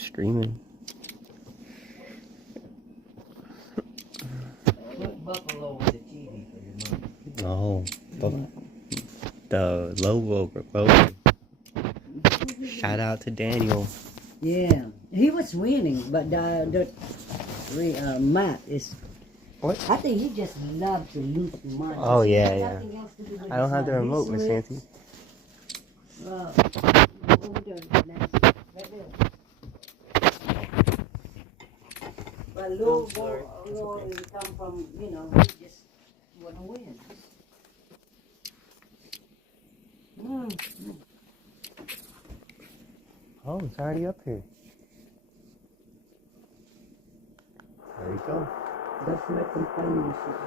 Streaming. What buffalo with the TV for your mom? Oh, the logo. Shout out to Daniel. Yeah, he was winning, but the Matt is. What? I think he just loved to lose money. Oh yeah, yeah. Nothing else to do with I don't have the his remote, Miss life. Nancy. Over there, Nancy. Right there. But low ball come from, you know, he just want to win. Oh, it's already up here. There you go. That's what companions should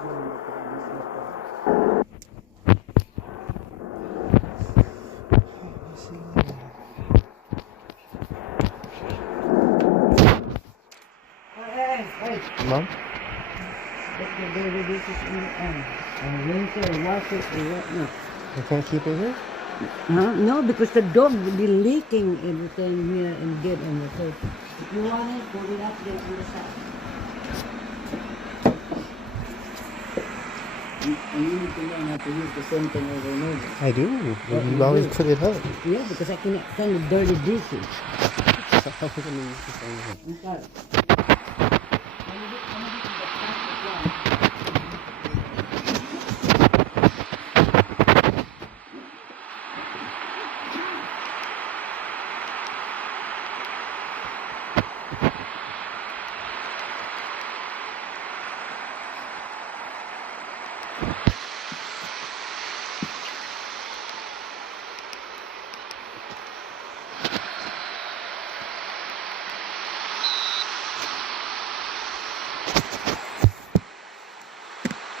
Hey. Mom? Put the dirty dishes in the and rinse it and wash it and whatnot. You can't keep it here? No, because the dog will be leaking everything here and get in the food. If you want it, put it up there on the side. And you need to learn how to use the same thing over and over. I do. Well, You you always do. put it up. Yeah, because I cannot send the dirty dishes. So how can you use the same thing? Okay.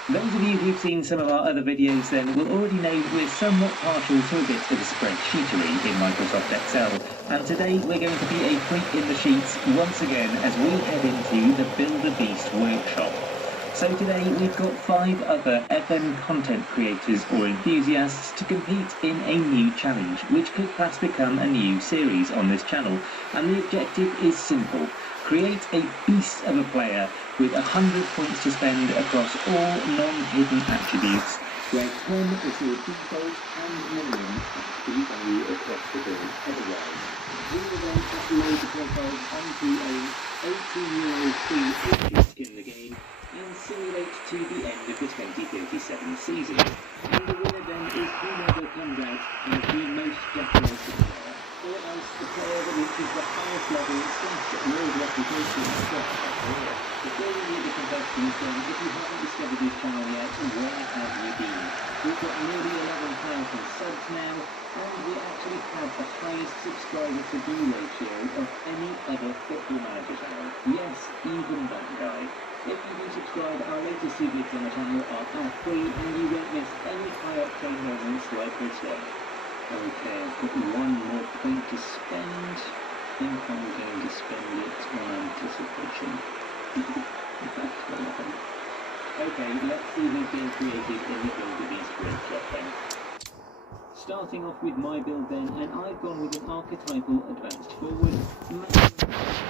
Those of you who've seen some of our other videos then will already know we're somewhat partial to a bit of spreadsheetery in Microsoft Excel, and today we're going to be a freak in the sheets once again as we head into the Build a Beast workshop. So today we've got 5 other FN content creators or enthusiasts to compete in a new challenge, which could perhaps become a new series on this channel, and the objective is simple. Create a beast of a player with 100 points to spend across all non-hidden attributes, where 10 is your default and minimum attribute value across the board otherwise. We will then upload the profiles onto a 18-year-old free agent in the game and simulate to the end of the 2037 season. And the winner then is whoever comes out as the most decorated player, or else the player that reaches the highest level / world reputation across their career. Before we meet the contestants then, if you haven't discovered this channel yet, where have you been? We've got nearly 11,000 subs now, and we actually have the highest subscriber to view ratio of any other Football Manager channel. Yes, even that guy. If you do subscribe, our latest 2 videos on the channel are ad-free, and you won't miss any high-octane moments like this one. Okay, I've got 1 more point to spend. I think I'm going to spend it on anticipation. Okay, let's see who's been created in the Build a Beast workshop then. Starting off with my build then, and I've gone with an archetypal advanced forward, first touch,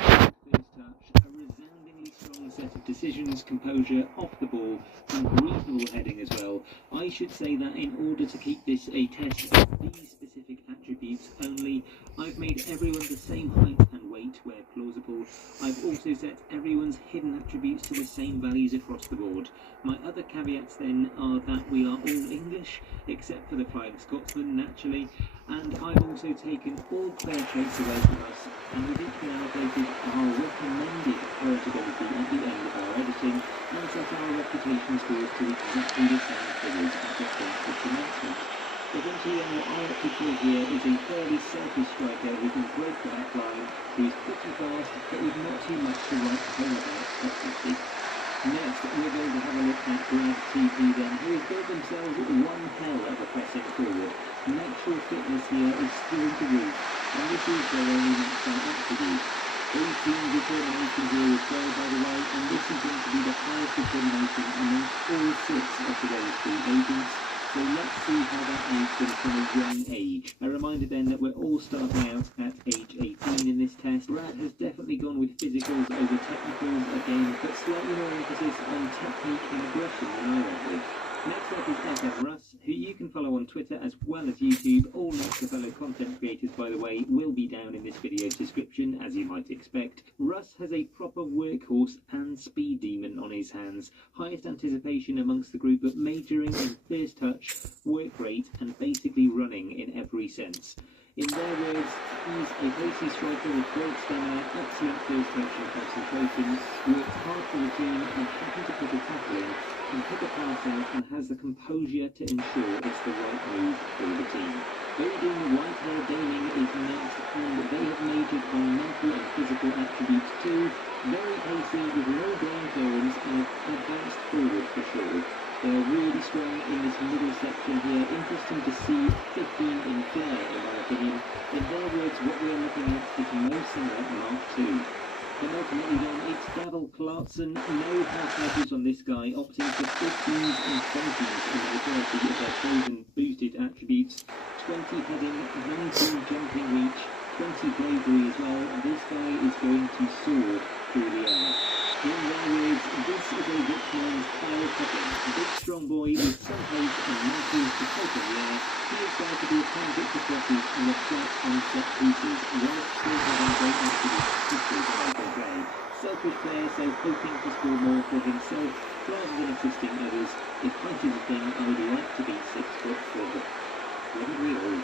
a resoundingly strong set of decisions, composure, off the ball, and reasonable heading as well. I should say that in order to keep this a test of these specific attributes only, I've made everyone the same height and weight where plausible. I've also set everyone's hidden attributes to the same values across the board. My other caveats then are that we are all English, except for the Flying Scotsman naturally, and I've also taken all player traits away from us, and we've equally allocated our recommended heritability at the end of our editing, and set our reputation scores to exactly the same figures at the point of commencement. Eventually, what I opted for here is a fairly selfish striker who can break the back line, who's pretty fast, but with not too much to write home about technically. Next, we're going to have a look at Brad TV then, who has built themselves one hell of a pressing forward. Natural fitness here is through the roof, and this is their only maximum attribute. 18 determination here is well, by the way, and this is going to be the highest determination amongst all 6 of today's free agents. So let's see how that aids them from a young age. A reminder then that we're all starting out at age 18 in this test. Brad has definitely with physicals over technicals again, but slightly more emphasis on technique and aggression than I went with. Next up is FM Russ, who you can follow on Twitter as well as YouTube. All links to fellow content creators, by the way, will be down in this video's description, as you might expect. Russ has a proper workhorse and speed demon on his hands. Highest anticipation amongst the group at majoring in first touch, work rate, and basically running in every sense. In their words, he's a pacey striker with great stamina, excellent first touch and concentration, works hard for the team and happy to put a tackle in, and pick a pass out and has the composure to ensure it's the right move for the team. Odin Whitehair Gaming is next, and they have majored on mental and physical attributes too. Very pacey with no ground clearance and advanced forward for sure. They are really strong in this middle section here. Interesting to see 15 in flair, in my opinion. In their words, what we are looking at is Mo Salah Mark II. And ultimately then, it's Davil Clarkson. No house measures on this guy, opting for 15s and 20s in the majority of their chosen boosted attributes. 20 heading, 19 jumping reach, 20 bravery as well. This guy is going to soar through the air. In their words, this is a rich man's Kyle Cotton, a big strong boy with some pace and muscles to take on the air. He is there to be a target for crosses and a threat on set pieces, whilst still having great attributes to score the play. Selfish player, so hoping to score more for himself rather than assisting others. If height is a thing, I would like to be 6 foot 4. Wouldn't we all?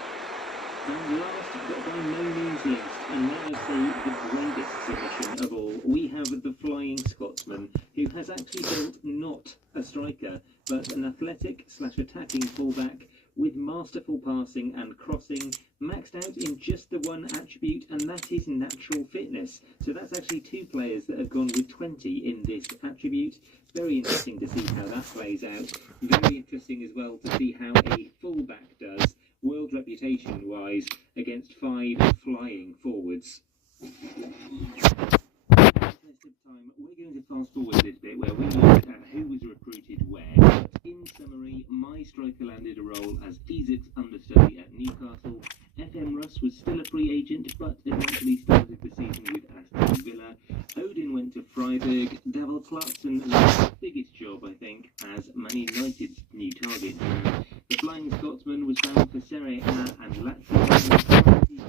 And last, but by no means least, and now I say the greatest submission of all, we have the Flying Scotsman, who has actually built not a striker, but an athletic/attacking fullback with masterful passing and crossing, maxed out in just the one attribute, and that is natural fitness. So that's actually 2 players that have gone with 20 in this attribute. Very interesting to see how that plays out. Very interesting as well to see how a fullback does, world reputation wise, against 5 flying forwards. Time, we're going to fast forward this bit where we look at who was recruited where. But in summary, my striker landed a role as Isaac's understudy at Newcastle. FM Russ was still a free agent, but eventually started the season with Aston Villa. Odin went to Freiburg. Davil Clarkson landed the biggest job, I think, as Man United's new target. The Flying Scotsman was bound for Serie A and Lazio.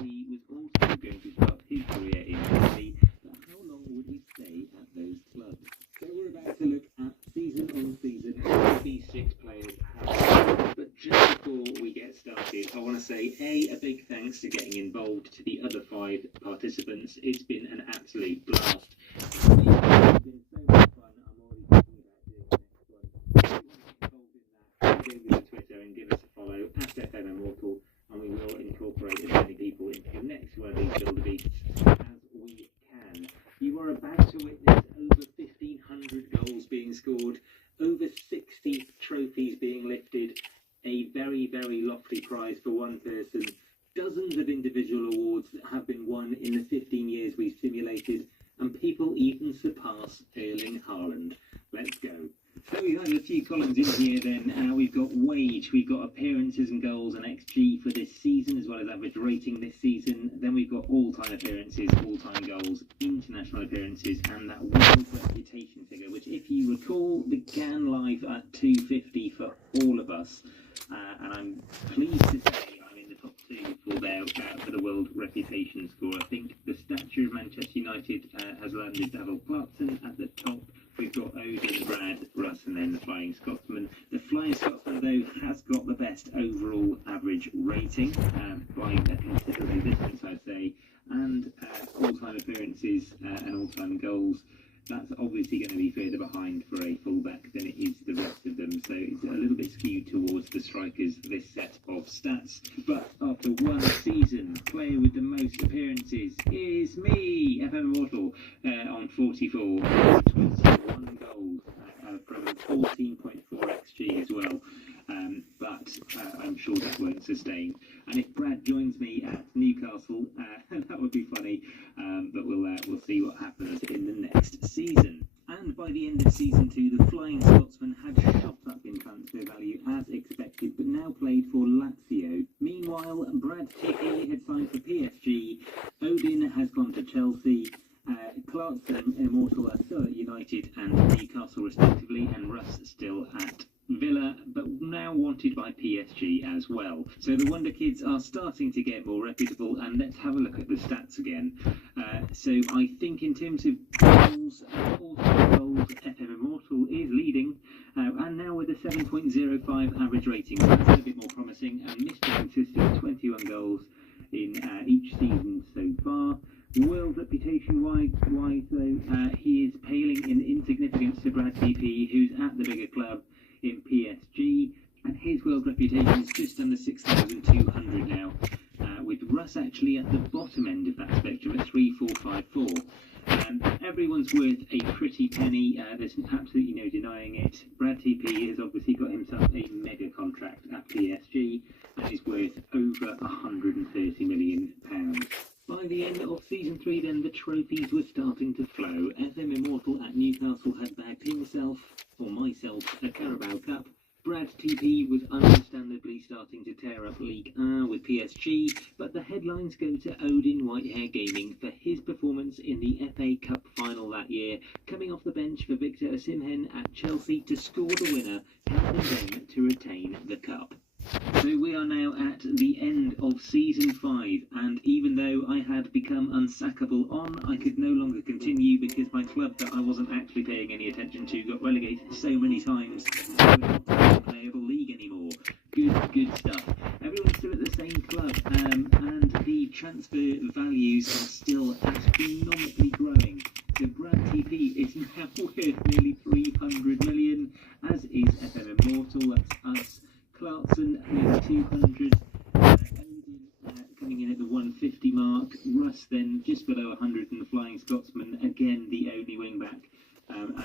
He was also going to start his career in Italy. But how long would he stay at those clubs? So we're about to look at season on season what these 6 players have. But just before we get started, I want to say a big thanks to getting involved to the other 5 participants. It's been an absolute blast. It's been so much fun. I'm already thinking about doing the next one. If you want to get involved in that, go to Twitter and give us a follow at FM Immortal, and we will incorporate as many people into the next worthy Builder Beasts as we can. You are about to witness over 1,500 goals being scored, over 60 trophies being lifted, a very, very lofty prize for one person, dozens of individual awards that have been won in the 15 years we've simulated, and people even surpass Erling Haaland. Let's go. So we've had a few columns in here then. We've got wage, we've got appearances and goals and XG for this season, as well as average rating this season. Then we've got all-time appearances, all-time goals, international appearances, and that world reputation figure, which if you recall, began live at 250 for all of us. And I'm pleased to say I'm in the top 2 for the world reputation score. I think the stature of Manchester United has landed Davil Clarkson at the top. We've got Odin, Brad, Russ, and then the Flying Scotsman. The Flying Scotsman, though, has got the best overall average rating by a considerable distance, I'd say, and all-time appearances and all-time goals. That's obviously going to be further behind for a fullback than it is the rest of them, so it's a little bit skewed towards the strikers, this set of stats. But after one season, player with the most appearances is me, FM Immortal, on 44, 21 goals from 14.4 XG as well. But I'm sure that won't sustain. And if Brad joins me at Newcastle, that would be funny. But we'll see what happens in the next season. And by the end of season 2, the Flying Scotsman had shot up in transfer value as expected, but now played for Lazio. Meanwhile, Brad Ticky had signed for PSG. Odin has gone to Chelsea. Clarkson and Immortal are still at United and Newcastle respectively, and Russ still at Villa, but now wanted by PSG as well. So the Wonder Kids are starting to get more reputable, and let's have a look at the stats again. So I think in terms of goals, FM Immortal is leading, and now with a 7.05 average rating, so that's a bit more promising, and Mr. consistent 21 goals in each season so far. World reputation-wise, though, he is paling in insignificance to Brad TP, who's at the bigger club in PSG, and his world reputation is just under 6,200 now, with Russ actually at the bottom end of that spectrum at 3,454. Everyone's worth a pretty penny, there's absolutely no denying it. Brad TP has obviously got himself a mega contract at PSG and is worth over £130 million. By the end of Season 3 then, the trophies were starting to flow. FM Immortal at Newcastle had bagged myself, a Carabao Cup. Brad TP was understandably starting to tear up League A with PSG, but the headlines go to Odin Whitehair Gaming for his performance in the FA Cup final that year, coming off the bench for Victor Osimhen at Chelsea to score the winner, helping them to retain the cup. So we are now at the end of Season 5, and even though I had become unsackable I could no longer continue because my club that I wasn't actually paying any attention to got relegated so many times that we're not in a playable league anymore. Good stuff. Everyone's still at the same club, and the transfer values are still astronomically growing. So Brad TP is now worth nearly 300 million, as is FM Immortal, that's us. Clarkson nearly 200, Odin coming in at the 150 mark, Russ then just below 100, and the Flying Scotsman again the only wing back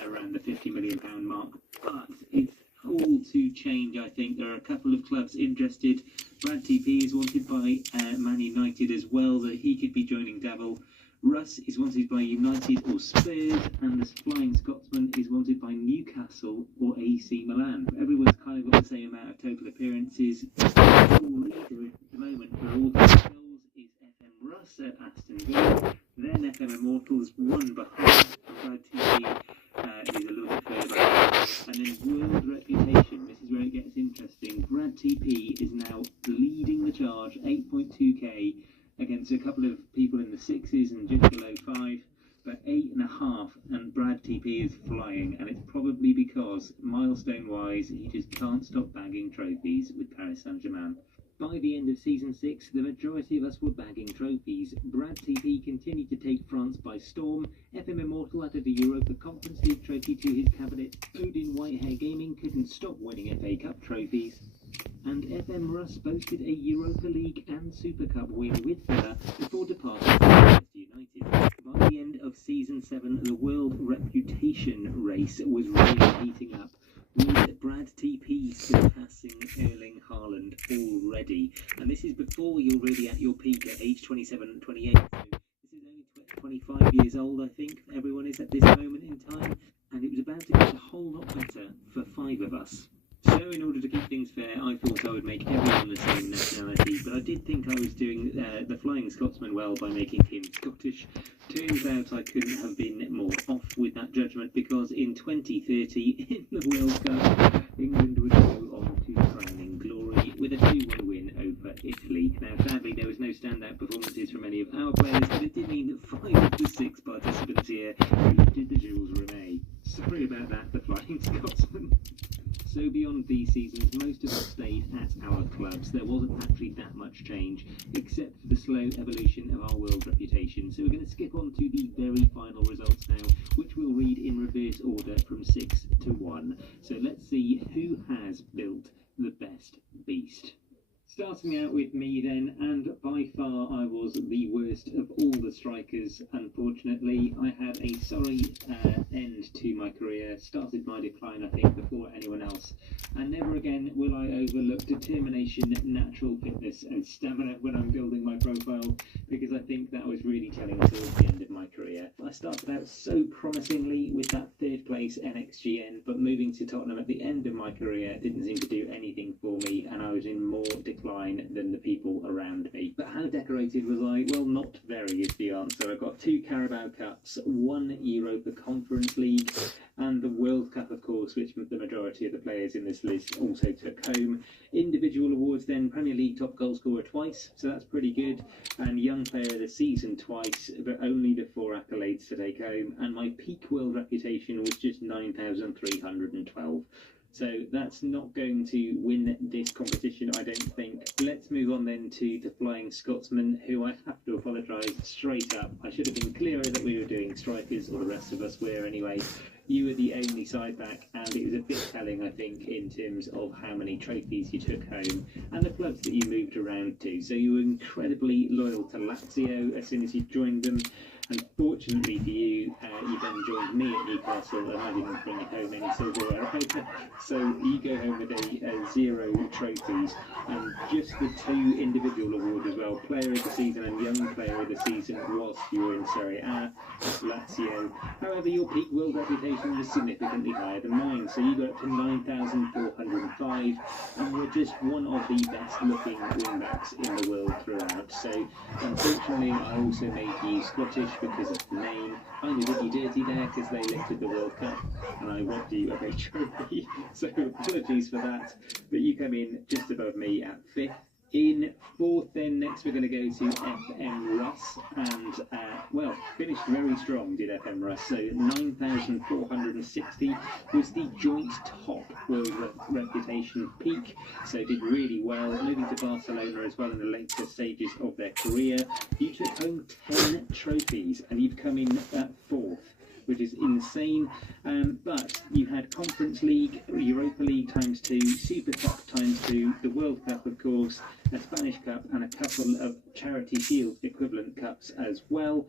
around the £50 million mark. But it's all to change, I think. There are a couple of clubs interested. Brad TP is wanted by Man United as well, so he could be joining Davil. Russ is wanted by United or Spurs, and the Flying Scotsman is wanted by Newcastle or AC Milan. Everyone's kind of got the same amount of total appearances. The leader at the moment for all the goals is FM Russ at Aston Villa. Then FM Immortals, one behind. Brad TP is a little bit further back. And then world reputation, this is where it gets interesting. Brad TP is now leading the charge, 8.2k. Against a couple of people in the 6s and just below 5, but 8.5, and Brad TP is flying, and it's probably because, milestone-wise, he just can't stop bagging trophies with Paris Saint-Germain. By the end of Season 6, the majority of us were bagging trophies. Brad TP continued to take France by storm. FM Immortal added a Europa Conference League trophy to his cabinet. Odin Whitehair Gaming couldn't stop winning FA Cup trophies. And FM Russ boasted a Europa League and Super Cup win with Villa before departing to Manchester United. By the end of Season 7, the world reputation race was really heating up, with Brad TP surpassing Erling Haaland already. And this is before you're really at your peak at age 27 and 28. So this is only 25 years old, I think. Everyone is at this moment in time. And it was about to get a whole lot better for 5 of us. So in order to keep things fair, I thought I would make everyone the same nationality, but I did think I was doing the Flying Scotsman well by making him Scottish. Turns out I couldn't have been more off with that judgment, because in 2030, in the World Cup, England would go on to crowning glory with a 2-1 win over Italy. Now sadly there was no standout performances from any of our players, but it did mean that 5 of the 6 participants here lifted the Jules Rimet. Sorry about that, the Flying Scotsman. So beyond these seasons, most of us stayed at our clubs. There wasn't actually that much change, except for the slow evolution of our world reputation. So we're going to skip on to the very final results now, which we'll read in reverse order from 6 to 1. So let's see who has built the best beast. Starting out with me then, and by far I was the worst of all the strikers, unfortunately. I had a sorry end to my career, started my decline I think before anyone else, and never again will I overlook determination, natural fitness and stamina when I'm building my profile, because I think that was really telling towards the end of my career. I started out so promisingly with that 3rd place NXGN, but moving to Tottenham at the end of my career didn't seem to do anything for me, and I was in more decline shrine than the people around me. But how decorated was I? Well, not very is the answer. I've got 2 Carabao Cups, 1 Europa Conference League, and the World Cup, of course, which the majority of the players in this list also took home. Individual awards then, Premier League top goal scorer twice, so that's pretty good, and Young Player of the Season twice, but only the 4 accolades to take home, and my peak world reputation was just 9,312. So that's not going to win this competition, I don't think. Let's move on then to the Flying Scotsman, who I have to apologise straight up. I should have been clearer that we were doing strikers, or the rest of us were anyway. You were the only side back, and it was a bit telling, I think, in terms of how many trophies you took home and the clubs that you moved around to. So you were incredibly loyal to Lazio as soon as you joined them. And fortunately for you, you then joined me at Newcastle, and I didn't bring home any silverware either. So you go home with a 0 trophies, and just the 2 individual awards as well, Player of the Season and Young Player of the Season, whilst you were in Serie A, Lazio. However, your peak world reputation was significantly higher than mine, so you got up to 9,405, and were just one of the best looking wingbacks in the world throughout. So unfortunately, I also made you Scottish because of the name. I knew that you dirty there because they lifted the World Cup and I robbed you of a trophy. So apologies for that. But you come in just above me at 5th. In 4th then, next we're going to go to FM Russ, and well, finished very strong, did FM Russ, so 9,460 was the joint top world reputation peak, so did really well, moving to Barcelona as well in the later stages of their career. You took home 10 trophies, and you've come in at 4th. Which is insane, but you had Conference League, Europa League ×2, Super Cup ×2, the World Cup of course, a Spanish Cup and a couple of Charity Shield equivalent cups as well.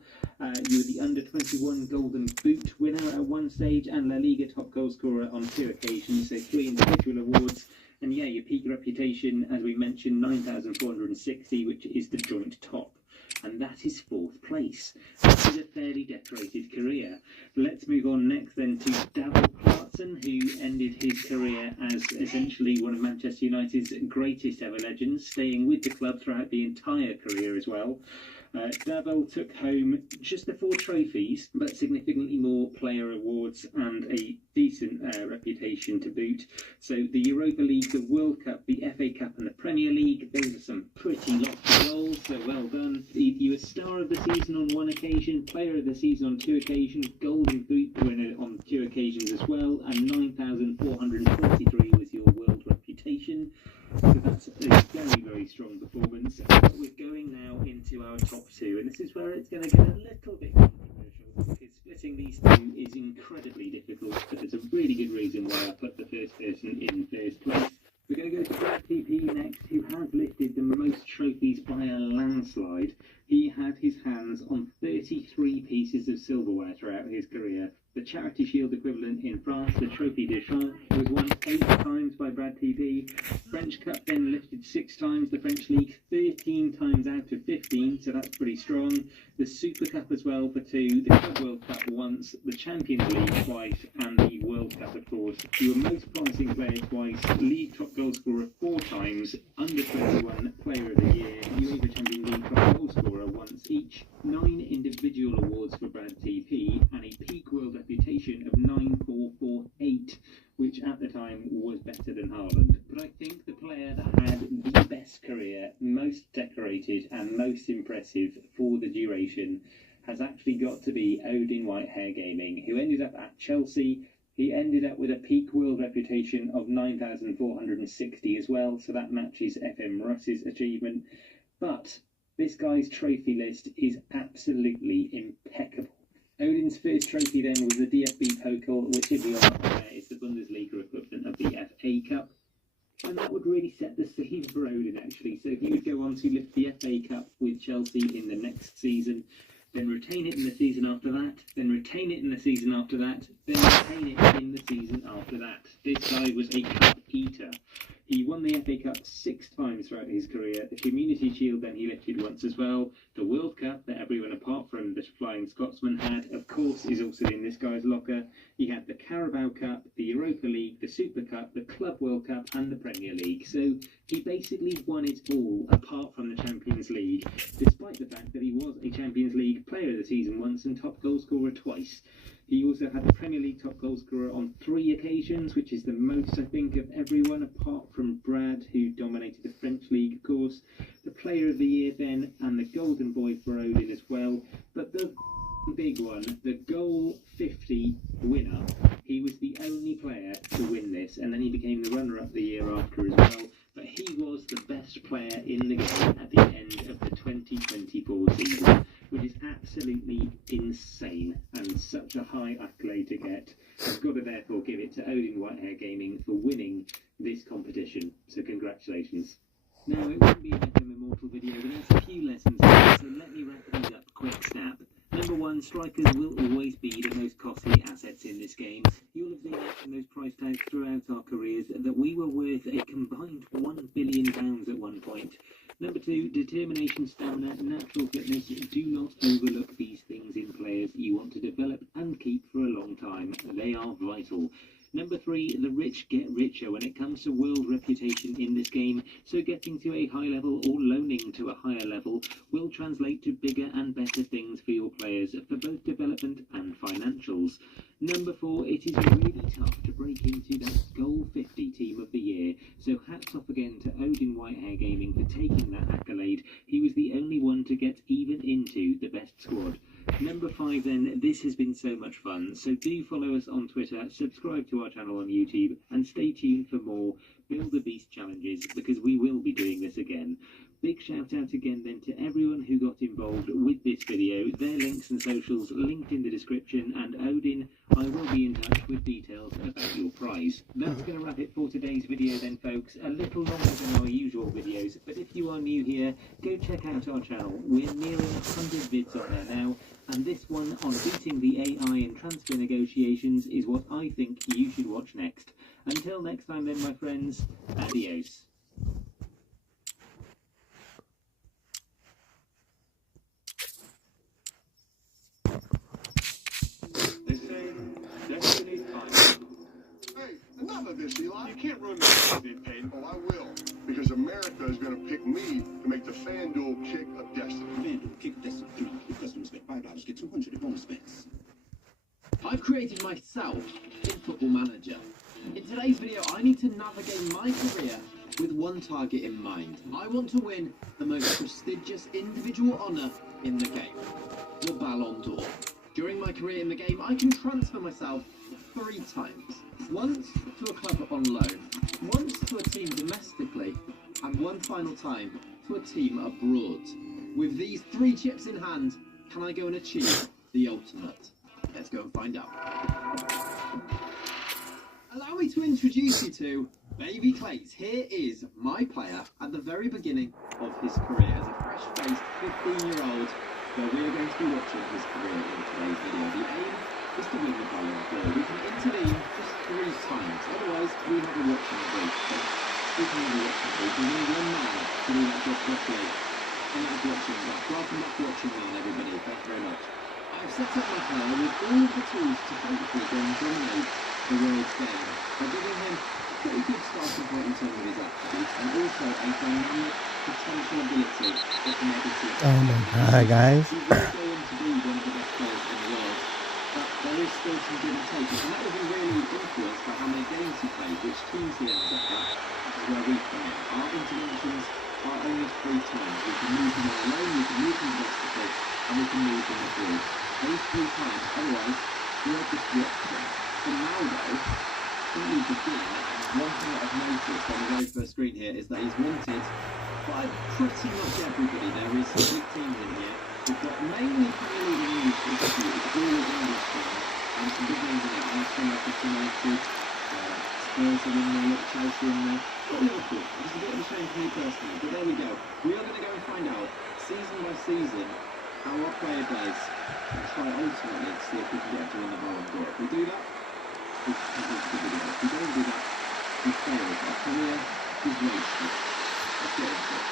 You were the under-21 Golden Boot winner at one stage and La Liga top goal scorer on 2 occasions, so 3 individual awards. And yeah, your peak reputation, as we mentioned, 9,460, which is the joint top. And that is 4th place. This is a fairly decorated career. Let's move on next then to Davor Clarkson, who ended his career as essentially one of Manchester United's greatest ever legends, staying with the club throughout the entire career as well. Davor took home just the 4 trophies, but significantly more player awards and a decent reputation to boot. So the Europa League, the World Cup, the FA Cup and the Premier League, those are some pretty lofty goals, so well done. You were Star of the Season on 1 occasion, Player of the Season on 2 occasions, Golden Boot winner on 2 occasions as well, and 9,443 was your world reputation. So that's a very, very strong performance. But we're going now into our top 2, and this is where it's going to get a little bit controversial, because splitting these 2 is incredibly difficult, but there's a really good reason why I put the first person in first place. We're going to go to Brad TP next, who has lifted the most trophies by a landslide. He had his hands on 33 pieces of silverware throughout his career. The Charity Shield equivalent in France, the Trophée des Champs, was won 8 times by Brad TP. French Cup then lifted 6 times, the French League 13 times out of 15, so that's pretty strong. The Super Cup as well for 2, the Club World Cup once, the Champions League twice, and the World Cup of course. You were most promising player twice, League top goal scorer 4 times, under 21 Player of the Year, UEFA Champions League top goal scorer once each, 9 individual awards for Brad TP, and a peak world reputation of 9,448, which at the time was better than Haaland. But I think the player that had the best career, most decorated and most impressive for the duration has actually got to be Odin Whitehair Gaming, who ended up at Chelsea. He ended up with a peak world reputation of 9,460 as well, so that matches FM Russ's achievement. But this guy's trophy list is absolutely impeccable. Odin's first trophy then was the DFB Pokal, which if you are not aware is the Bundesliga equivalent of the FA Cup. And that would really set the scene for Odin actually. So he would go on to lift the FA Cup with Chelsea in the next season, then retain it in the season after that, then retain it in the season after that, then retain it in the season after that. This guy was a cup eater. He won the FA Cup 6 times throughout his career. The Community Shield then he lifted once as well. The World Cup that everyone apart from the Flying Scotsman had, of course, is also in this guy's locker. He had the Carabao Cup, the Europa League, the Super Cup, the Club World Cup and the Premier League. So he basically won it all apart from the Champions League, despite the fact that he was a Champions League Player of the Season once and top goal scorer twice. He also had the Premier League top goal scorer on 3 occasions, which is the most, I think, of everyone apart from Brad, who dominated the French League, of course. The Player of the Year then, and the Golden Boy for Odin as well. But the big one, the Goal 50 winner, he was the only player to win this, and then he became the runner-up the year after as well. But he was the best player in the game at the end of the 2024 season, which is absolutely insane and such a high accolade to get. I've got to therefore give it to Odin Whitehair Gaming for winning this competition, so congratulations. Now, it wouldn't be a Beckham Immortal video without a few lessons here, so let me wrap these up quick snap. Number 1, strikers will always be the most costly assets in this game. You'll have seen that from those price tags throughout our careers that we were worth a combined £1 billion at one point. Number 2, determination, stamina, natural fitness. Do not overlook these things in players you want to develop and keep for a long time. They are vital. Number 3, the rich get richer when it comes to world reputation in this game, so getting to a high level or loaning to a higher level will translate to bigger and better things for your players for both development and financials. Number 4, it is really tough to break into that Goal 50 Team of the Year, so hats off again to Odin Whitehair Gaming for taking that accolade. He was the only one to get even into the best squad. Number 5 then, this has been so much fun, so do follow us on Twitter, subscribe to our channel on YouTube, and stay tuned for more Build a Beast challenges, because we will be doing this again. Big shout out again then to everyone who got involved with this video. Their links and socials linked in the description, and Odin, I will be in touch with details about your prize. That's going to wrap it for today's video then, folks. A little longer than our usual videos, but if you are new here, go check out our channel. We're nearing 100 vids on there now, and this one on beating the AI in transfer negotiations is what I think you should watch next. Until next time then, my friends, adios. Enough of this, Eli. You can't ruin my campaign. Oh, I will. Because America is going to pick me to make the FanDuel kick of destiny. FanDuel kick of destiny. Your customers spend $5, get 200 in bonus bets. I've created myself in Football Manager. In today's video, I need to navigate my career with one target in mind. I want to win the most prestigious individual honour in the game, the Ballon d'Or. During my career in the game, I can transfer myself 3 times. Once to a club on loan, once to a team domestically, and one final time to a team abroad. With these 3 chips in hand, can I go and achieve the ultimate? Let's go and find out. Allow me to introduce you to Baby Clates. Here is my player at the very beginning of his career as a fresh-faced 15-year-old, where we are going to be watching his career in today's video. The aim is to win the Ballon d'Or. We can intervene just 3 times, otherwise we have a watching brief. We can have a watching brief. We need one man to do that job properly. And that's watching that. Welcome back to Watching Man, everybody. Thank you very much. I've set up my player with all of the tools to hopefully go and dominate the world's game by giving him a pretty good starting point in terms of his attributes, and also a dynamic potential ability that can make a team. Oh my god, guys. He's going to go on to be one of the best players in the world, but there is still some give and take, and that will be really influenced by how many games he plays, which teams he ends up at. This is where we come in. Our interventions are only 3 times. We can move them on alone, we can move them domestically, and we can move them abroad. Those 3 times, otherwise we are just watching. For now though, when we begin, one thing that I've noticed on the very first screen here is that he's wanted by pretty much everybody. There is some big teams in here. We've got mainly Premier League and English, which is all English teams, and some big names in there. Arsenal, Manchester United, Spurs are in there, Chelsea in there, not Liverpool. It's a bit of a shame for me personally, but there we go. We are going to go and find out, season by season, how our player does, and try ultimately to see if we can get to win the Ballon d'Or. If we do that, we can complete the video. If we don't do that, we fail. Our career is wasted. Let's get into it.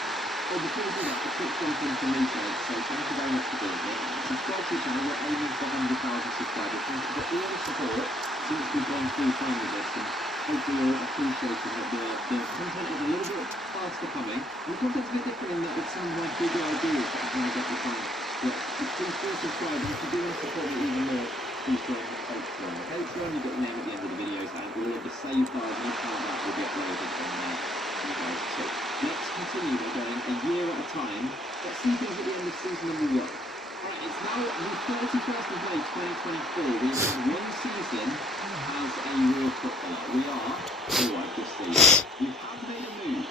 Well, before we do that, a quick jump in from me, so thank you very much for doing it. Subscribe to the channel, we're aiming for 100,000 subscribers. Thank you for all the support since we've gone full time with this, and hopefully you're appreciating that the content is a little bit faster coming. And the content's a bit different in that it's some of my bigger ideas that I'm going to get the time. But please do subscribe, and if you do want to support me even more, please join the Patreon. The Patreon, you've got the name at the end of the videos, and all of the save files and everything like that will be uploaded on there for you guys too. Let's continue by going a year at a time. Let's see things at the end of season number 1. Alright, it's now the 31st of May 2024. We've had one season as a real footballer. We are, I've just seen, we have made a move.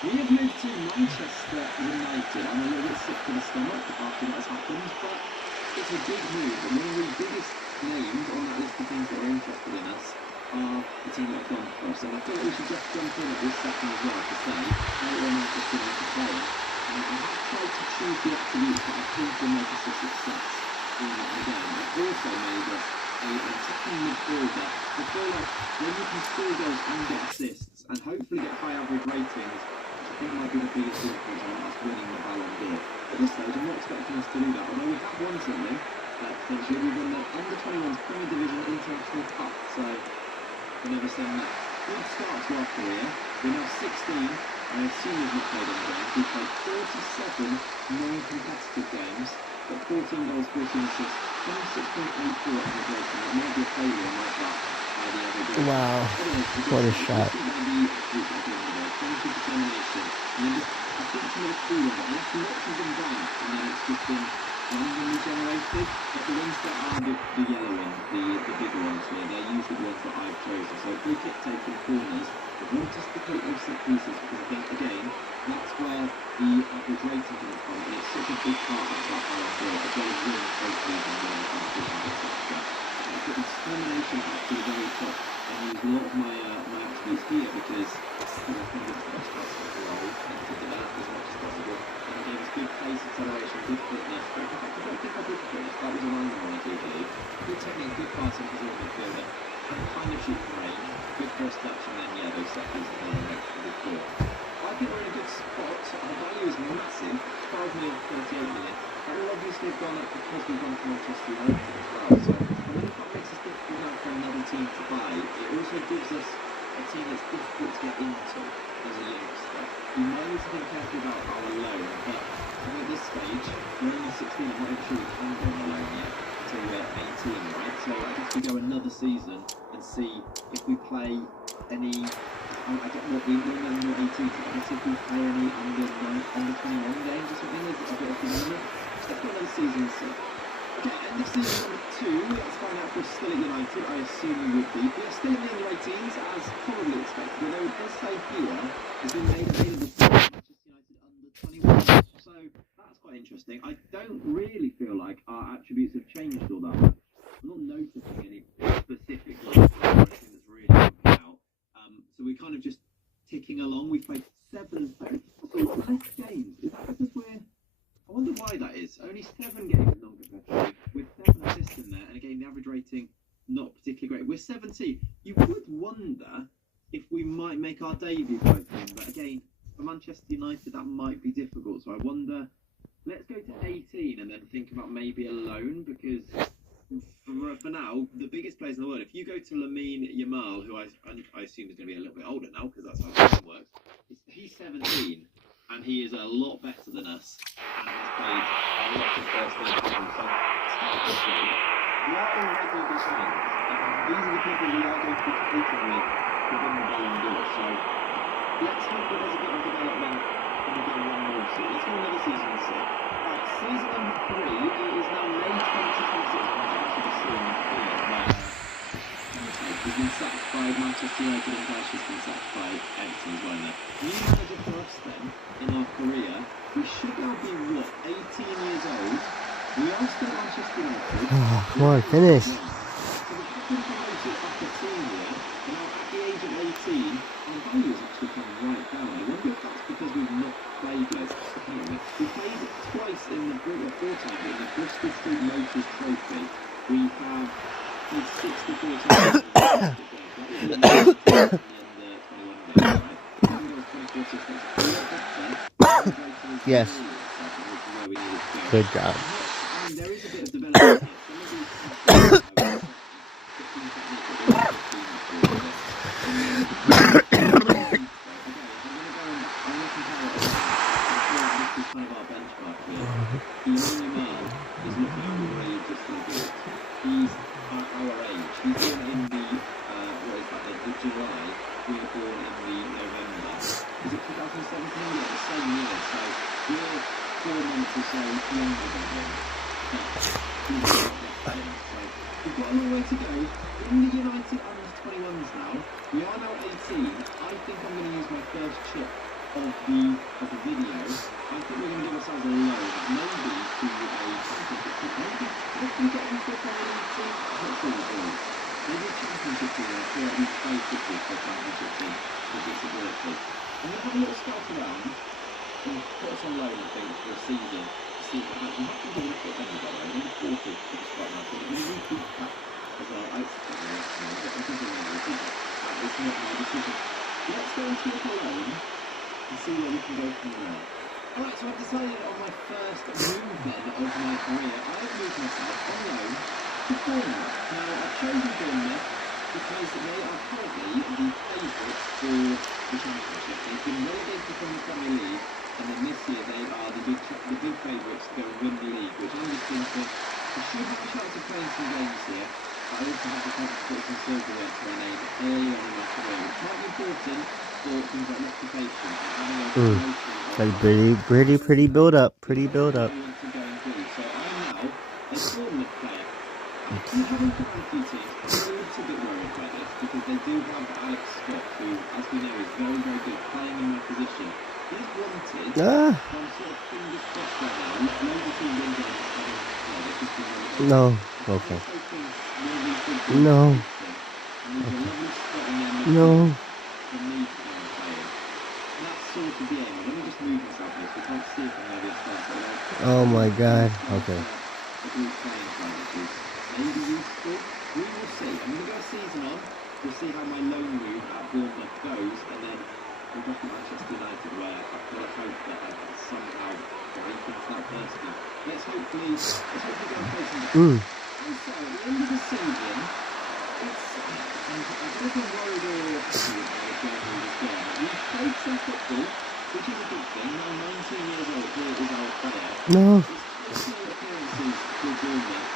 We have moved to Manchester United. I'm a little bit sick to the stomach after that has happened, but it's a big move. And one of the biggest names on that list of things that are interested in us are the team that have gone for us. And I thought we should just jump in at this second as well to say how we're Manchester United players. And I have tried to choose the attributes that I think will make us a success in the game. I've also made us an attacking midfielder. I feel like when you can score goals and get assists and hopefully get high average ratings, I think might be the biggest difference on us winning the Ballon d'Or. At this stage, I'm not expecting us to do that, although we have won something. Potentially, we've won the Under-21s Premier Division International Cup, so we'll never say that. Good start to our career. We're now 16. I assume we've not played any games. We've played 47 non-competitive games, got 14 goals, 14 assists, 26.84 average rating. That might be a failure on my part. Wow, what a shot. Determination, and then just, I think some of the cool of it, and that's lots of them down, and then it's just been randomly generated, but the ones that are the yellow ones, the bigger ones here, they're usually the ones that I've chosen. So free kick taking corners, I want us to take those set pieces, because I think, again, that's where the average rating comes from, and it's such a big part of that Ballon d'Or, as well as winning trophies and winning competitions, etc. I've got determination up to the very top, and I use a lot of my attributes here because I think it's the best possible role and to develop as much as possible. And it gave us good pace, acceleration, good fitness. I don't think I did fitness, that was a random one I do believe. Good technique, good passing because we're a midfielder, and kind of shooting range, good first touch, and then yeah, those set pieces are a good score. I think we're in a good spot. Our value is massive, 12 million, 38 million. That will obviously have gone up because we've gone to Manchester United as well. So I wonder if that makes us difficult now for another team to buy. It also gives us a team that's difficult to get into as a youngster. We might need to think carefully about our loan, but I think at this stage, we're only 16, I'm not even sure we can go on a loan yet until we're 18, right? So I guess we go another season and see if we play any, I don't know, we're not 18, so I guess if we play any under 21 games or something, is it a bit of a limit? Let's go another season and see. Okay, end of season number 2, let's find out if we're still at United. I assume we would be. We are still in the under-18s, as probably expected, although it does say here has been made available for Manchester United under-21s, so that's quite interesting. I don't really feel like our attributes have changed all that much. I'm not noticing any specific lines or anything that's really jumping out. So we're kind of just ticking along. We've played 7 less games. Is that because I wonder why that is. Only 7 games non-competitive with 7 assists in there, and again the average rating not particularly great. We're 17. You would wonder if we might make our debut quite soon, but again for Manchester United that might be difficult. So I wonder. Let's go to 18 and then think about maybe a loan, because for now the biggest players in the world. If you go to Lamine Yamal, who I assume is going to be a little bit older now because that's how the game works. He's 17. And he is a lot better than us, and has played a lot of first team games. So technically, we are already good friends. These are the people we are going to be competing with within the Ballon d'Or. So let's hope that there's a bit of development and we get one more. So let's go another season and see. Right, season number 3. It is now May 2026. I'm actually just seeing here where we've been sacked by Manchester United and Dyche's been sacked by Everton as well now. New manager for us then, in our career, we should now be, 18 years old. We are still Manchester United. Come on, finish. So we have been promoted back a team here, and now at the age of 18, our value has actually come right down. I wonder if that's because we've not played loads. We played twice in the 4 times in the Bristol Street Motors Trophy. We have played 64 times. Yes. where we needed to go. Good job. I mean, there is a bit of development here. Some of these techniques, we've got a long way to go. In the United under-21s now, we are now 18. I think I'm going to use my first chip of the video. I think we're going to give ourselves a loan, maybe to a championship team. Maybe if we get into a Premier League team, I'm not sure what it is. Maybe a championship team. I feel like we play football for a championship team with disability. I'm going to have a little scout around and put us on loan, I think, for a season. See what happens. I'm not going to give it a penny, by the way. I'm going to force it to the spot now. I'm going to repeat that as well. I think it's not my decision. Let's go into it alone and see where we can go from there. Alright, so I've decided on my first move then of my career. I have moved myself on loan to Bournemouth. Now, I've chosen Bournemouth because they are currently the favourites for the Championship. They've been relegated from the Premier League, and then this year they are the big favourites to go and win the league, which I'm just thinking I should have a chance of playing some games here. But I also have a chance to put some silverware to my name early on in my career, which might be important for things like reputation and having a Like pretty build up. Pretty build up. So I'm now a Bournemouth player. After having put on a few teams, I'm a little bit worried about this because they do have Alex Scott, who, as we know, is very, very good playing in my position. He's wanted. I'm sort of fingers crossed right now. Loads of team wins having No. Okay. No. No. Oh my God. Okay. We'll see how my loan move at Bournemouth goes, and then we'll go to Manchester United, where I've got to hope that I can somehow break into that first team. Let's hopefully go and play some. Also, at the end of the season, I'm a little worried or happy with how it's going with this game. We've played some football, which is a good thing. Now 19 years old, here is our player. No. His personal appearances for Bournemouth.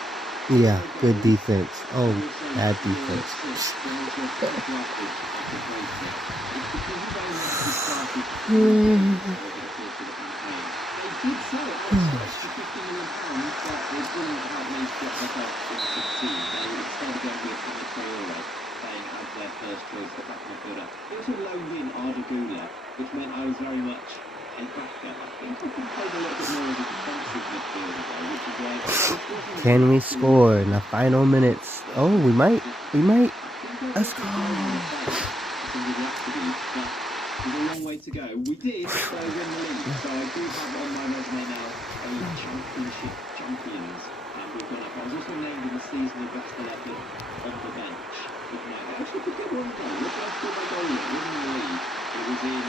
Yeah, good defense. Oh, bad defense. Which meant I was very much a backup. I think I could play a little bit more as a defensive midfielder, which is why. Can we score in the final minutes? Oh, we might. Let's go. There's a long way to go. We did so win the league, so I do have on my resume now a championship champions, and we've gone up. I was also named in the season of best 11 on the bench. I actually could get one goal. Look how I scored my goal in winning the league. It was in.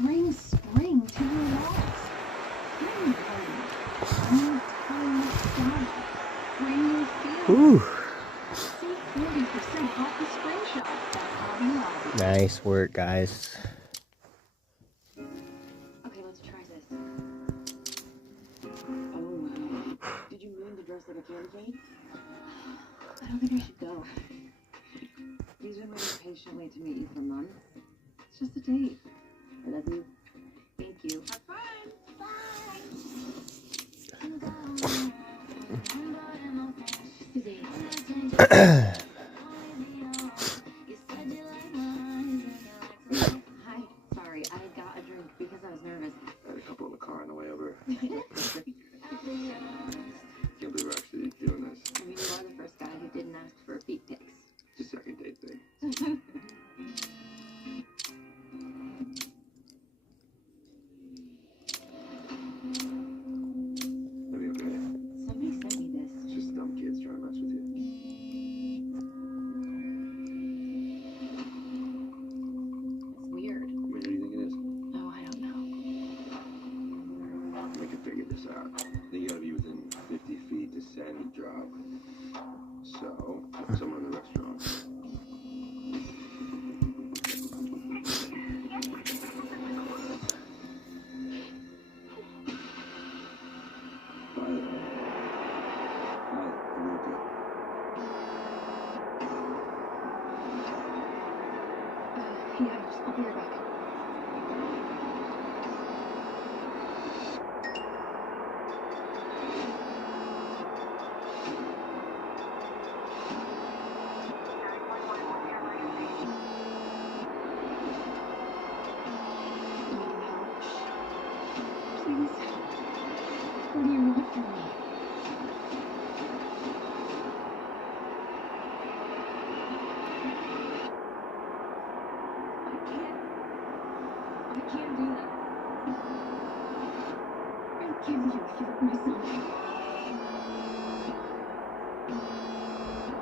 Bring spring to your walls. Bring spring. Bring style. Bring your feelings. Save 40% off the spring shop at Hobby Lobby. Nice work, guys. Okay, let's try this. Oh, did you mean to dress like a candy cane? I don't think I should go. He's been waiting patiently to meet you for months. It's just a date. I love you. Thank you. Have fun. Bye. Hi. Sorry, I got a drink because I was nervous. I had a couple in the car on the way over. Can't believe we're actually doing this. I mean, you are the first guy who didn't ask for feet pics. It's a second date thing. Yeah, I'll be right back. Please. What do you want from me? I can't do that. I can't let you kill my son.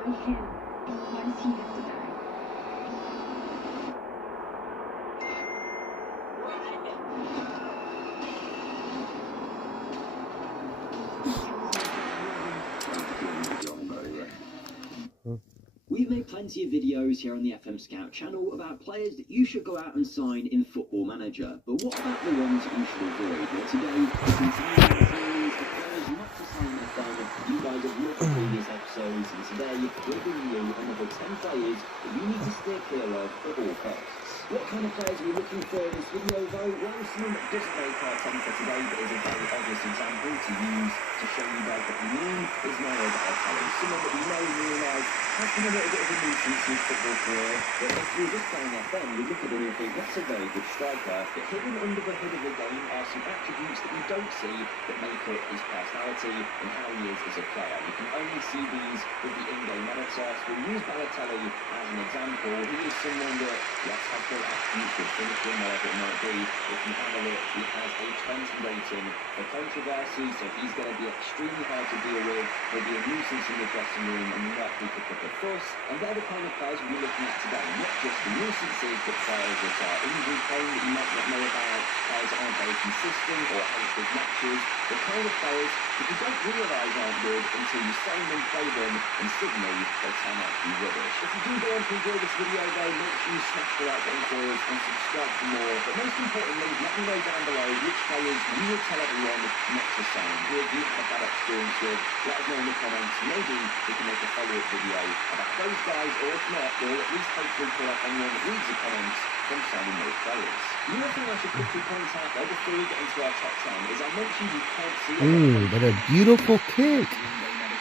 Why him? Why does he have to die? We've made plenty of videos here on the FM Scout channel about players that you should go out and sign in Football Manager, but what about the ones that you should avoid? Well, today, we continue the series of players not to sign in fun. You guys have looked at previous episodes, and today we're giving you another 10 players that you need to steer clear of at all costs. What kind of players are we looking for in this video though? Well, someone that doesn't make our 10 for today, but is a very obvious example to use to show you guys what we mean, is Mario Balotelli. Someone that we know in real life has been a little bit of a nuisance in his football career, but if we were just playing FM, we look at him and think that's a very good striker, but hidden under the hood of the game are some attributes that we don't see that make up his personality and how he is as a player. We can only see these with the in-game editor, so we'll use Balotelli as an example. He is someone that, yes, has good attributes with finishing, whatever it might be. If you have a look, he has a 20 rating for controversy, so he's going to be extremely hard to deal with. He'll be a nuisance in the dressing room and likely to pick a fuss, and they're the kind of players we'll be looking at today, not just the nuisances, but players that are injury prone that you might not know about, players that aren't very consistent or hate big matches, the kind of players that you don't realise aren't good until you sign them, play them, and suddenly they turn out to be rubbish. If you do go on to enjoy this video though, make sure you smash the like button for us and subscribe for more, but most importantly, let me know down below which players you would tell everyone not to sign. Who have you had a bad experience with? Let us know in the comments. Maybe we can make a follow-up video about those guys, or if not, we'll at least hopefully pull up anyone that reads the comments from signing those players. The other thing I should quickly point out though before we get into our top 10 is I mentioned you can't see but a beautiful kick.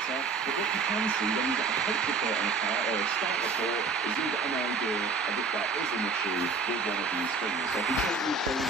But what you can see when you get a coach report on a player or a stat report is you get an idea of if there is an issue with one of these things. So if you take these things,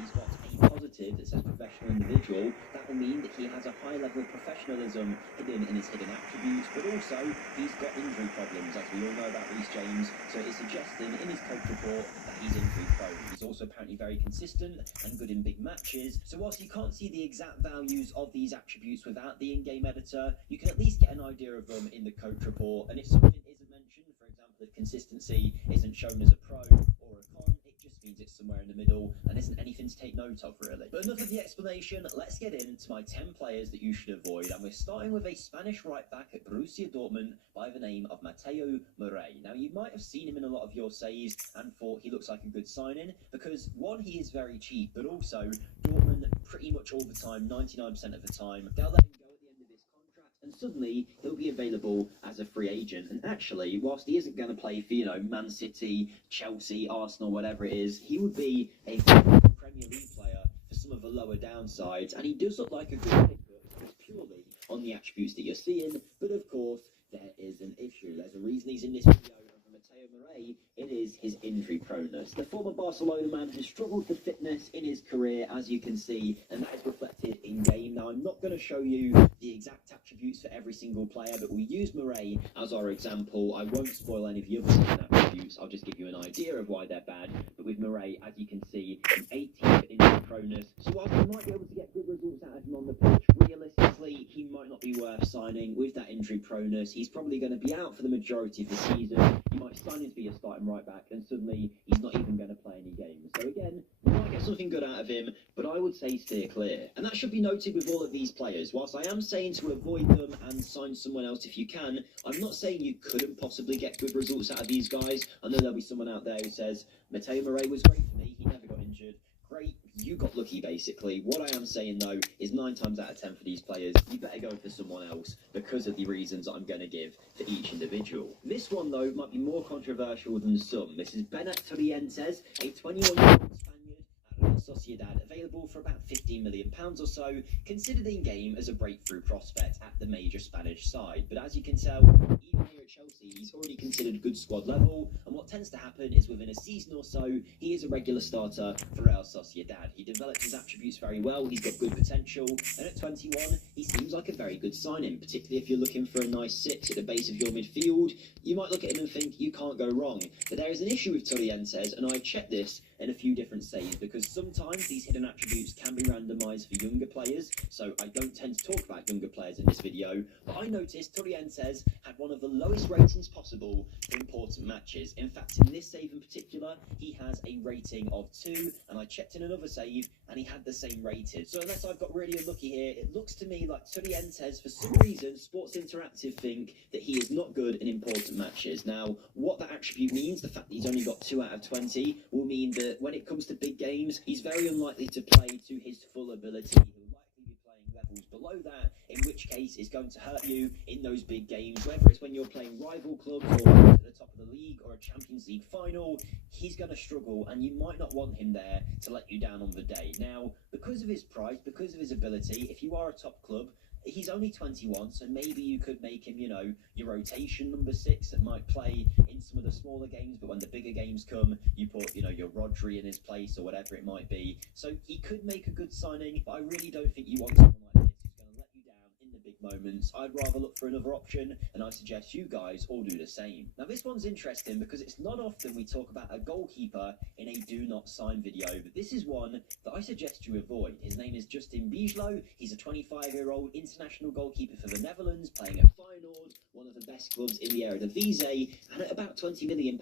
he's got a positive that says professional individual, that will mean that he has a high level of professionalism hidden in his hidden attributes, but also he's got injury problems, as we all know about Reece James, so it's suggesting in his coach report that he's injury prone. He's also apparently very consistent and good in big matches, so whilst you can't see the exact values of these attributes without the in-game editor, you can at least get an idea of them in the coach report, and if something isn't mentioned, for example if consistency isn't shown as a pro or a con, it just means it's somewhere in the middle and isn't anything to take note of really. But enough of the explanation, let's get into my 10 players that you should avoid, and we're starting with a Spanish right back at Borussia Dortmund by the name of Mateo Morey. Now you might have seen him in a lot of your saves and thought he looks like a good signing because one, he is very cheap, but also Dortmund pretty much all the time, 99% of the time, they'll let him go at the end of this contract and suddenly he'll be available as a free agent. And actually, whilst he isn't going to play for, you know, Man City, Chelsea, Arsenal, whatever it is, he would be a Premier League player for some of the lower downsides, and he does look like a good pickup purely on the attributes that you're seeing. But of course, there is an issue. There's a reason he's in this video. Mateo Morey, it is his injury proneness. The former Barcelona man has struggled for fitness in his career, as you can see, and that is reflected in game. Now, I'm not going to show you the exact attributes for every single player, but we'll use Morey as our example. I won't spoil any of the other attributes. I'll just give you an idea of why they're bad. But with Morey, as you can see, an 18 for injury proneness. So whilst we might be able to get good results out of him on the pitch, realistically, he might not be worth signing with that injury proneness. He's probably going to be out for the majority of the season. You might sign him to be a starting right back, and suddenly he's not even going to play any games. So again, you might get something good out of him, but I would say steer clear. And that should be noted with all of these players. Whilst I am saying to avoid them and sign someone else if you can, I'm not saying you couldn't possibly get good results out of these guys. I know there'll be someone out there who says, Mateo Morey was great for me, he never got injured. Great, You got lucky, basically. What I am saying, though, is 9 times out of 10 for these players, you better go for someone else because of the reasons I'm going to give for each individual. This one, though, might be more controversial than some. This is Benet Torrientes, a 21-year-old Spaniard at Real Sociedad, available for about £15 million or so, considered in-game as a breakthrough prospect at the major Spanish side. But as you can tell, even here at Chelsea, he's already considered good squad level, and what tends to happen is within a season or so, he is a regular starter for Real Sociedad. He developed his attributes very well, he's got good potential, and at 21, he seems like a very good signing, particularly if you're looking for a nice 6 at the base of your midfield. You might look at him and think, you can't go wrong. But there is an issue with Torrientes, and I checked this in a few different saves, because sometimes these hidden attributes can be randomised for younger players, so I don't tend to talk about younger players in this video, but I noticed Torrientes had one of the lowest ratings possible for important matches. In fact, in this save in particular, he has a rating of 2, and I checked in another save, and he had the same rating. So unless I've got really unlucky here, it looks to me like Torrientes, for some reason, Sports Interactive think that he is not good in important matches. Now, what that attribute means, the fact that he's only got 2 out of 20, will mean that when it comes to big games, he's very unlikely to play to his full ability. He'll likely be playing levels below that, in which case it's going to hurt you in those big games, whether it's when you're playing rival clubs or at the top of the league or a Champions League final. He's going to struggle, and you might not want him there to let you down on the day. Now, because of his price, because of his ability, if you are a top club, he's only 21, so maybe you could make him, you know, your rotation number 6 that might play in some of the smaller games, but when the bigger games come, you put, you know, your Rodri in his place or whatever it might be. So he could make a good signing, but I really don't think you want someone like this who's going to let you down in the big moments. I'd rather look for another option, and I suggest you guys all do the same. Now, this one's interesting because it's not often we talk about a goalkeeper in a do not sign video, but this is one that I suggest you avoid. His name is Justin Bijlo. He's a 25-year-old international goalkeeper for the Netherlands, playing at Feyenoord, one of the best clubs in the Eredivisie, and at about £20 million,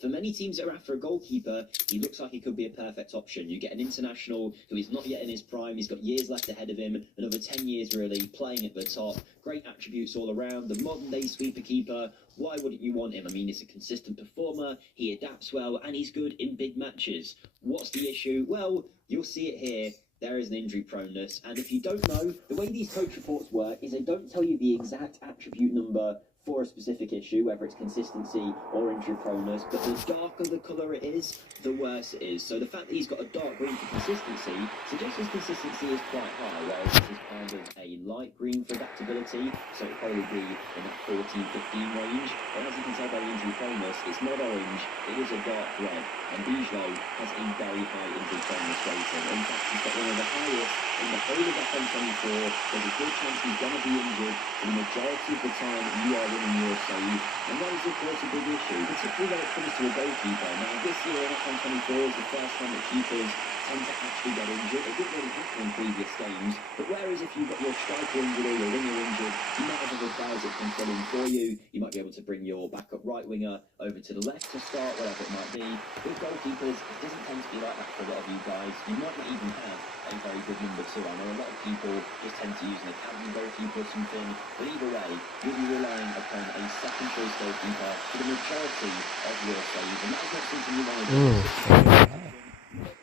for many teams that are after a goalkeeper, he looks like he could be a perfect option. You get an international who is not yet in his prime, he's got years left ahead of him, another 10 years really, playing at the top, great attributes all around, the modern-day sweeper keeper. Why wouldn't you want him? I mean, he's a consistent performer, he adapts well, and he's good in big matches. What's the issue? Well, you'll see it here. There is an injury proneness, and if you don't know, the way these coach reports work is they don't tell you the exact attribute number for a specific issue, whether it's consistency or injury proneness, but the darker the colour it is, the worse it is. So the fact that he's got a dark green for consistency suggests his consistency is quite high, whereas this is kind of a light green for adaptability, so it'll probably be in that 14-15 range. But as you can tell by the injury proneness, it's not orange, it is a dark red, and Bijlo has a very high injury proneness rating. In fact, he's got one of the highest in the whole of FM24. There's a good chance he's going to be injured for the majority of the time you are winning your save, and that is of course a big issue, particularly when it comes to a goalkeeper. Now, this year in FM24 is the first time that keepers tend to actually get injured. It didn't really happen in previous games, but whereas if you've got your striker injured or your winger injured, you might have other players that can fill in for you. You might be able to bring your backup right winger over to the left to start, whatever it might be. With goalkeepers, it doesn't tend to be like that for a lot of you guys. You might not even have a very good number 2. I know a lot of people just tend to use an academy goalkeeper or something, but either way, you'll be relying upon a second choice goalkeeper for the majority of your saves, and that's not something you want to do.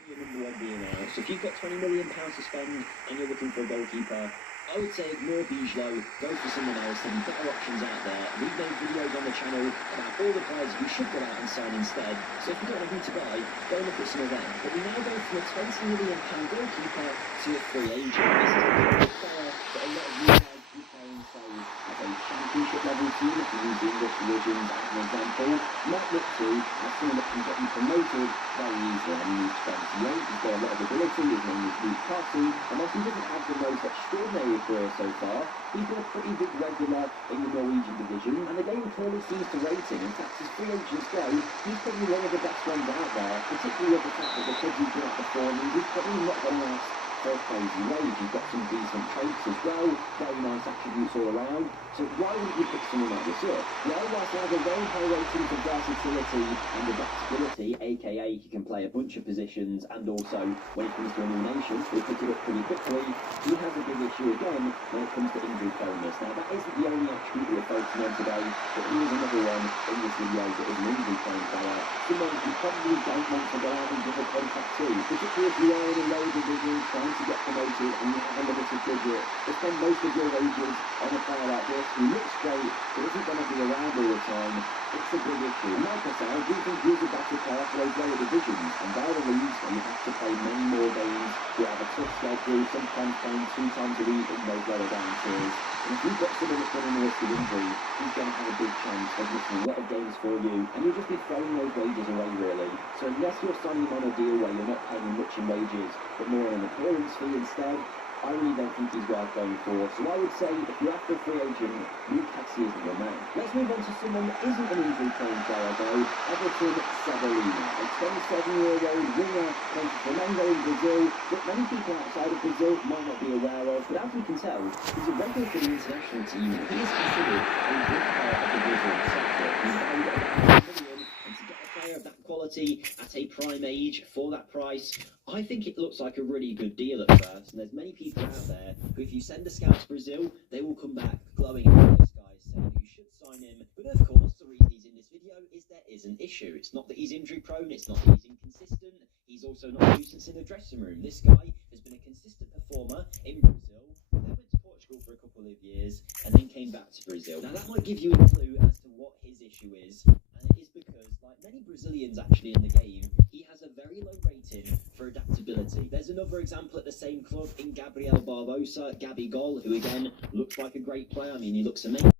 Your number 1 being out. So if you've got £20 million to spend and you're looking for a goalkeeper, I would say ignore Bijlo, go for someone else. There'll be better options out there. We've made videos on the channel about all the players you should go out and sign instead, so if you don't know who to buy, go look at some of them. But we now go from a £20 million goalkeeper to a free agent. This is a good player that a lot of you guys do play and say as a championship level team, if you use the English divisions as an example, might look to as someone that can get you promoted very easily. I mean, he's 28, he's got a lot of ability, his name is Luke Carty, and whilst he doesn't have the most extraordinary career so far, he's been a pretty big regular in the Norwegian division, and the game clearly seems to rate him. In fact, his free agents go, he's probably one of the best ones out there, particularly with the fact that the clubs he's been at before, he's probably not going to last for a crazy wage. You've got some decent traits as well, very nice attributes all around. So why wouldn't you pick someone like this up? Well, whilst he has a very high rating for versatility and adaptability, aka he can play a bunch of positions, and also when it comes to elimination, he'll pick it up pretty quickly. He has a big issue again when it comes to injury proneness. Now that isn't the only attribute we're focusing on today, but here's another one in this video that is an injury prone player. Someone who probably don't want to go out and give a contract to, particularly if you are in a low division trying to get promoted and you have a limited budget. To spend most of your wages on a player like this who looks great but isn't going to be around all the time, it's a big issue. Like I said, I do think he's a better player for those lower divisions, and by the leagues when you have to play many more games, you have a tough schedule, sometimes playing 2 times a week in those lower down tiers. And if you've got someone that's running the risk of injury, he's going to have a big chance of missing a lot of games for you, and you'll just be throwing those wages away really. So unless you're signing him on a deal where you're not paying him much in wages, but more on an appearance fee instead, I really don't think he's worth going for. So I would say if you're after a free agent, Luke Cassie isn't your man. Let's move on to someone that isn't an injury-prone player though, Everton Severino, a 27-year-old winger from Flamengo in Brazil that many people outside of Brazil might not be aware of, but as we can tell, he's a regular for the international team. He is considered a big part of the Brazil sector. He's valued at about $1 million, and to get a player of that quality at a prime age for that price, I think it looks like a really good deal at first, and there's many people out there who, if you send a scout to Brazil, they will come back glowing about this guy, saying you should sign him. But of course, the reason he's in this video is there is an issue. It's not that he's injury prone, it's not that he's inconsistent, he's also not a nuisance in the dressing room. This guy has been a consistent performer in Brazil, then went to Portugal for a couple of years, and then came back to Brazil. Now that might give you a clue as to what his issue is, and it is because, like many Brazilians actually in the game, he has a very low rating for adaptability. There's another example at the same club in Gabriel Barbosa, Gabigol, who again looks like a great player. I mean, he looks amazing.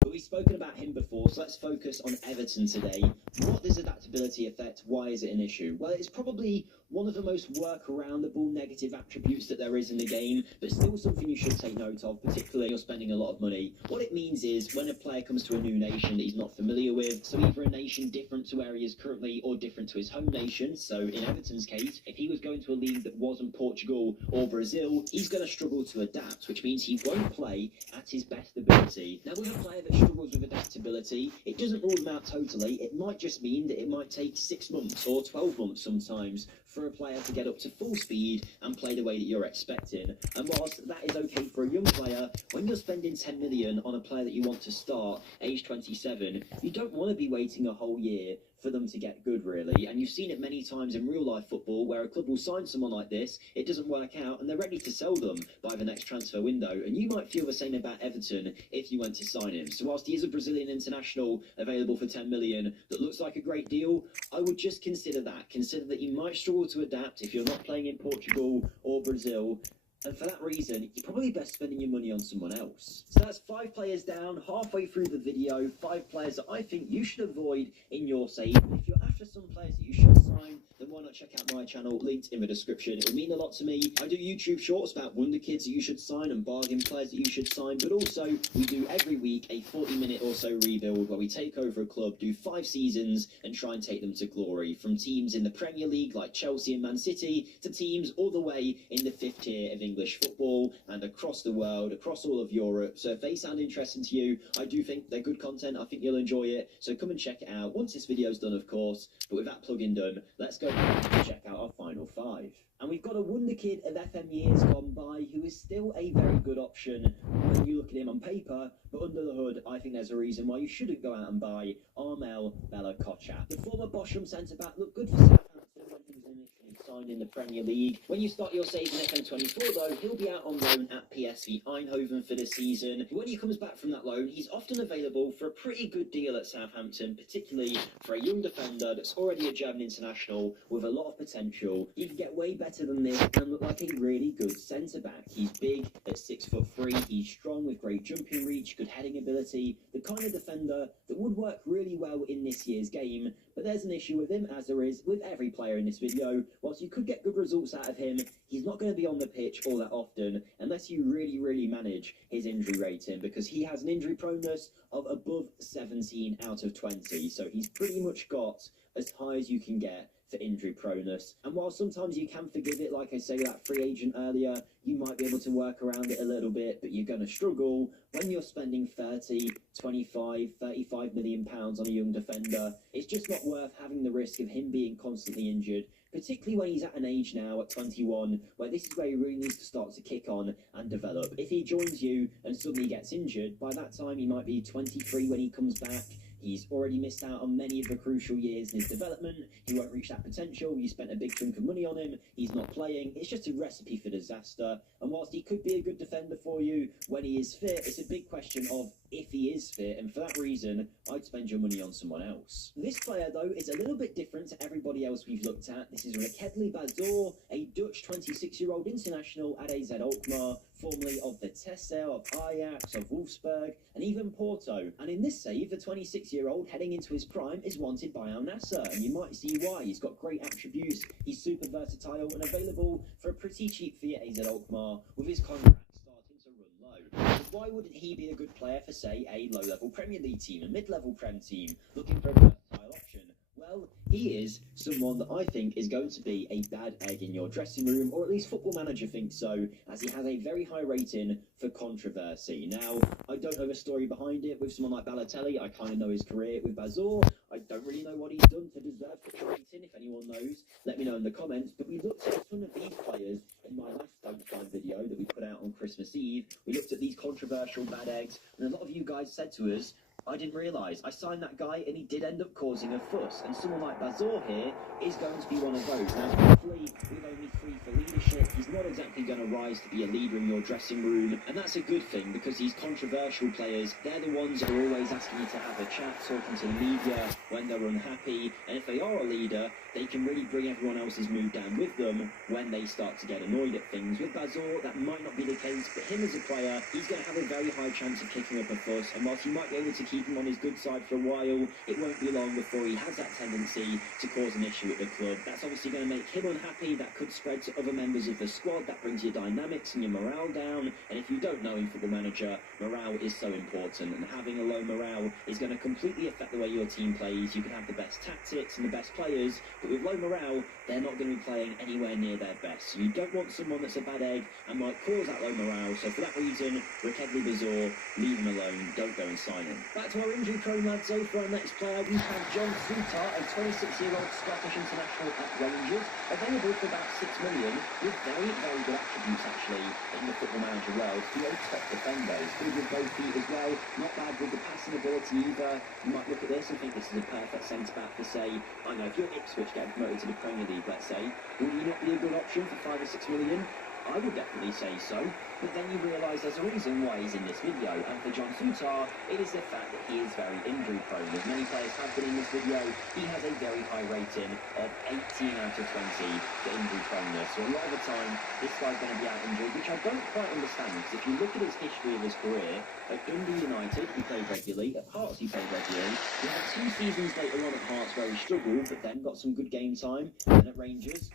But we've spoken about him before, so let's focus on Everton today. What does adaptability affect? Why is it an issue? Well, it's probably one of the most work-aroundable negative attributes that there is in the game, but still something you should take note of, particularly if you're spending a lot of money. What it means is when a player comes to a new nation that he's not familiar with, so either a nation different to where he is currently or different to his home nation, so in Everton's case, if he was going to a league that wasn't Portugal or Brazil, he's going to struggle to adapt, which means he won't play at his best ability. Now, with a player that struggles with adaptability, it doesn't rule them out totally. It might just mean that it might take 6 months or 12 months sometimes for a player to get up to full speed and play the way that you're expecting. And whilst that is okay for a young player, when you're spending 10 million on a player that you want to start age 27, you don't want to be waiting a whole year for them to get good, really. And you've seen it many times in real life football where a club will sign someone like this, it doesn't work out, and they're ready to sell them by the next transfer window. And you might feel the same about Everton if you went to sign him. So whilst he is a Brazilian international available for 10 million that looks like a great deal, I would just consider that. Consider that you might struggle to adapt if you're not playing in Portugal or Brazil. And for that reason, you're probably best spending your money on someone else. So that's 5 players down, halfway through the video, 5 players that I think you should avoid in your save. If you're after some players that you should sign, then why not check out my channel, linked in the description. It will mean a lot to me. I do YouTube shorts about wonder kids that you should sign and bargain players that you should sign, but also we do every week a 40-minute or so rebuild where we take over a club, do 5 seasons, and try and take them to glory. From teams in the Premier League like Chelsea and Man City to teams all the way in the 5th tier of English football and across the world, across all of Europe. So if they sound interesting to you, I do think they're good content. I think you'll enjoy it. So come and check it out once this video's done, of course. But with that plug-in done, let's go and check out our final 5. And we've got a wonder kid of FM years gone by who is still a very good option when you look at him on paper, but under the hood, I think there's a reason why you shouldn't go out and buy Armel Bella-Kotchap. The former Bochum centre-back looked good for Southampton when he was initially signed in the Premier League. When you start your season FM24 though, he'll be out on loan at PSV Eindhoven for the season. When he comes back from that loan, he's often available for a pretty good deal at Southampton, particularly for a young defender that's already a German international with a lot of potential. You can get way better than this and look like a really good centre-back. He's big at 6'3", he's strong with great jumping reach, good heading ability, the kind of defender that would work really well in this year's game. But there's an issue with him, as there is with every player in this video. Whilst you could get good results out of him, he's not going to be on the pitch all that often unless you really manage his injury rating, because he has an injury proneness of above 17 out of 20. So he's pretty much got as high as you can get for injury proneness. And while sometimes you can forgive it, like I say, that free agent earlier, you might be able to work around it a little bit, but you're going to struggle when you're spending 30, 25, 35 million pounds on a young defender. It's just not worth having the risk of him being constantly injured, particularly when he's at an age now at 21, where this is where he really needs to start to kick on and develop. If he joins you and suddenly gets injured, by that time he might be 23 when he comes back. He's already missed out on many of the crucial years in his development. He won't reach that potential. You spent a big chunk of money on him. He's not playing. It's just a recipe for disaster. And whilst he could be a good defender for you when he is fit, it's a big question of if he is fit, and for that reason, I'd spend your money on someone else. This player, though, is a little bit different to everybody else we've looked at. This is Rekadli Bazor, a Dutch 26-year-old international at AZ Alkmaar, formerly of the Tessel, of Ajax, of Wolfsburg, and even Porto. And in this save, the 26-year-old heading into his prime is wanted by Al Nassr, and you might see why. He's got great attributes, he's super versatile and available for a pretty cheap fee at AZ Alkmaar, with his contract starting to run low. So why wouldn't he be a good player for, say, a low-level Premier League team, a mid-level Prem team, looking for a versatile option? Well, he is someone that I think is going to be a bad egg in your dressing room, or at least Football Manager thinks so, as he has a very high rating for controversy. Now, I don't know the story behind it. With someone like Balotelli, I kind of know his career. With Bazor, I don't really know what he's done to deserve such a rating. If anyone knows, let me know in the comments. But we looked at a ton of these players in my last Don't Find video that we put out on Christmas Eve. We looked at these controversial bad eggs, and a lot of you guys said to us, I didn't realise. I signed that guy and he did end up causing a fuss. And someone like Bazor here is going to be one of those. Now, hopefully, with only 3 for leadership, he's not exactly going to rise to be a leader in your dressing room. And that's a good thing, because these controversial players, they're the ones that are always asking you to have a chat, talking to the media when they're unhappy. And if they are a leader, they can really bring everyone else's mood down with them when they start to get annoyed at things. With Bazor, that might not be the case, but him as a player, he's going to have a very high chance of kicking up a fuss. And whilst you might be able to keep him on his good side for a while, it won't be long before he has that tendency to cause an issue at the club. That's obviously going to make him unhappy. That could spread to other members of the squad. That brings your dynamics and your morale down. And if you don't know in Football Manager, morale is so important, and having a low morale is going to completely affect the way your team plays. You can have the best tactics and the best players, but with low morale, they're not going to be playing anywhere near their best. So you don't want someone that's a bad egg and might cause that low morale. So for that reason, Rekadli Bazor, leave him alone. Don't go and sign him. Back to our injury-prone lads. So for our next player, we have John Souttar, a 26-year-old Scottish international at Rangers, available for about 6 million, with very, very good attributes actually in the Football Manager world. He is top defender. He's good with both feet as well. Not bad with the passing ability either. You might look at this and think this is a perfect centre-back to say, I know, if you're Ipswich getting promoted to the Premier League, let's say, would he not be a good option for 5 or 6 million? I would definitely say so, but then you realise there's a reason why he's in this video, and for John Souttar, it is the fact that he is very injury prone. As many players have been in this video, he has a very high rating of 18 out of 20 for injury proneness. So a lot of the time, this guy's going to be out injured, which I don't quite understand, because if you look at his history of his career, at Dundee United, he played regularly, at Hearts he played regularly, he had 2 seasons later on at Hearts where he struggled, but then got some good game time, and at Rangers,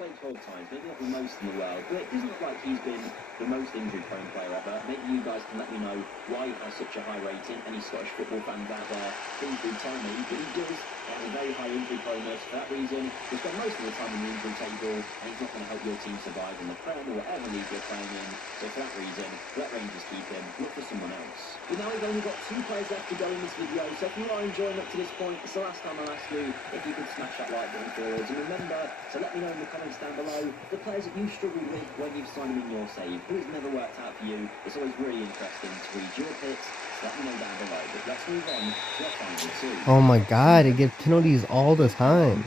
played 12 times, maybe not the most in the world, but it doesn't look like he's been the most injury-prone player ever. Maybe you guys can let me know why he has such a high rating. Any Scottish football fans out there, please do tell me. But he does have a very high injury proneness. For that reason, he'll spend most of the time in the injury table, and he's not going to help your team survive in the Prem or whatever league you're playing in. So for that reason, let Rangers keep him. Look for someone else. But now we've only got 2 players left to go in this video, so if you are enjoying up to this point, it's the last time I'll ask you if you could smash that like button forwards. And remember to let me know in the comments down below the players that you've struggled with when you've signed them in your save. Who has never worked out for you? It's always really interesting to read your picks, so let me know down below. But let's move on to our final 2. Oh my god, I get penalties all the time.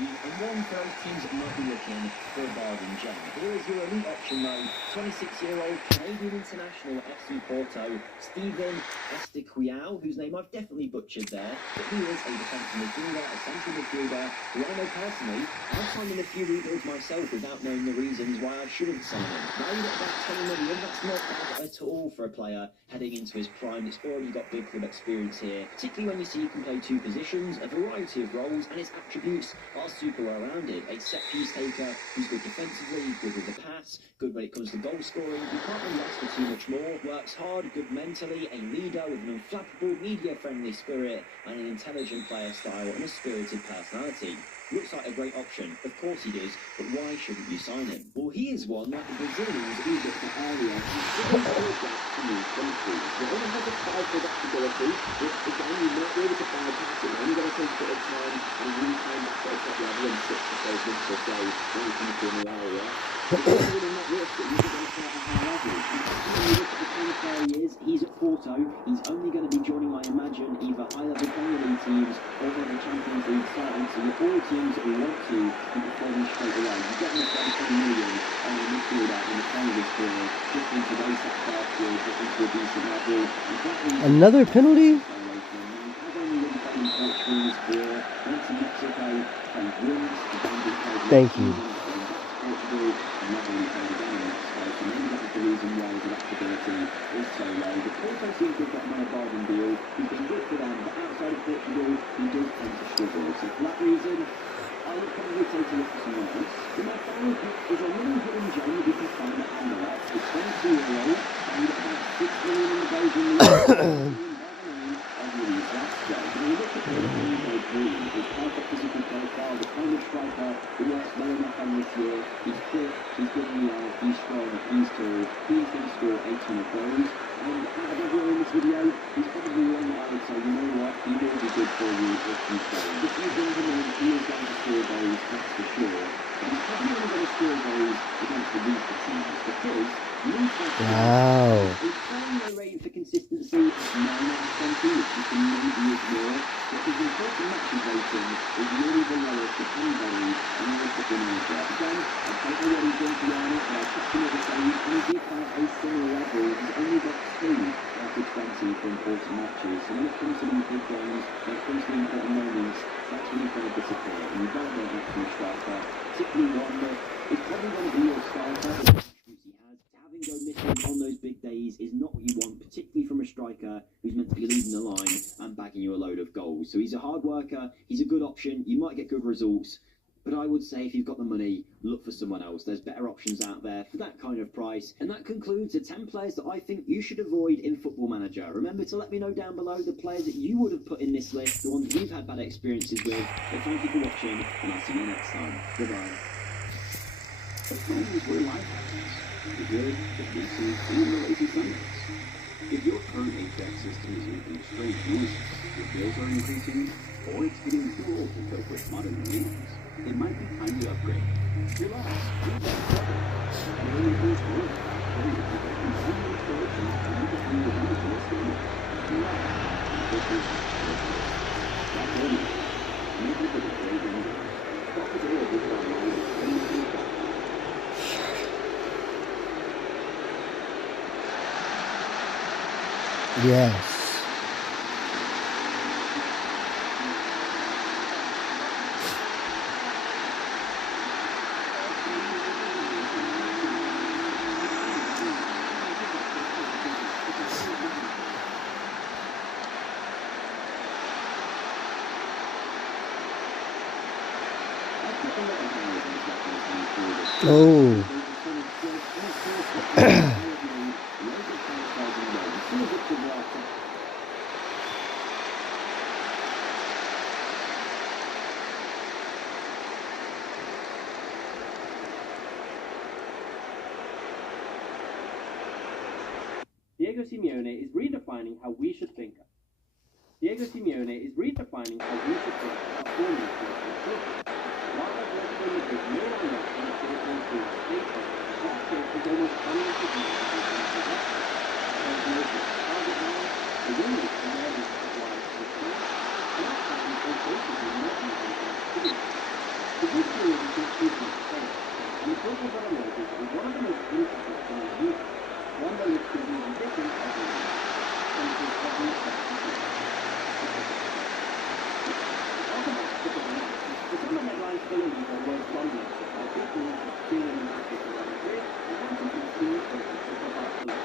And one for those teams that might be looking for a bargain gem. Here is your elite option though, 26-year-old Canadian international at FC Porto, Steven Estiquiao, whose name I've definitely butchered there, but he is a defensive midfielder, a central midfielder, who I know personally, I've signed in a few rebuilds myself without knowing the reasons why I shouldn't sign him. Now you get about 20 million, that's not bad at all for a player heading into his prime. It's already got big club experience here, particularly when you see he can play 2 positions, a variety of roles, and his attributes are super well rounded. A set piece taker who's good defensively, good with the pass, good when it comes to goal scoring. You can't really ask for too much more. Works hard, good mentally, a leader with an unflappable, media-friendly spirit, and an intelligent player style and a spirited personality. Looks like a great option. Of course he does, but why shouldn't you sign him? Well, he is one like the Brazilians we looked at earlier. He's still adapt to new countries. The other has a high adaptability, which again you might be able to bypass it. Only going to take a bit of time and really came back at a top level in 6 to 12 months or so when he comes to a new area. But really not risk that he's going to start at a high level. When you look at the kind of player he is, he's at Porto. He's only going to be joining, I imagine, either high-level Premier League teams or one of the Champions League sides. So the all teams that will want to be performing straight away. You get him to 20 million on the midfielder in the final of his career, just into race that far field, just into a decent level. Another penalty? Thank you. I would probably take a look for someone else. But my final pick is a little hidden gem that you can find at MLS. It's 22-year-old, and about 6 million in the Belgian league. When you look at him, he's brilliant. His perfect physical profile, the kind of striker who works well enough on this year. He's quick, he's good in the air, he's strong, he's tall. He's going to score 18 of those. And out of everyone in this video, he's probably one that I would say, you know what, he will be good for you if he's going. If you bring him in, he is going to score goals, that's for sure. But he's probably only going to score goals against the weaker teams because wow. He's showing no rating for consistency, 9 out of 20, which you can maybe ignore. But his important matches rating is really the lowest of anybody in the football manager. Again, I don't know what he's doing to earn it, but I touched him at the stage, and he did have a similar level. He's only got 2 out of 20 for important matches. So when it comes to these big games, when it comes to the important moments, that's when you've got to disappear. And you don't want that from a striker, particularly one that is probably going to be your starter. Having go missing on those big days is not what you want, particularly from a striker who's meant to be leading the line and bagging you a load of goals. So he's a hard worker, he's a good option, you might get good results, but I would say if you've got the money, look for someone else. There's better options out there for that kind of price. And that concludes the 10 players that I think you should avoid in Football Manager. Remember to let me know down below the players that you would have put in this list, the ones that you've had bad experiences with. But thank you for watching, and I'll see you next time. Goodbye. Home is where life happens. The good, the decent, and the lazy Sundays. If your current HVAC system is making strange noises, your bills are increasing, or it's getting too old to cope with modern demands, it might be time to upgrade. Relax, leave that cover. And when you lose work, whether you keep open only storage and you become the one to listen, relax. That's all. Make it a great day. Talk to the old online and Yes. Oh. Diego Simeone is redefining how we should think. Diego Simeone is redefining how we should think about forming football. While I've left them with no one else in the Philippines to state that kid is almost unrecognizable from the rest. There's no target line, the window is commanded wide to the team, and at times they're basically not even considered. The good thing is this is not fair, and the Copa de America is one of the most interesting in the league. One that looks completely different every year. And it is every second. Talk about football analysis. The summer headlines for the league are worth wondering by people who have seen in the market for Real Madrid and wanting to see the purpose of the Barcelona.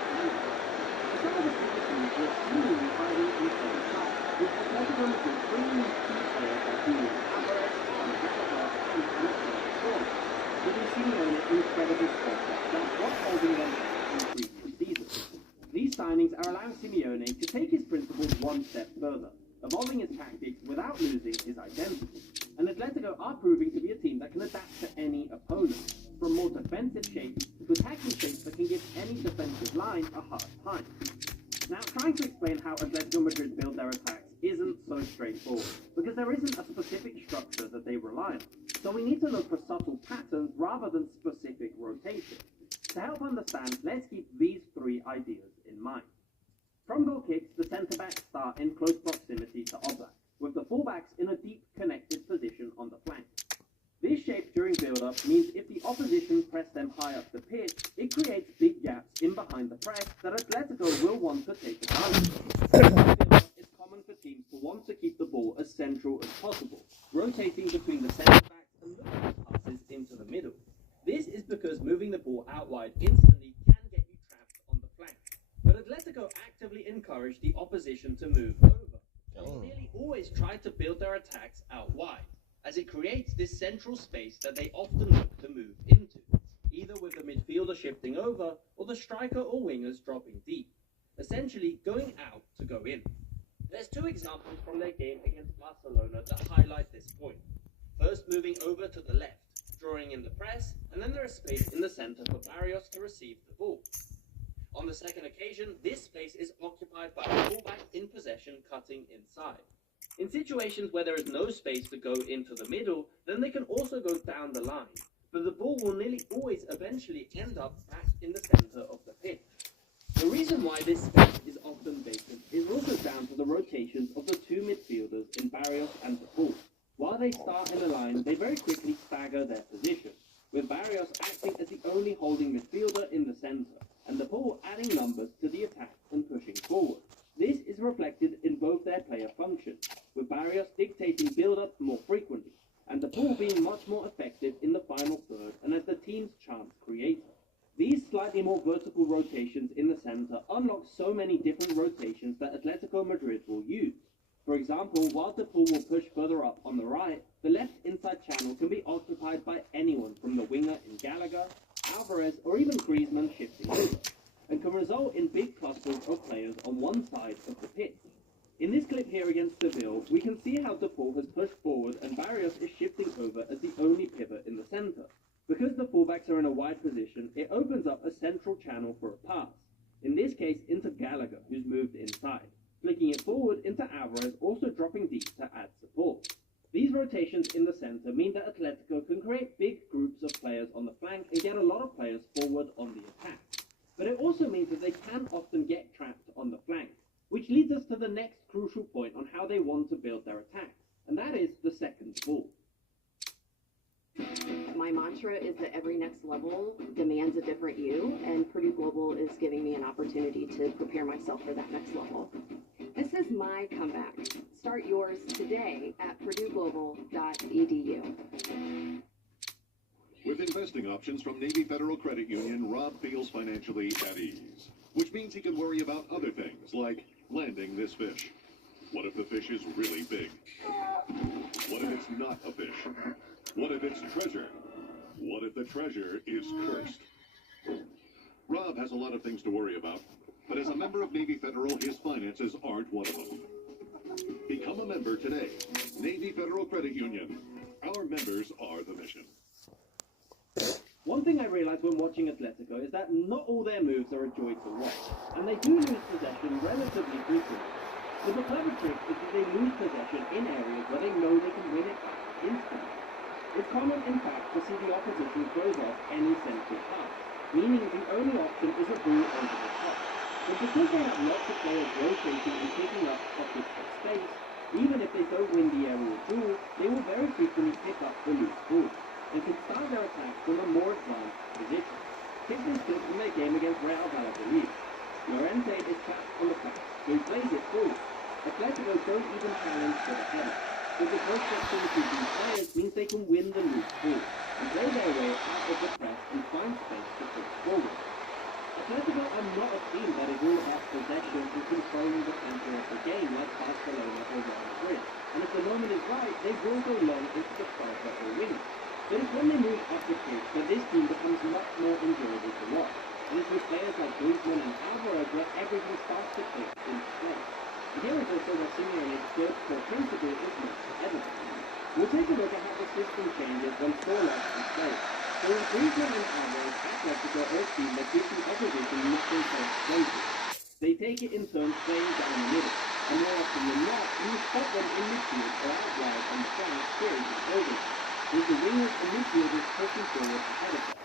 Some of the positions were seemingly hiding in plain sight, with Atletico Madrid bringing in key players like Julian Alvarez, Alejandro, and Antonio Scoring, giving Simeone incredible spot that was holding them back in previous seasons. These signings are allowing Simeone to take his principles one step further, evolving his tactics without losing his identity. and Atletico are proving to be a team that can adapt to any opponent, from more defensive shapes to attacking shapes that can give any defensive line a hard time. Now, trying to explain how Atletico Madrid build their attacks isn't so straightforward, because there isn't a specific structure that they rely on, so we need to look for subtle patterns rather than specific rotation. To help understand, let's keep these three ideas in mind. From goal kicks, the centre-backs start in close proximity to Oblak, with the full-backs in a deep connected position on the flank. This shape during build-up means if the opposition press them high up the pitch, it creates big gaps in behind the press that Atletico will want to take advantage of. It's common for teams to want to keep the ball as central as possible, rotating between the centre-backs and looking for passes into the middle. This is because moving the ball out wide instantly can get you trapped on the flank. But Atletico actively encourage the opposition to move over. They nearly always try to build their attacks out wide, as it creates this central space that they often look to move into, either with the midfielder shifting over or the striker or wingers dropping deep, essentially going out to go in. There's two examples from their game against Barcelona that highlight this point. First, moving over to the left, drawing in the press, and then there is space in the centre for Barrios to receive the ball. On the second occasion, this space is occupied by a fullback in possession cutting inside. In situations where there is no space to go into the middle, then they can also go down the line, but the ball will nearly always eventually end up back in the centre of the pitch. The reason why this space is often vacant is also down to the rotations of the two midfielders in Barrios and the ball. While they start in a line, they very quickly stagger their position, with Barrios acting as the only holding midfielder in the centre, and the ball adding numbers to the attack and pushing forward. This is reflected in both their player functions, with Barrios dictating build-up more frequently, and the ball being much more effective in the final third and as the team's chance creator. These slightly more vertical rotations in the centre unlock so many different rotations that Atletico Madrid will use. For example, while the ball will push further up on the right, the left inside channel can be occupied by anyone from the winger in Gallagher, Alvarez, or even Griezmann shifting over, and can result in big clusters of players on one side of the pitch. In this clip here against Seville, we can see how De Paul has pushed forward and Barrios is shifting over as the only pivot in the centre. Because the fullbacks are in a wide position, it opens up a central channel for a pass, in this case into Gallagher, who's moved inside, flicking it forward into Alvarez, also dropping deep to add support. These rotations in the centre mean that Atletico can create big groups of players on the flank and get a lot of players forward on the attack. But it also means that they can often get trapped on the flank, which leads us to the next crucial point on how they want to build their attacks, and that is the second ball. My mantra is that every next level demands a different you, and Purdue Global is giving me an opportunity to prepare myself for that next level. This is my comeback. Start yours today at purdueglobal.edu. With investing options from Navy Federal Credit Union, Rob feels financially at ease, which means he can worry about other things like landing this fish. What if the fish is really big? What if it's not a fish? What if it's treasure? What if the treasure is cursed? Rob has a lot of things to worry about, but as a member of Navy Federal, his finances aren't one of them. Become a member today. Navy Federal Credit Union. Our members are the mission. One thing I realised when watching Atletico is that not all their moves are a joy to watch, and they do lose possession relatively frequently. But the clever trick is that they lose possession in areas where they know they can win it back instantly. It's common, in fact, to see the opposition close off any central pass, meaning the only option is a ball over the top. But because they have lots of players rotating and picking up pockets of space, even if they don't win the aerial duel, they will very frequently pick up the loose ball, and can start their attack from a more advanced position. Take this clip from their game against Real Valladolid. Llorente is trapped on the pass, so he plays it forward. Atletico don't even challenge for the header, but the close proximity of these players means they can win the loose ball, and play their way out of the press and find space to push forward. Atletico are not a team that is all about possession and controlling the center of the game like Barcelona or Real Madrid, and if the moment is right, they will go long into the striker or winger. But it's when they move up the pitch that this team becomes much more enjoyable to watch, and it's with players like Griezmann and Alvarez where everything starts to click into place. And here is also where Simeone's good core principle is most evident. We'll take a look at how the system changes when Fortnite is played. So in Griezmann and Alvarez, Atletico are a team that gives the opposition nothing but exposure. They take it in turns playing down the middle, and more often than not, you spot them in midfield or out wide on the flank creating over, with the wingers and midfielders pushing forward ahead of them.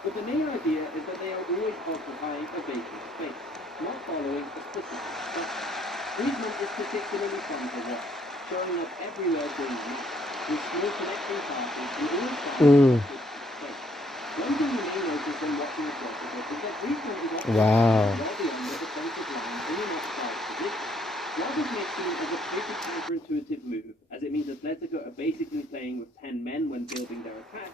But the main idea is that they are always occupying a vacant space, not following a specific pattern. Griezmann is particularly fun to watch, showing up everywhere during the match, with small connecting passes and always finding space. One thing you may notice when watching the Atletico is that Griezmann is often well beyond the defensive line in an offside position. While this may seem as a pretty counterintuitive move, as it means Atletico are basically playing with 10 men when building their attack,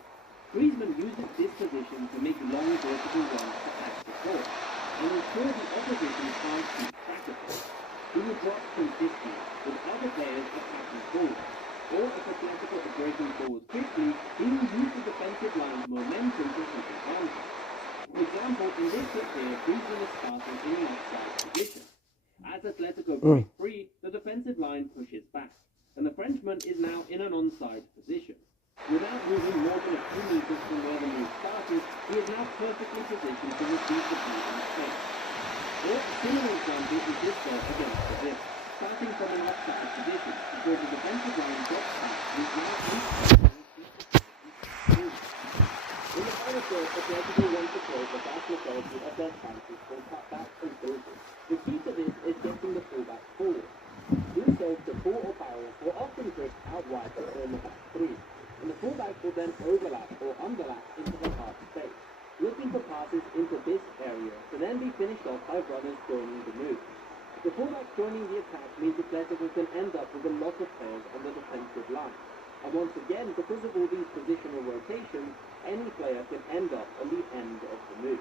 Griezmann uses this position to make long vertical runs to catch the ball, and ensure the opposition can't keep track of it. He will drop some distance, with other players attacking forward, or if Atletico are breaking forward quickly, he will use the defensive line's momentum to take advantage. For example, in this clip here, Griezmann is starting in an offside position. As Atletico break free, the defensive line pushes back, and the Frenchman is now in an onside position. Without moving more than a few meters from where the move started, he is now perfectly positioned to receive the ball in space. Or a similar example is this goal against Brazil. Starting from an offside position, because the defensive line drops back and is now in the final third, Atletico wants to play the vast majority of their chances from cutbacks and filters. The key to this is getting the fullback forward. Do so to ball or barrel will often drift out wide to form a back three, and the fullback will then overlap or underlap into the half space, looking for passes into this area to then be finished off by runners joining the move. The fullback joining the attack means Atletico can end up with a lot of players on the defensive line. And once again, because of all these positional rotations, any player can end up on the end of the move.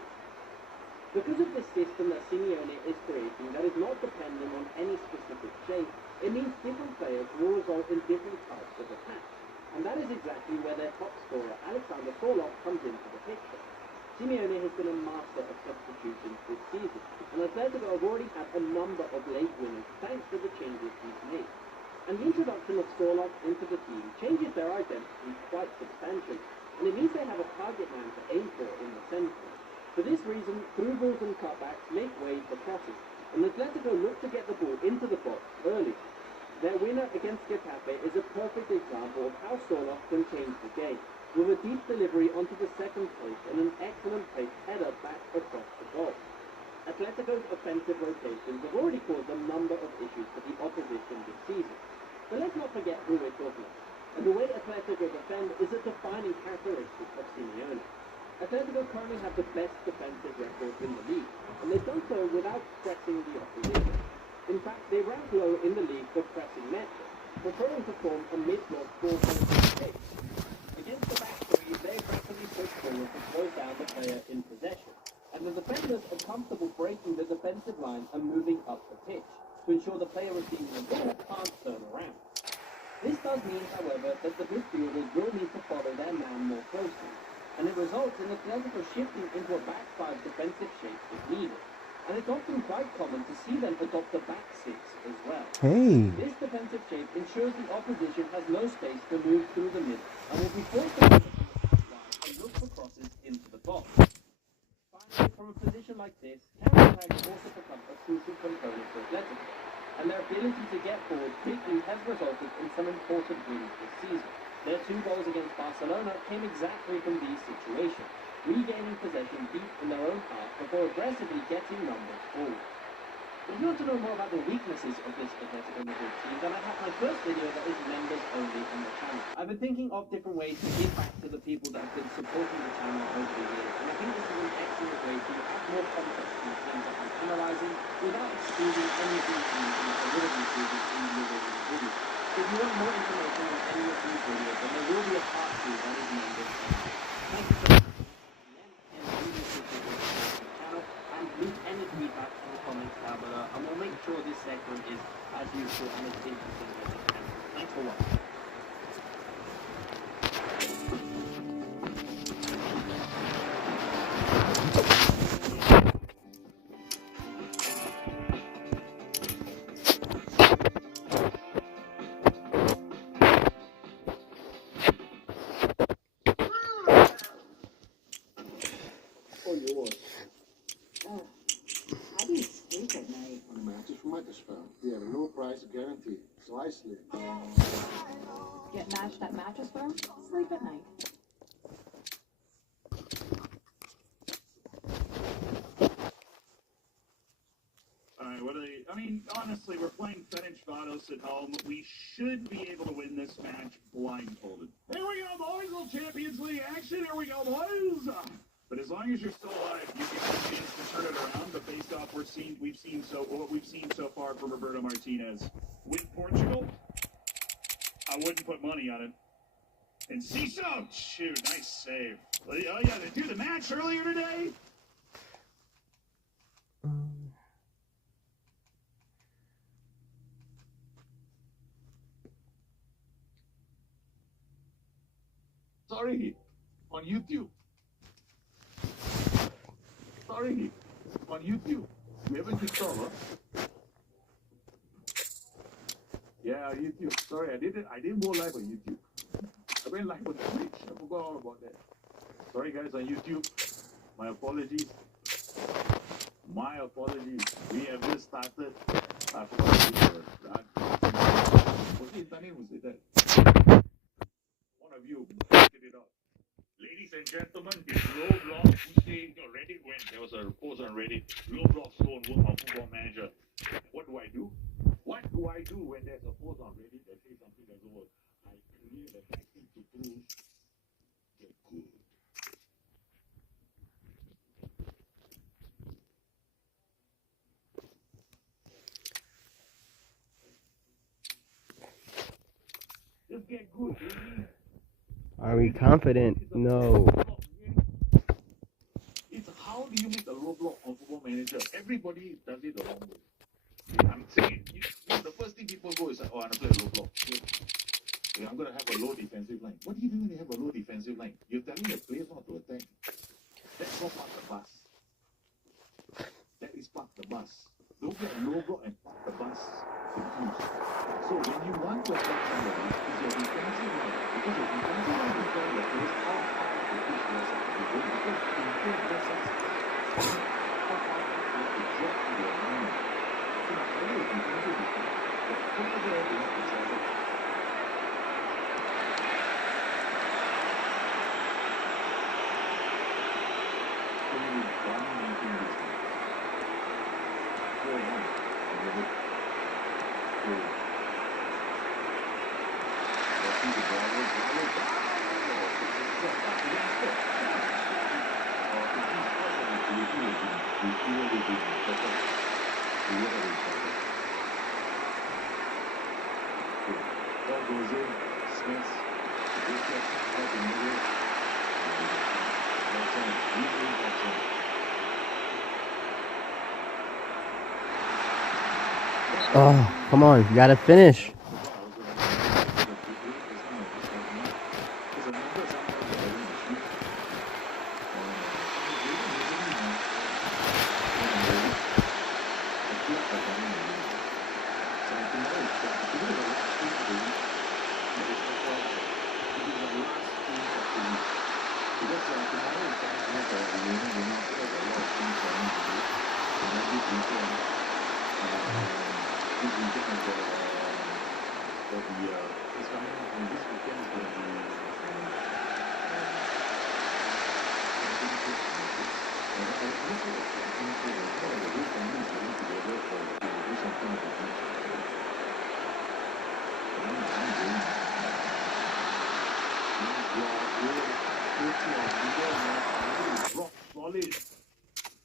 Because of the system that Simeone is creating that is not dependent on any specific shape, it means different players will result in different types of attacks. And that is exactly where their top scorer, Alexander Forlov, comes into the picture. Simeone has been a master of substitutions this season, and Atletico have already had a number of late winners thanks to the changes he's made. And the introduction of Forlov into the team changes their identity quite substantially, and it means they have a target man to aim for in the centre. For this reason, through balls and cutbacks make way for crosses, and Atletico look to get the ball into the box early. Their winner against Getafe is a perfect example of how Forlov can change the game, with a deep delivery onto the second post and an excellent pace header back across the goal. Atletico's offensive rotations have already caused a number of issues for the opposition this season. But let's not forget who we're talking about. And the way Atletico defend is a defining characteristic of Simeone. Atletico currently have the best defensive record in the league, and they've done so without pressing the opposition. In fact, they rank low in the league for pressing metrics, preferring to form a mid-block 4-4-6. Against the back three, they rapidly push forward to close down the player in possession, and the defenders are comfortable breaking the defensive line and moving up the pitch to ensure the player receiving the ball can't turn around. This does mean, however, that the midfielders will need to follow their man more closely, and it results in Atletico shifting into a back five defensive shape if needed. And it's often quite common to see them adopt a back six as well. Hey. This defensive shape ensures the opposition has no space to move through the middle and will be forced to focus on the top line and look for crosses into the box. Finally, from a position like this, counter-attacks also become a crucial component for Atletico, and their ability to get forward quickly has resulted in some important wins this season. Their 2 goals against Barcelona came exactly from these situations, regaining possession deep in their own half before aggressively getting numbers forward. If you want to know more about the weaknesses of this Atletico Madrid team, then I have my first video that is members only on the channel. I've been thinking of different ways to give back to the people that have been supporting the channel over the years, and I think this is an excellent way to add more context to the teams that I'm analysing without excluding any of these teams that I would have included in the original video. If you want more information on any of these videos, then there will be a part 2 that is members only. Thank you so much. And leave any feedback in the comments down below, and we'll make sure this segment is as useful and as interesting as it can. Thanks for watching. Ugh. How do you sleep at night? On a mattress from Wetherspoon. They have a low price guarantee. So I sleep. Get matched at Mattress Firm? Sleep at night. Alright, what are they? I mean, honestly, we're playing Fetish Vados at home. We should be able to win this match blindfolded. Here we go, boys! Little Champions League action! Here we go, boys! But as long as you're still alive, you can have a chance to turn it around. But based off what we've seen so far from Roberto Martinez with Portugal, I wouldn't put money on it. And Ciso, shoot, nice save. Oh yeah, they do the match earlier today. Sorry, on YouTube. Sorry, on YouTube. We haven't installed, huh? Yeah, YouTube. Sorry, I didn't go live on YouTube. I went live on Twitch. I forgot all about that. Sorry guys on YouTube. My apologies. My apologies. We have just started. I forgot to was it Tani? Was it that? One of you figured it out. Ladies and gentlemen, it's Roblox. Who say Reddit went? There was a post on Reddit. Roblox don't work on Football Manager. What do I do? What do I do when there's a post on Reddit that says something doesn't work? I create a tactic to prove they're good. Just get good, baby. Are we confident? No. It's how do you make a Roblox on Football Manager? Everybody does it the wrong way. I'm saying, the first thing people go is like, oh, I'm going to play Roblox. Yeah, I'm going to have a low defensive line. What do you do when you have a low defensive line? You're telling the players not to attack. That's not park the bus. That is park the bus. Don't get low block and park the bus confused. So when you want to attack somebody, it's your defensive line. Because your defensive line will tell your players how far to push their side to go. Because in case their side how far to drop to your line. So now, all your defensive is but over there, they have to travel. Oh, come on. You gotta finish.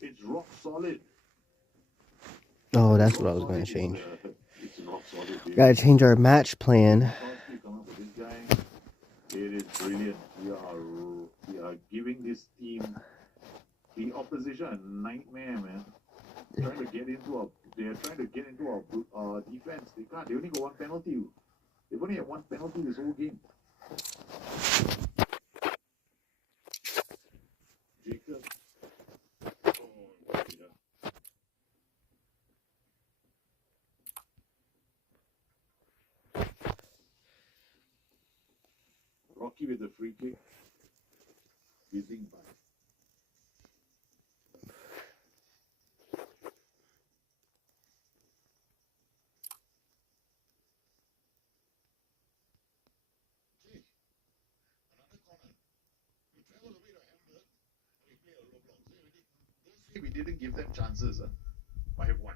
It's rock solid. Oh, that's what I was going to change. Gotta change our match plan. It is brilliant. We are giving this team, the opposition, a nightmare, man. They are trying to get into our defense. They can't. They only got one penalty. They've only had one penalty this whole game. Jacob. Rocky with the free kick. Whizzing by. we didn't give them chances. By one.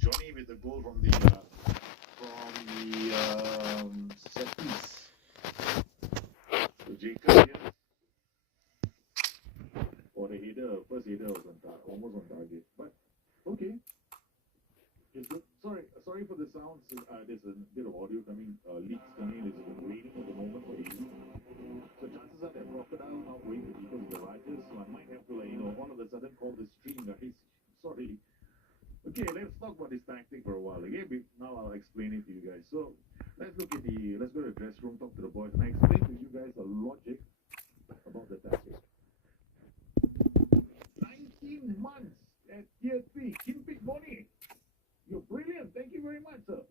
Johnny with the goal from the set piece. So Jacob here. For the header, first header was almost on target. But okay. It's good. Sorry for the sounds. There's a bit of audio coming, leaks coming. It's raining at the moment for AU. So chances are that Crocodile not going because of the Rajas. So I might have to, all of a sudden call the stream, guys. Sorry. Okay, let's talk about this tactic for a while. Okay, now I'll explain it to you guys. So let's go to the dress room, talk to the boys, and I explain to you guys the logic about the tactic. 19 months at tier 3, Kimpik Boni. You're brilliant. Thank you very much, sir.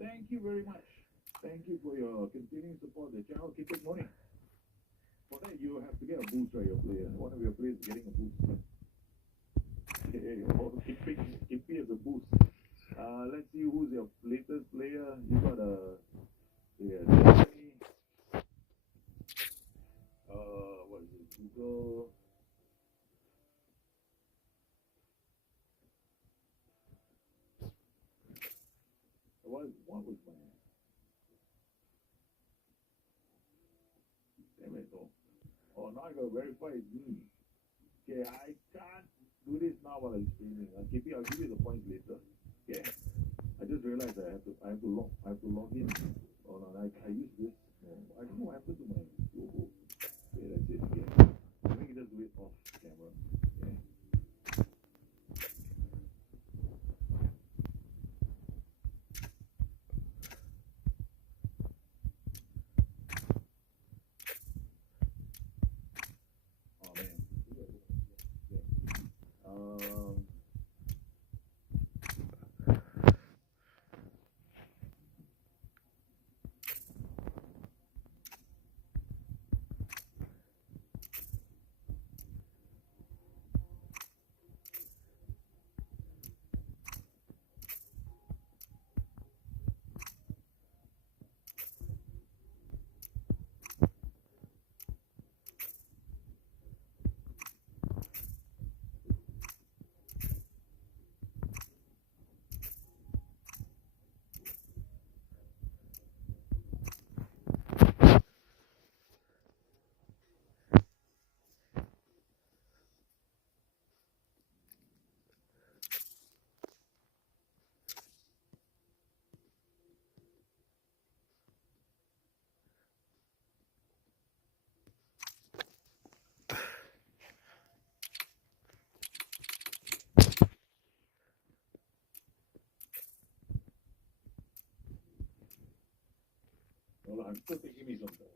Thank you very much. Thank you for your continuing support of the channel. Kimpik Boni. For that, you have to get a boost, right, your player. One of your players is getting a boost. Kimpy has a boost. Let's see who's your latest player. You got what is it? Google. What was my? Damn it! Oh, now I gotta verify it's me. Okay, I can't do this now while I'm streaming. I'll give you the points later. Okay. I just realized I have to log in. Oh no, I use this. No, I don't know what happened to my logo. Okay, that's it. Okay. Let me just do it off camera. Okay. Oh man. Okay. Well, I'm still taking me some time.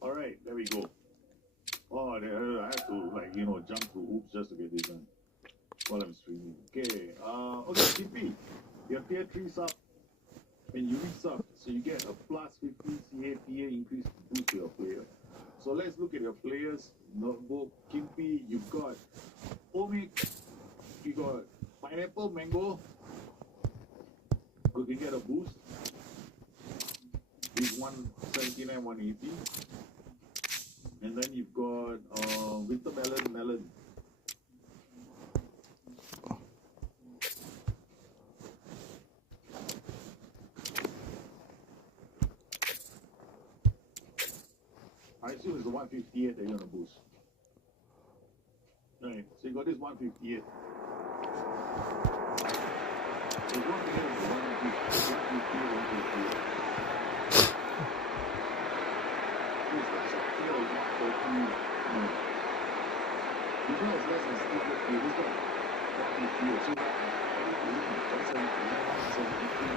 All right, there we go. Oh, I have to jump through hoops just to get this done while I'm streaming. Okay, okay, TP, your tier 3 sub and unique sub, so you get a plus 50 CAPA increase boost to your player. So let's look at your players. Notebook, Kimpy, you've got Omik, you got Pineapple, Mango. You can get a boost. He's 179, 180. And then you've got winter melon. I assume it's the 158 that you're gonna boost. Right, so you got this 158. There's one here, 158. This is a kilo 142. No. You know it's less than 250. This got 158. So that's a 173.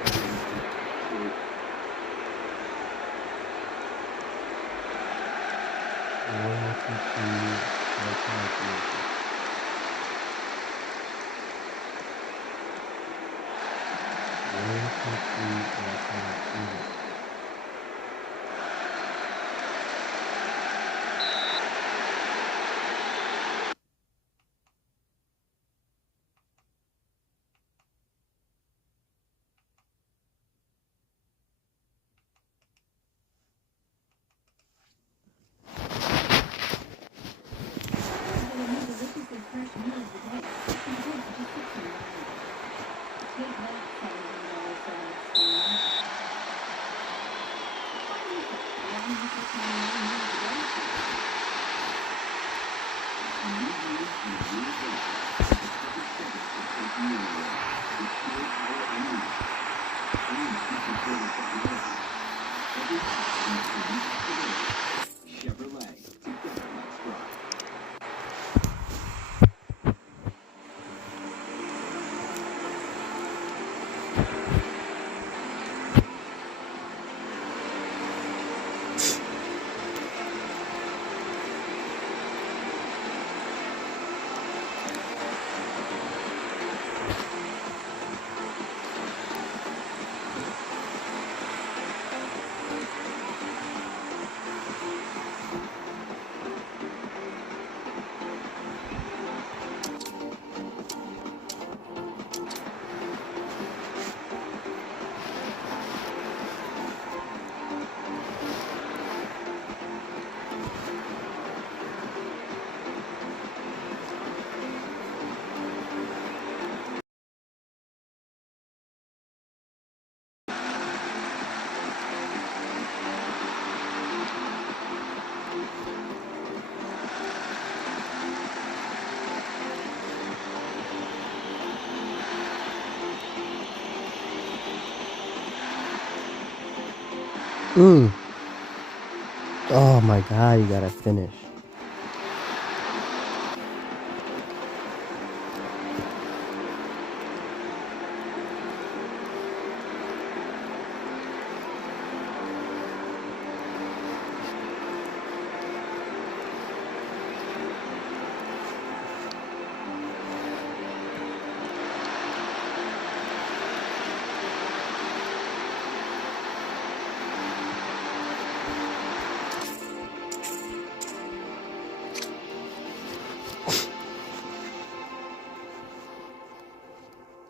Oh my god, you gotta finish.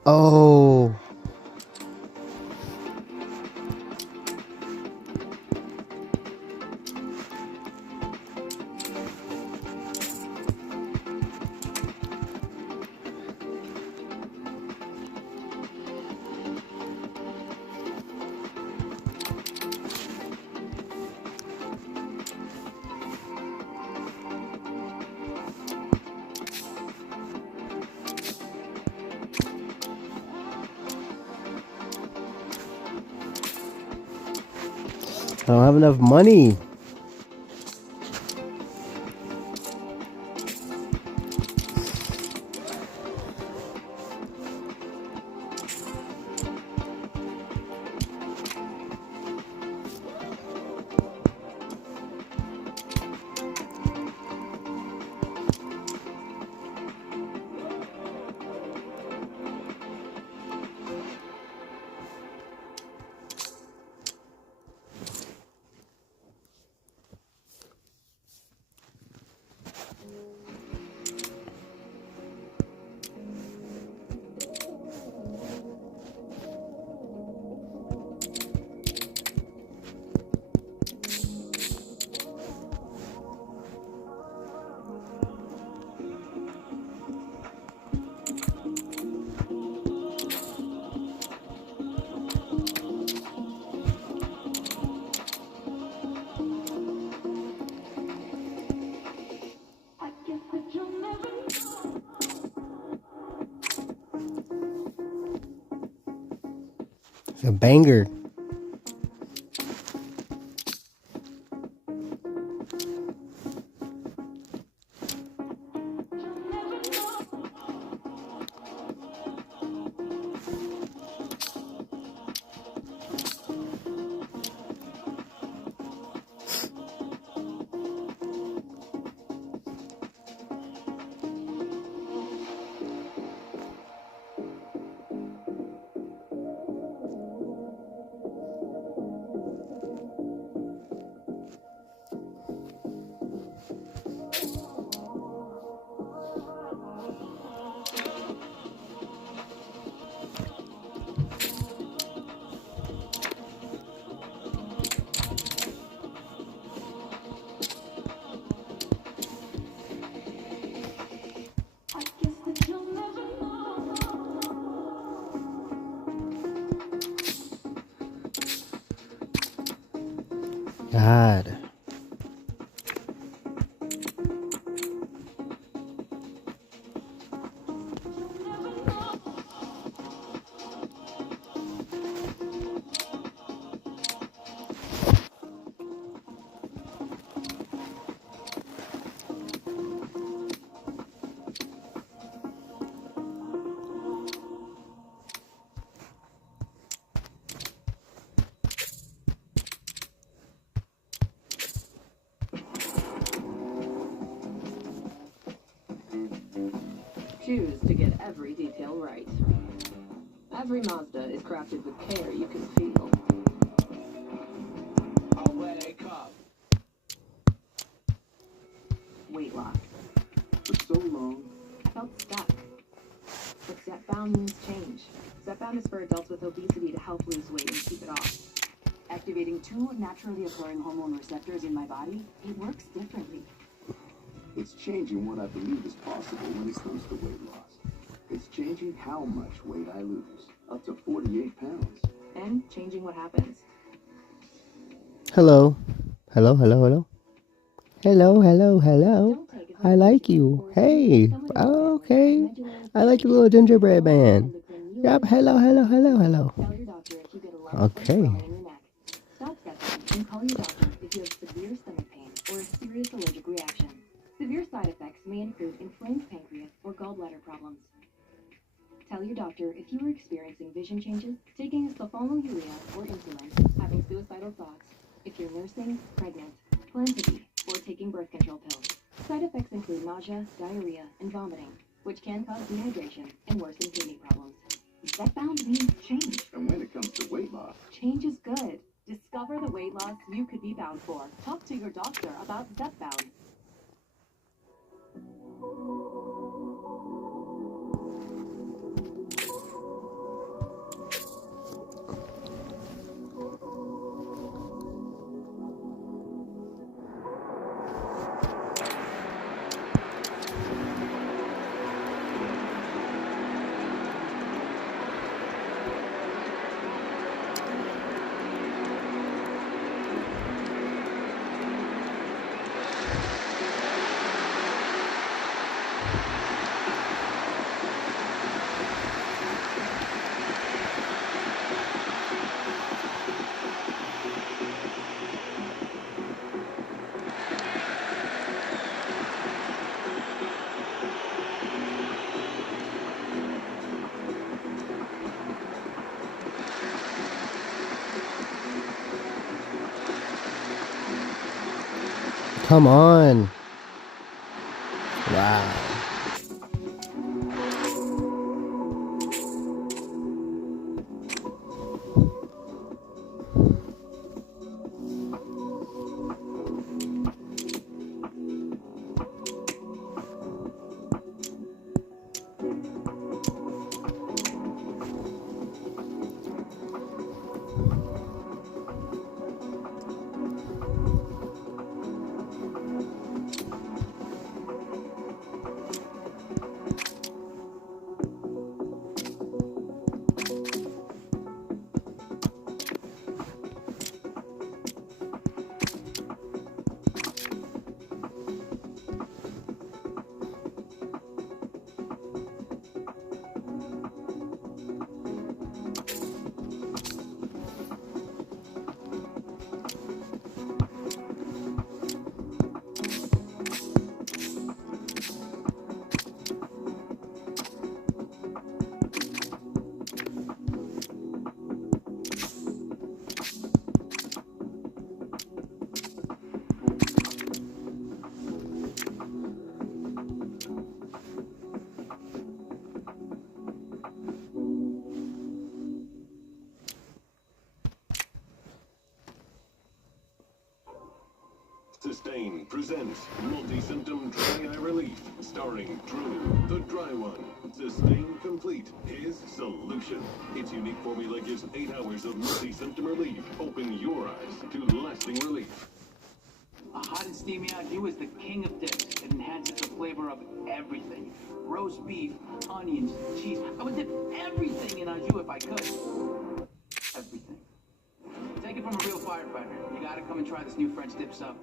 Oh. I don't have enough money. A banger. God. Choose to get every detail right. Every Mazda is crafted with care you can feel. I'll wake up. Weight loss. For so long, I felt stuck. But Stepbound means change. Stepbound is for adults with obesity to help lose weight and keep it off. Activating 2 naturally occurring hormone receptors in my body, it works differently. it's changing what I believe is possible when it comes to weight loss. It's changing how much weight I lose, up to 48 pounds. And changing what happens. Hello. Hello, hello, hello. Hello, hello, hello. I like you. Hey. Oh, okay. I like your little gingerbread man. Yep. Hello, hello, hello, hello. Tell your doctor if you get a lump Okay. or swelling in your neck. Stop Stepbound and call your doctor if you have severe stomach pain or a serious allergic reaction. Severe side effects may include inflamed pancreas or gallbladder problems. Tell your doctor if you are experiencing vision changes, taking a sulfonylurea or insulin, having suicidal thoughts, if you're nursing, pregnant, plan to be, or taking birth control pills. Side effects include nausea, diarrhea, and vomiting, which can cause dehydration and worsen kidney problems. Stepbound means change. And when it comes to weight loss, Change is good. Discover the weight loss you could be bound for. Talk to your doctor about Stepbound. Come on. Wow. presents Multi-Symptom Dry Eye Relief, starring Drew, the Dry One. Sustain Complete, his solution. Its unique formula gives 8 hours of multi-symptom relief. Open your eyes to lasting relief. A hot and steamy au jus is the king of dips. It enhances the flavor of everything. Roast beef, onions, cheese. I would dip everything in au jus if I could. Everything. Take it from a real firefighter. You gotta come and try this new French dip sub.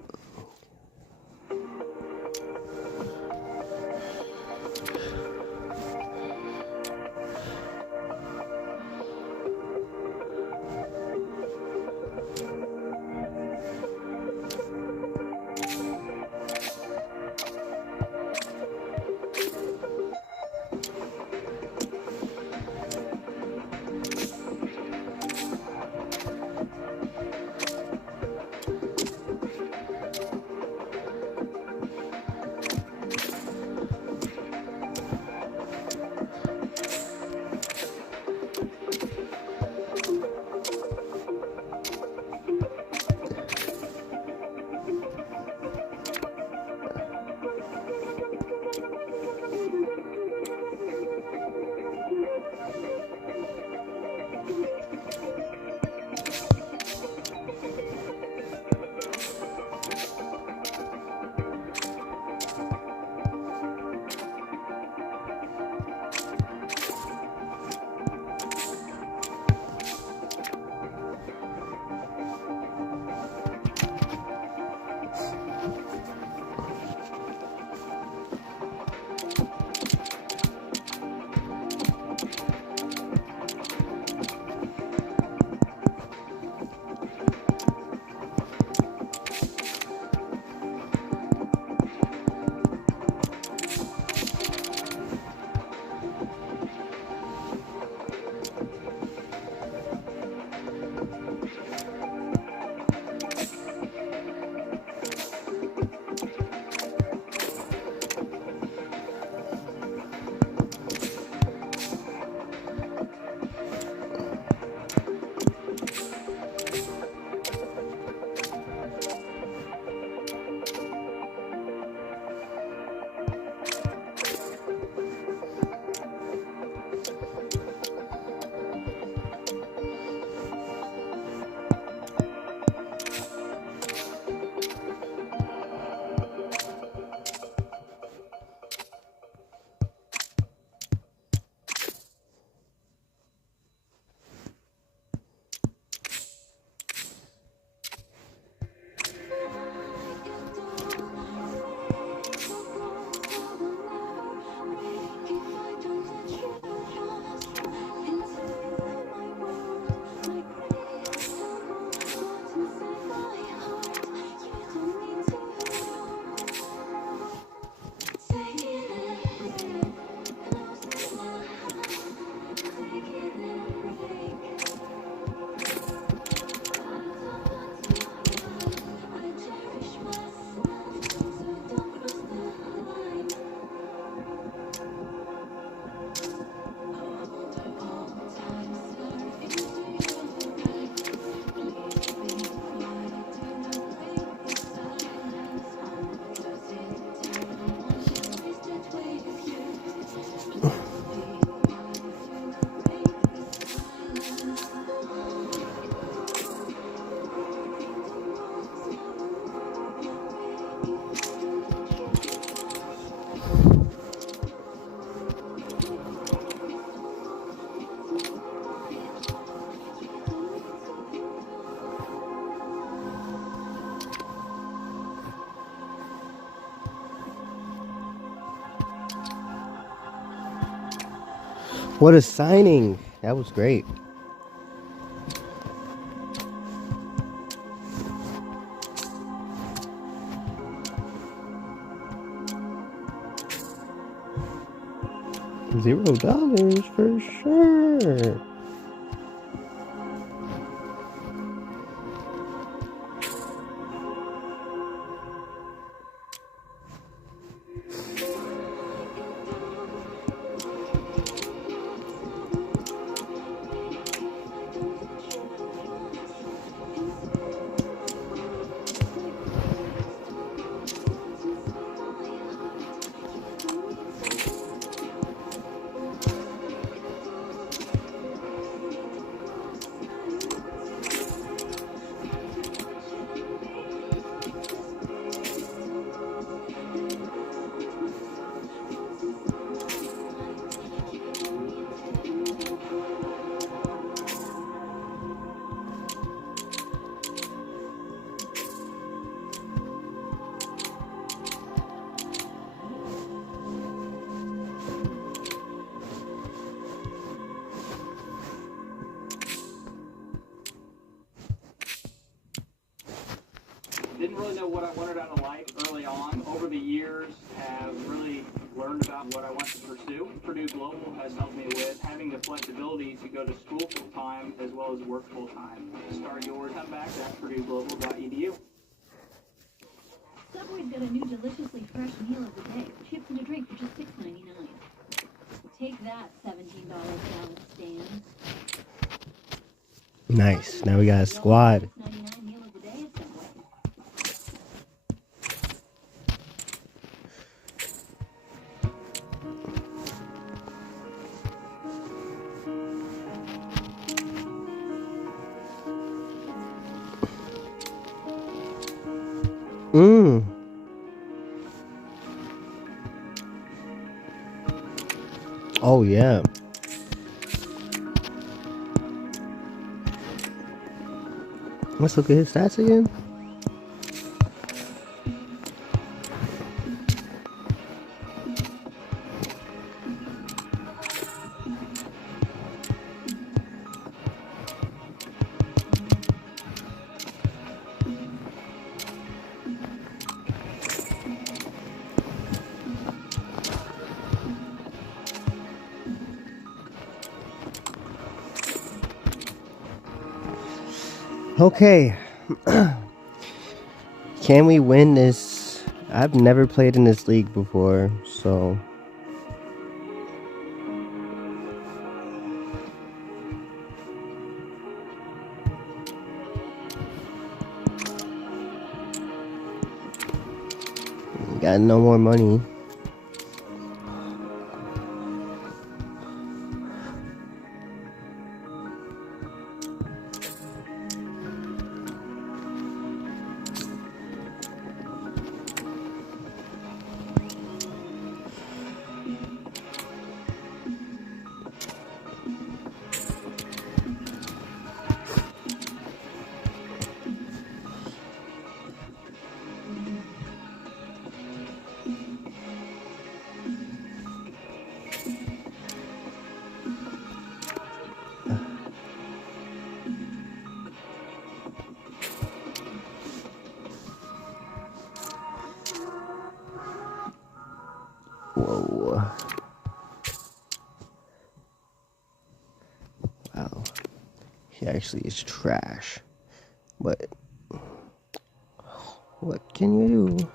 What a signing! That was great. $0 for sure. really know what I wanted out of life early on. Over the years, have really learned about what I want to pursue. Purdue Global has helped me with having the flexibility to go to school full time as well as work full time. Start yours. Come back at purdueglobal.edu. Subway's got a new deliciously fresh meal of the day. Chips and a drink for just $6.99. Take that, $17 salad stand. Nice. Now we got a squad. $6.99 meal of the day at Subway. Mmm. Oh, yeah. Let's look at his stats again. Okay. Can we win this? I've never played in this league before, so got no more money. Whoa. Wow. He actually is trash. But what can you do?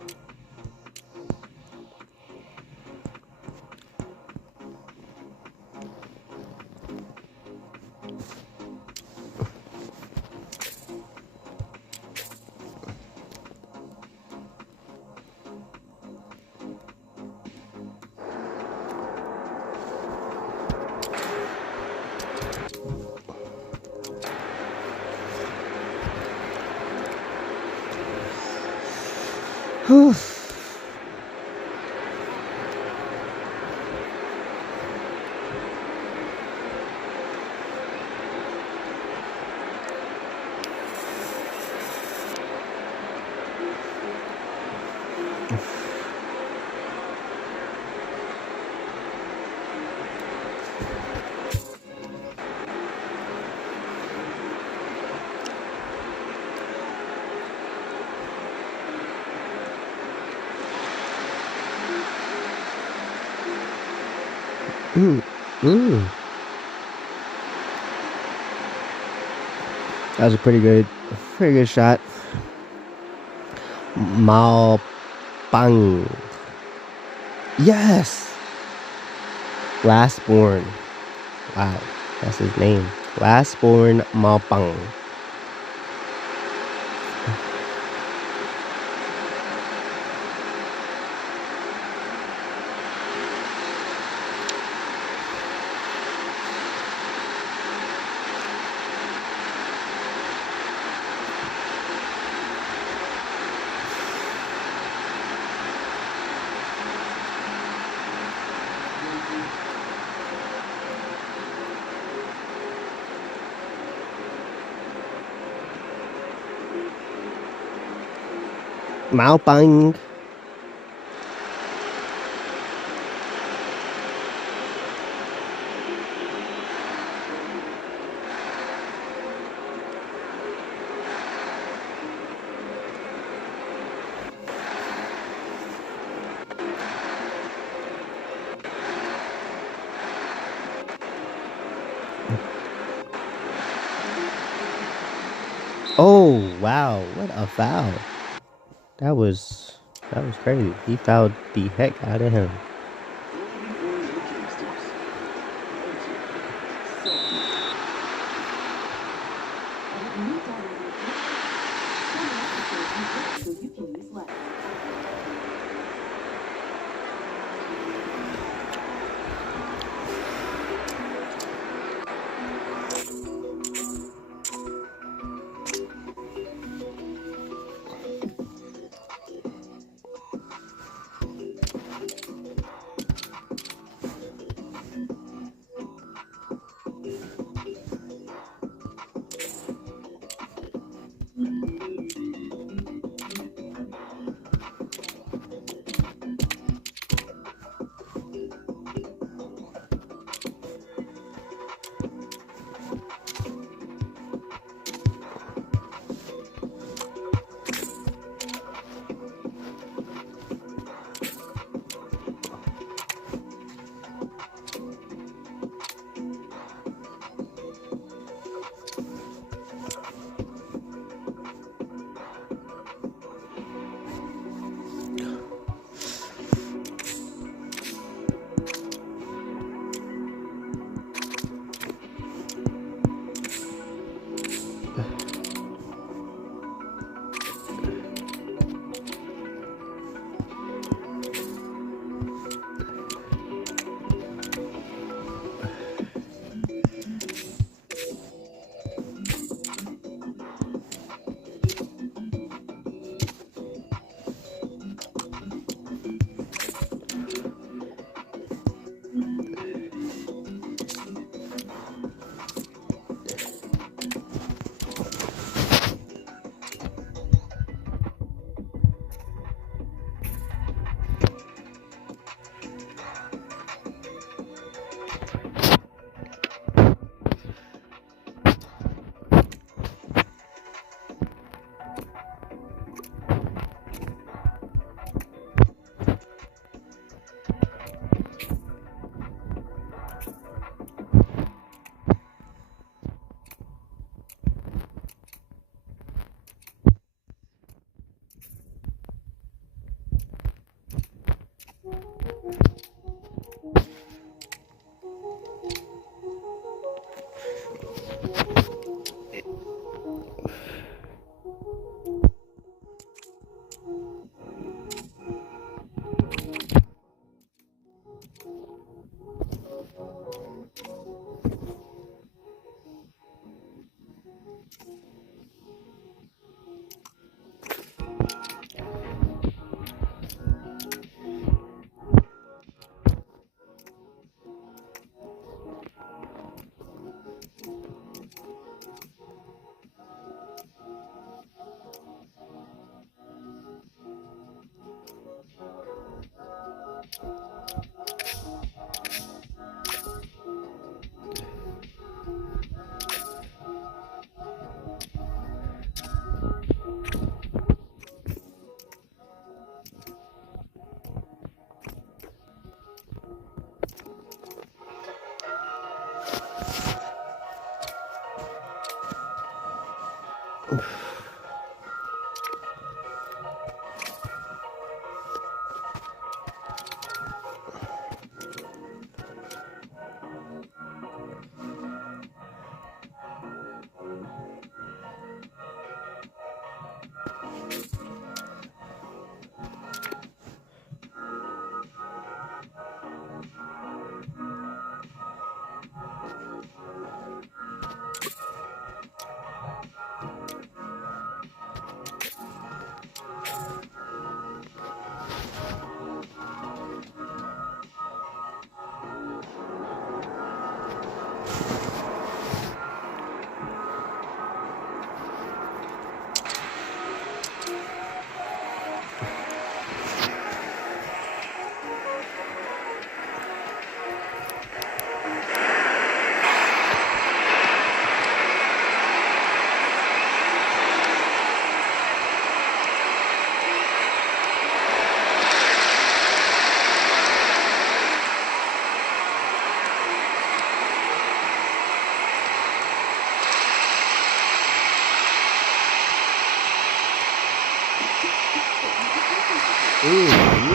Whew. That was a pretty good shot. Mao Bang. Yes! Lastborn. Wow, that's his name. Lastborn Mao Bang. Mao Bang. Oh, wow. What a foul. That was crazy. He fouled the heck out of him. So you can use less.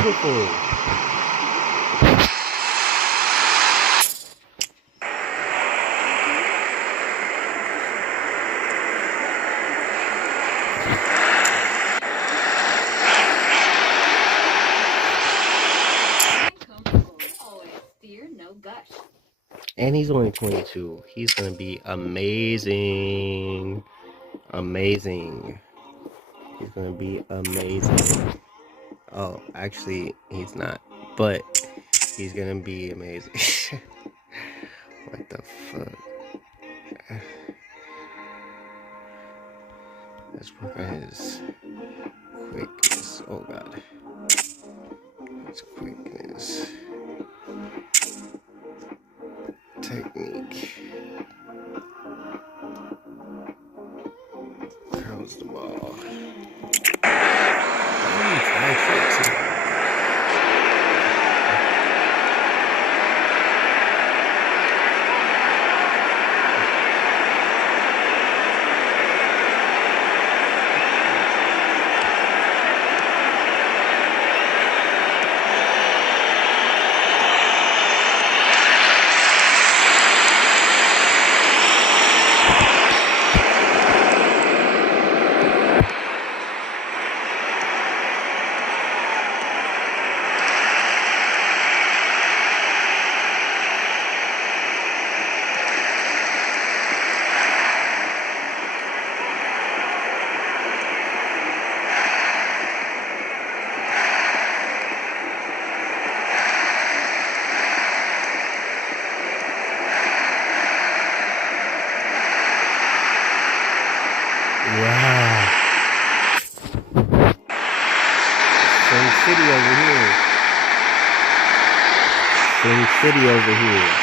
beautiful. And he's only 22. He's gonna be amazing. Amazing. He's gonna be amazing. Oh, actually, he's not. But he's gonna be amazing. What the fuck? Let's work on his quickness. Oh god. His quickness. Technique. Curls the ball. City over here. Sing City over here.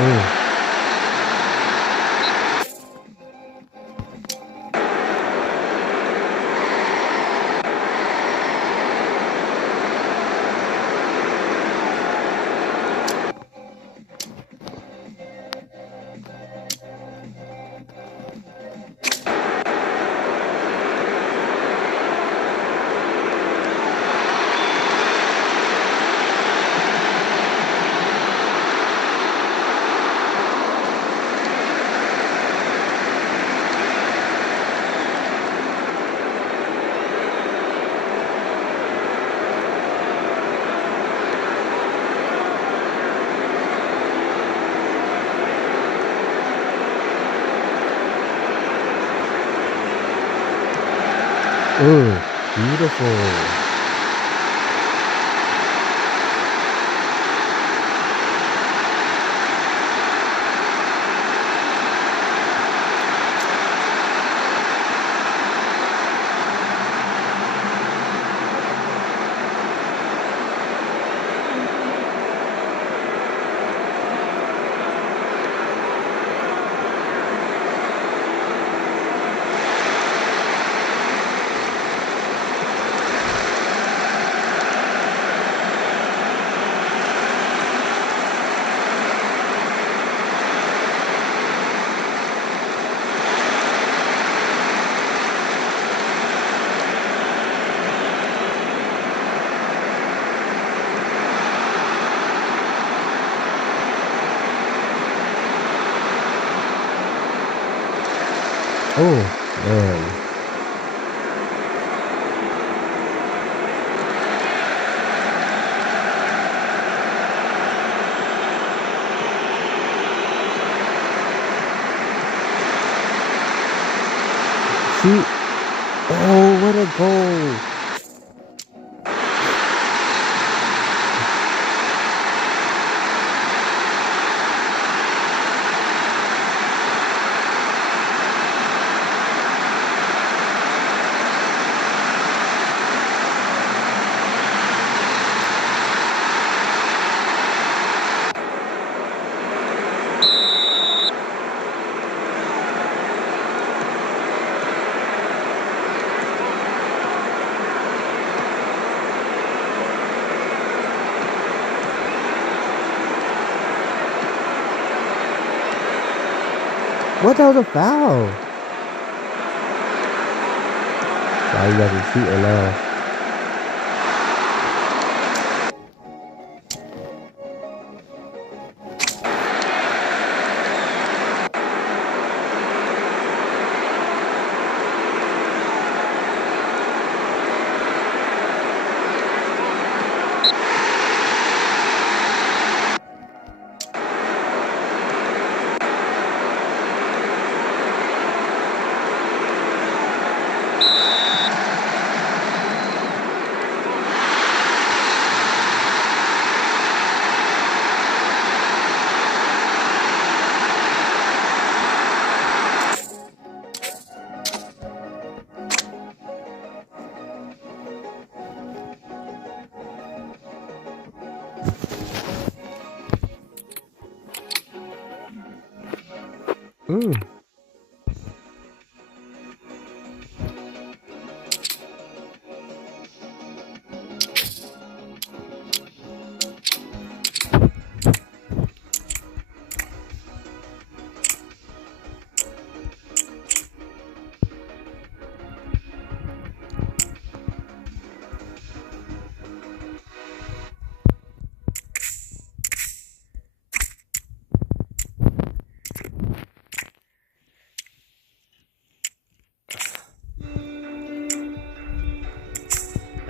Mm. Beautiful. Oh, man. See? Oh, what a goal. What? That was a foul. Wow, you guys are cheating now. Mm.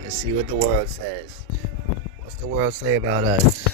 Let's see what the world says. What's the world say about us?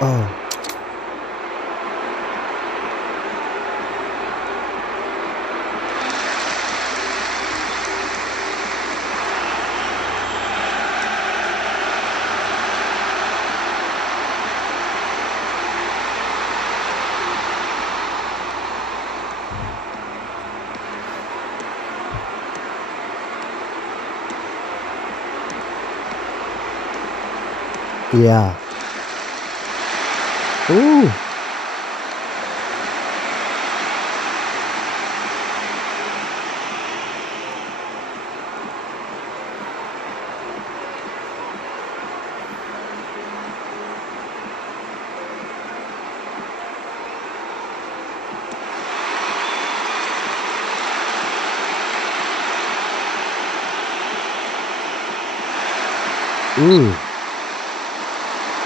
Oh. Yeah. Ooh.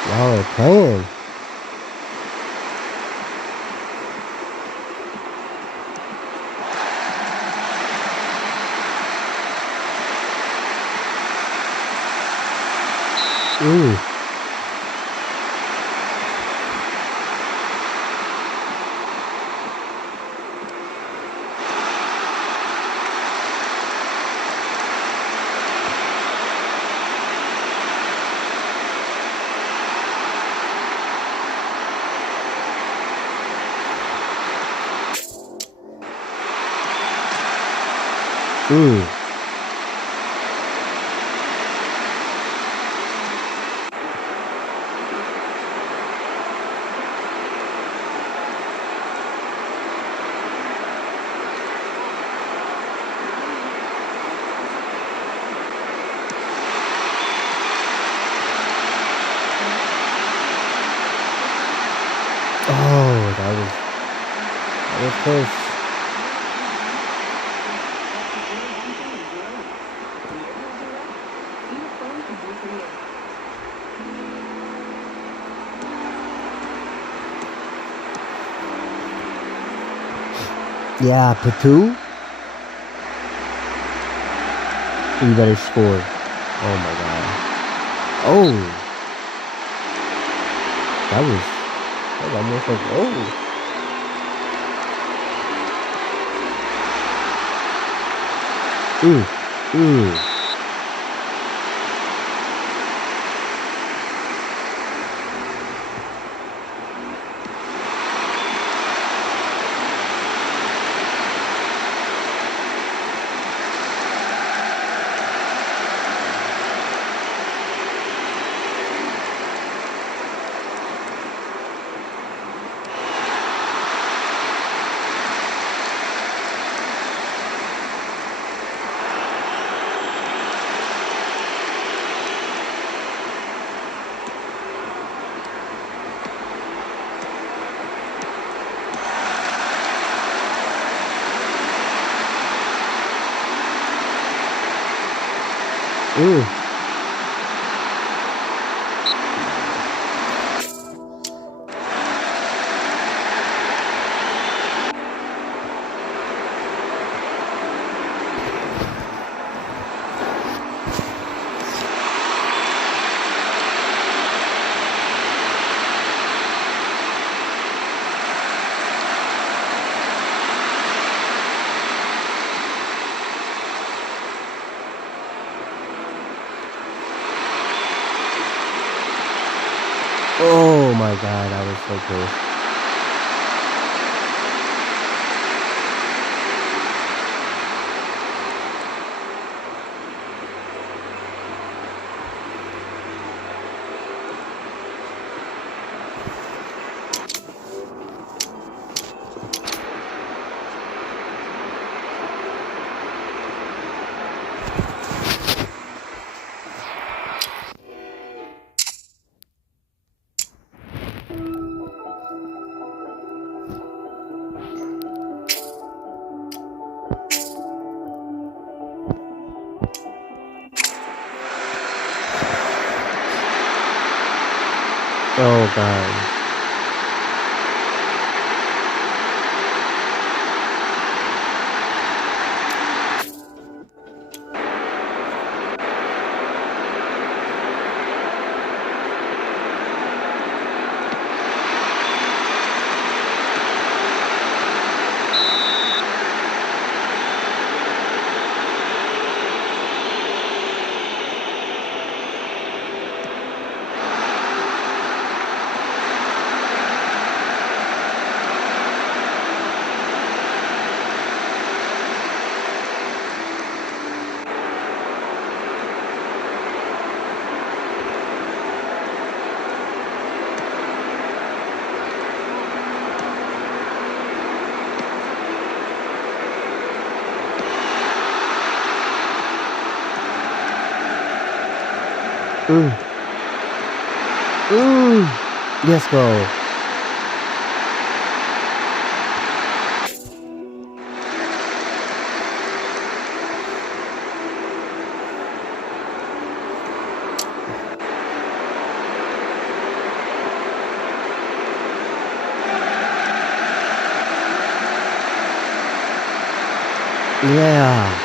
Y'all are playing. Oh, that was close. Yeah, Patu. You better score. Oh my god. Oh. That was almost like, oh. Oh my god, that was so close. Oh god. Yes, go. Yeah.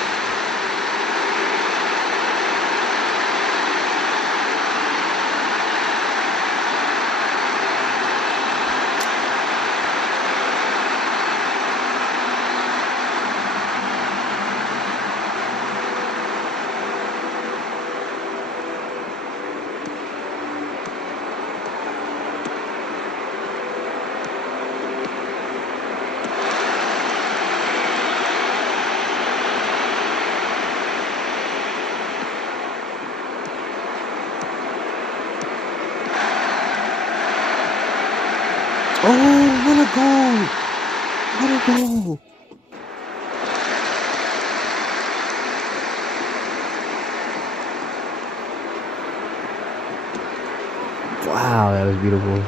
Oh, what a goal! What a goal! Wow, that was beautiful.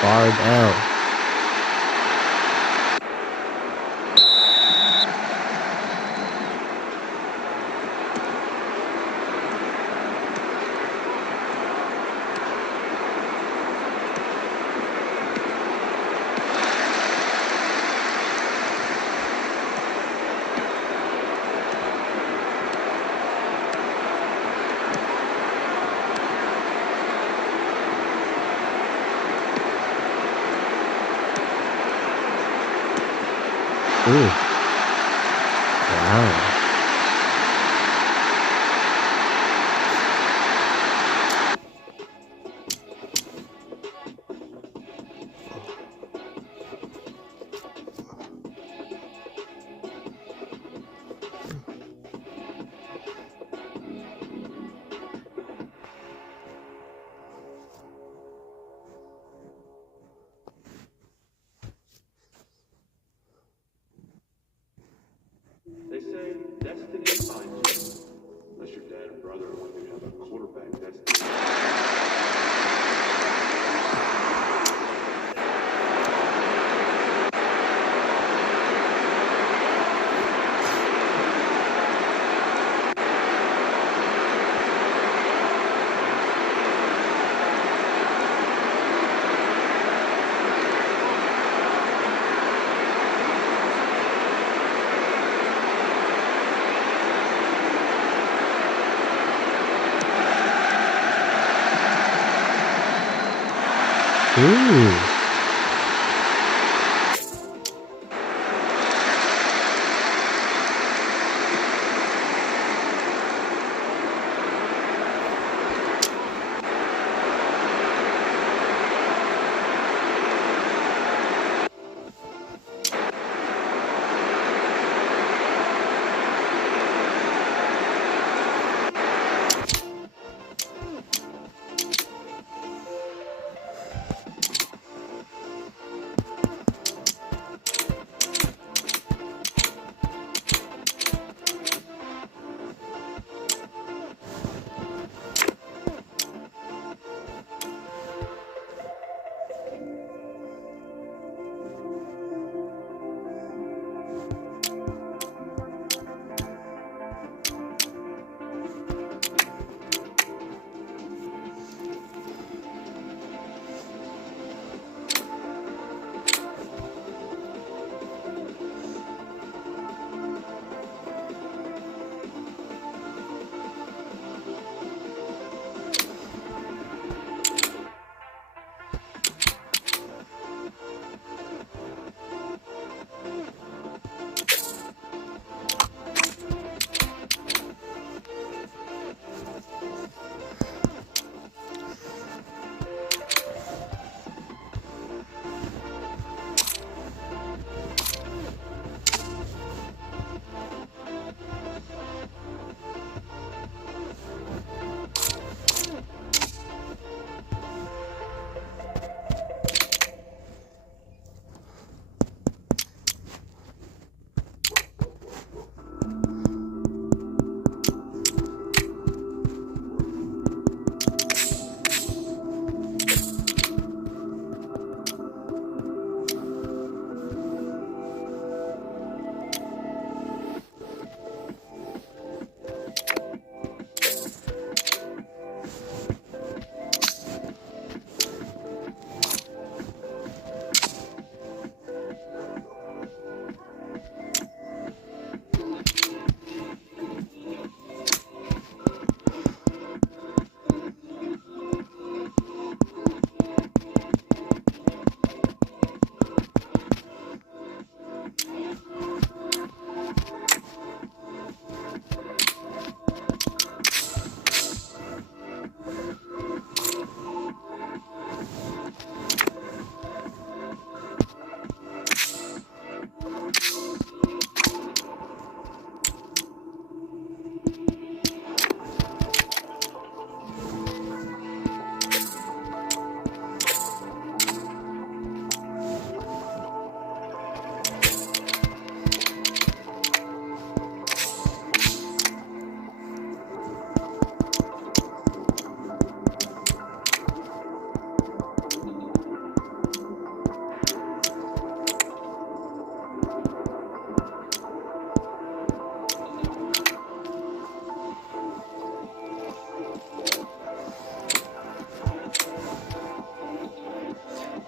Far down. Wow. They say destiny finds you. Unless your dad and brother want you to have a quarterback destiny.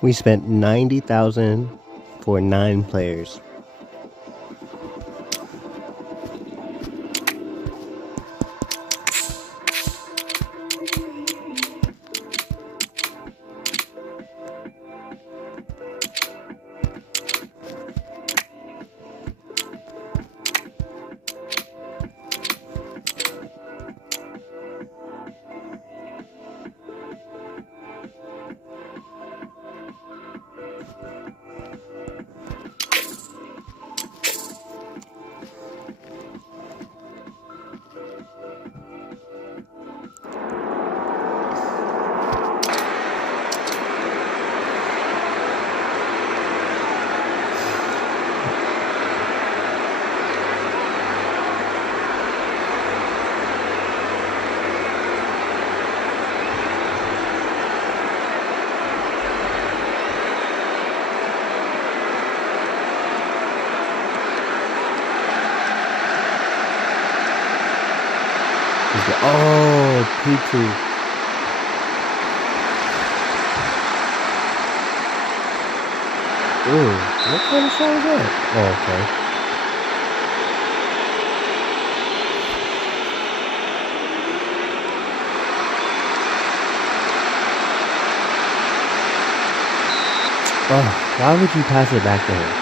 We spent 90,000 for 9 players. Oh, P2. Ooh, what kind of shot is that? Oh, okay. Oh, why would you pass it back to him?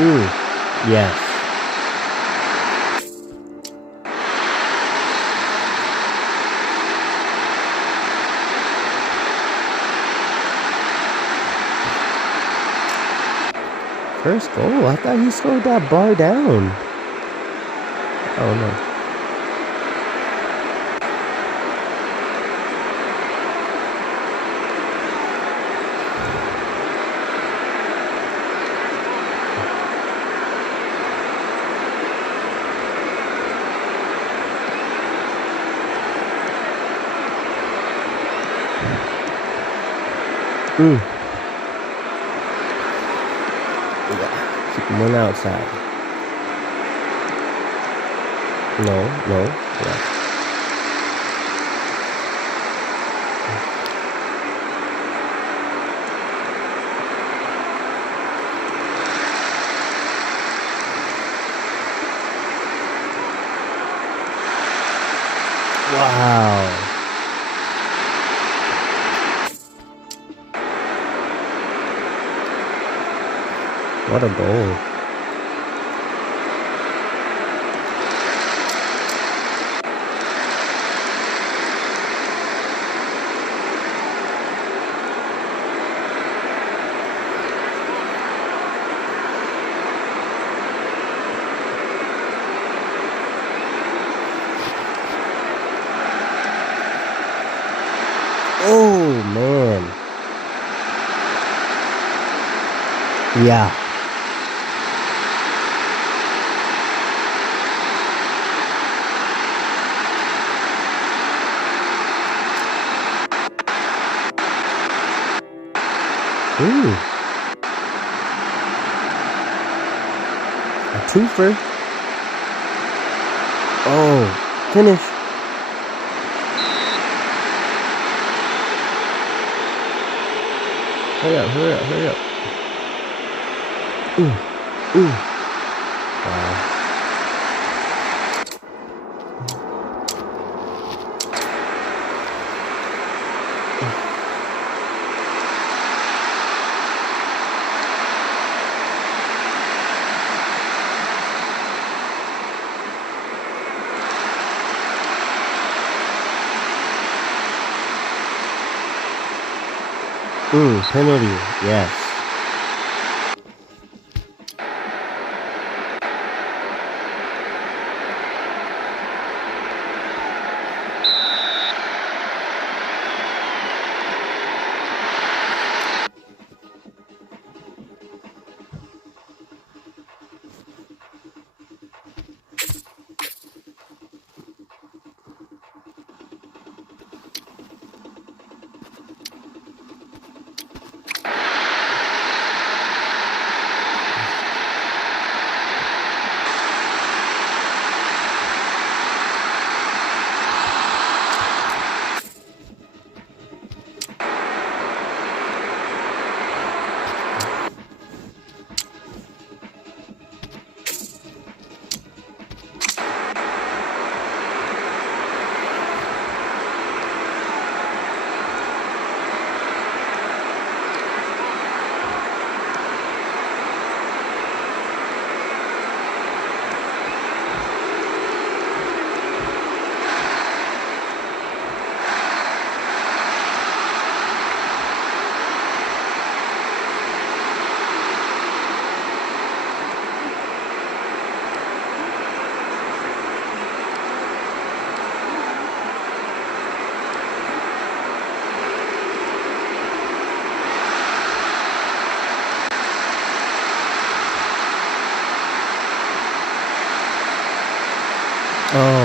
Ooh, yes. First goal? I thought he slowed that bar down. Oh no. Yeah, keep him on the outside. No, yeah. Wow. What a goal. Oh, man. Yeah. Ooh. A twofer. Oh, finish. Hurry up, hurry up, hurry up. Ooh, ooh. Wow. Penalty, yes.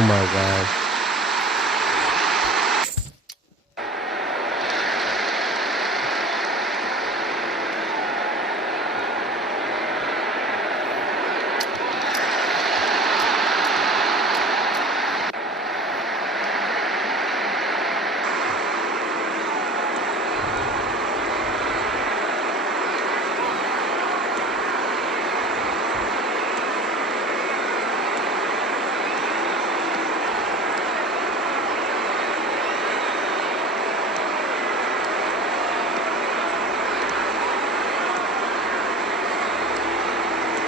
my god.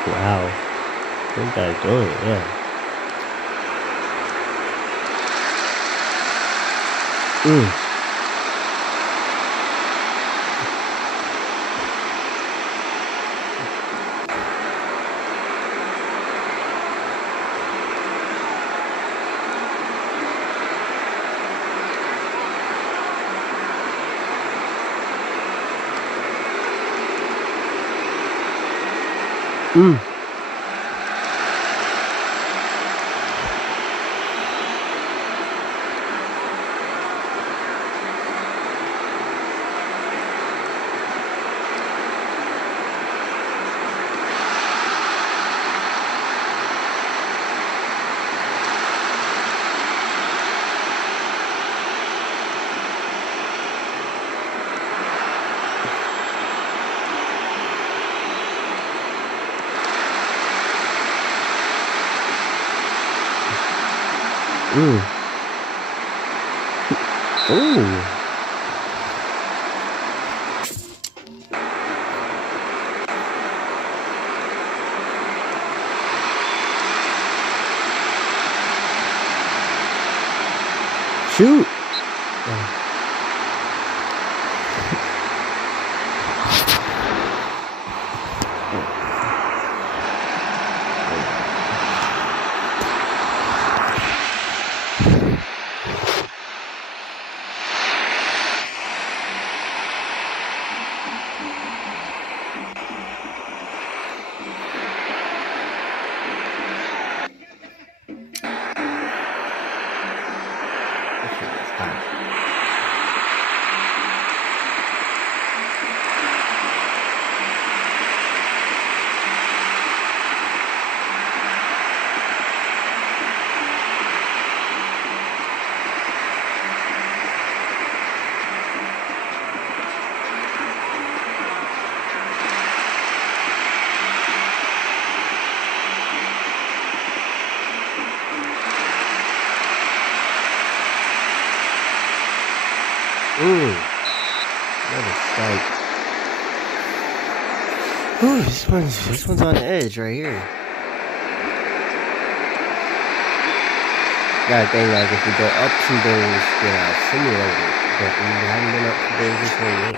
Wow. This guy's doing it, yeah. Ooh. Shoot. What a sight. Ooh, this one's on edge right here. Gotta think like if we go up some things, get out simulated, but we haven't been up to things this whole game.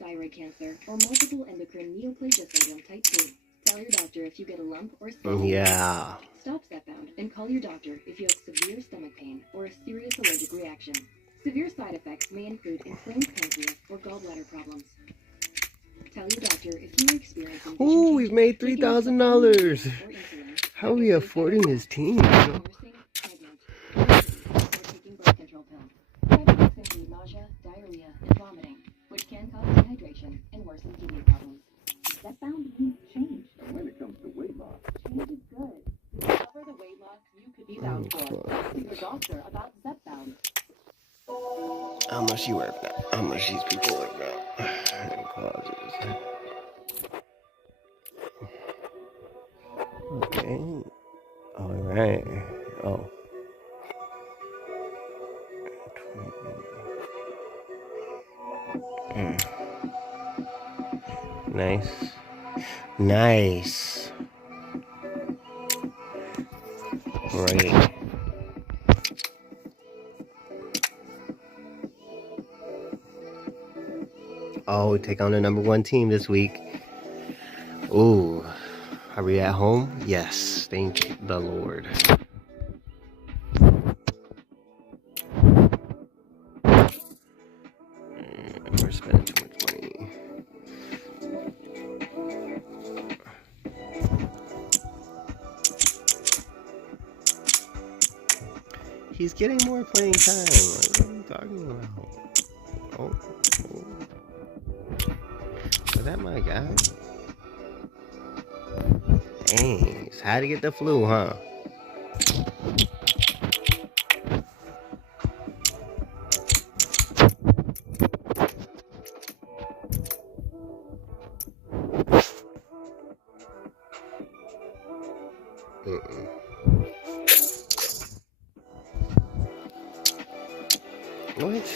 Thyroid cancer or multiple endocrine neoplasia syndrome type 2. Tell your doctor if you get a lump or swelling. Yeah. Stop stepbound and call your doctor if you have severe stomach pain or a serious allergic reaction. Severe side effects may include inflamed pancreas or gallbladder problems. Tell your doctor if you are experiencing. Ooh, we've made $3,000. How are we affording this team? Taking birth control pills. Side effects include nausea, diarrhea, and vomiting, which can cause dehydration and worsen kidney problems. Stepbound means change. And when it comes to weight loss, Change is good. Discover the weight loss you could be bound for. Talk to your doctor about Stepbound. How much you worth now? How much these people worth now? Causes. Okay. Alright. Oh. Nice. Nice. Right. Oh, take on the #1 team this week. Ooh. Are we at home? Yes. Thank the Lord. We're spending too much money. He's getting more playing time. What are you talking about? Oh. Is that my guy? Dang. It's how to get the flu, huh? What?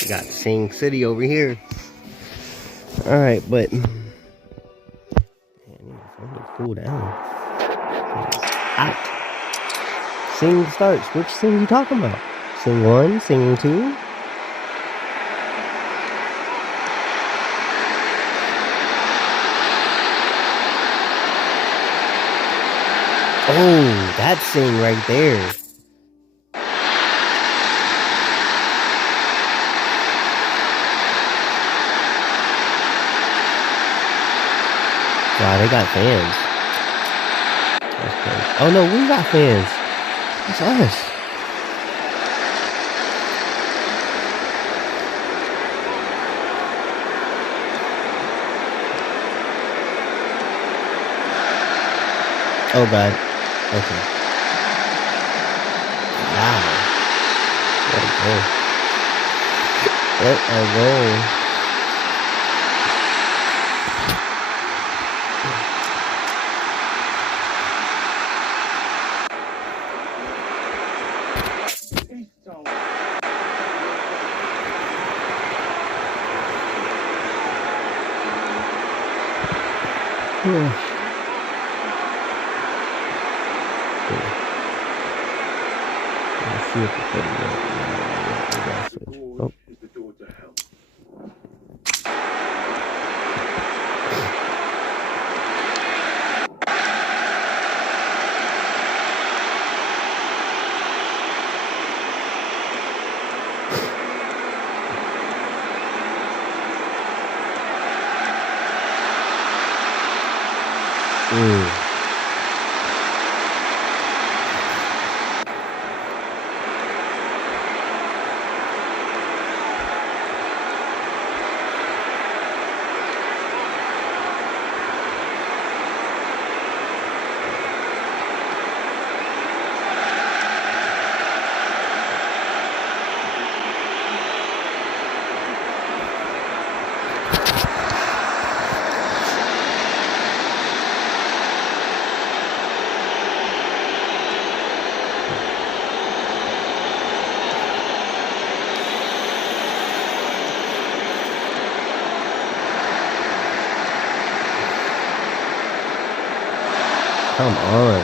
We got Sing City over here. Alright, but man, I need a phone to cool down. Hot. Sing starts. Which Sing you talking about? Sing 1, Sing 2? Oh, that Sing right there. Wow, they got fans. That's crazy. Oh no, we got fans. It's us. Oh god. Okay. Wow. Let it go. Let it go. Let's see what the thing is. We gotta switch. Oh. Is the door to hell. Come on.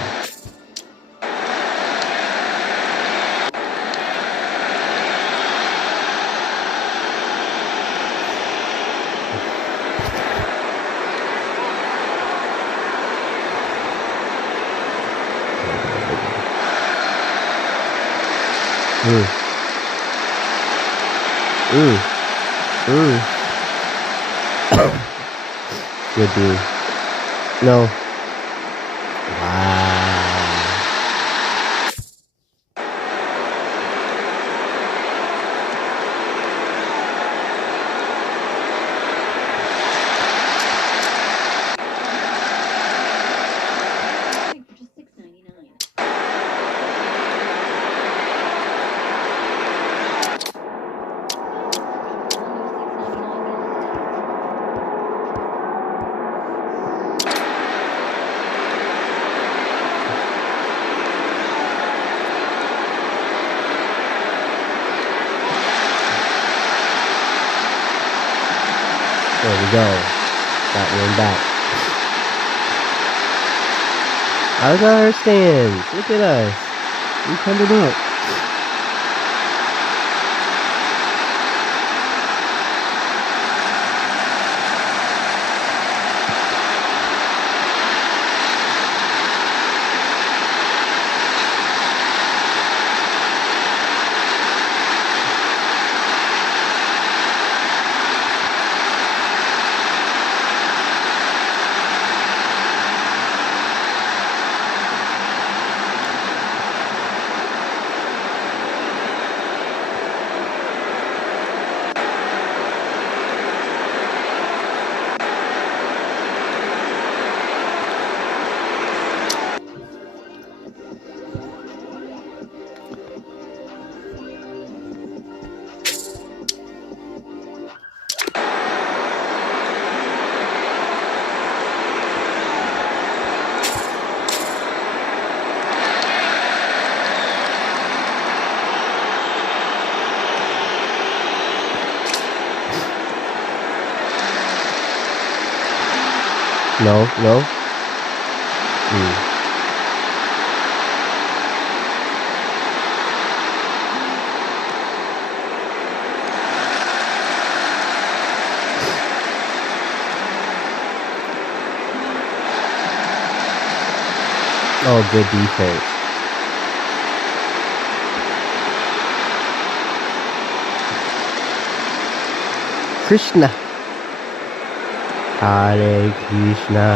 Good dude. No. Wow. For just $6.99. There we go. Got one back. How's our stands? Look at us. We coming up. No, no. Oh, good defense. Krishna. Hare Krishna.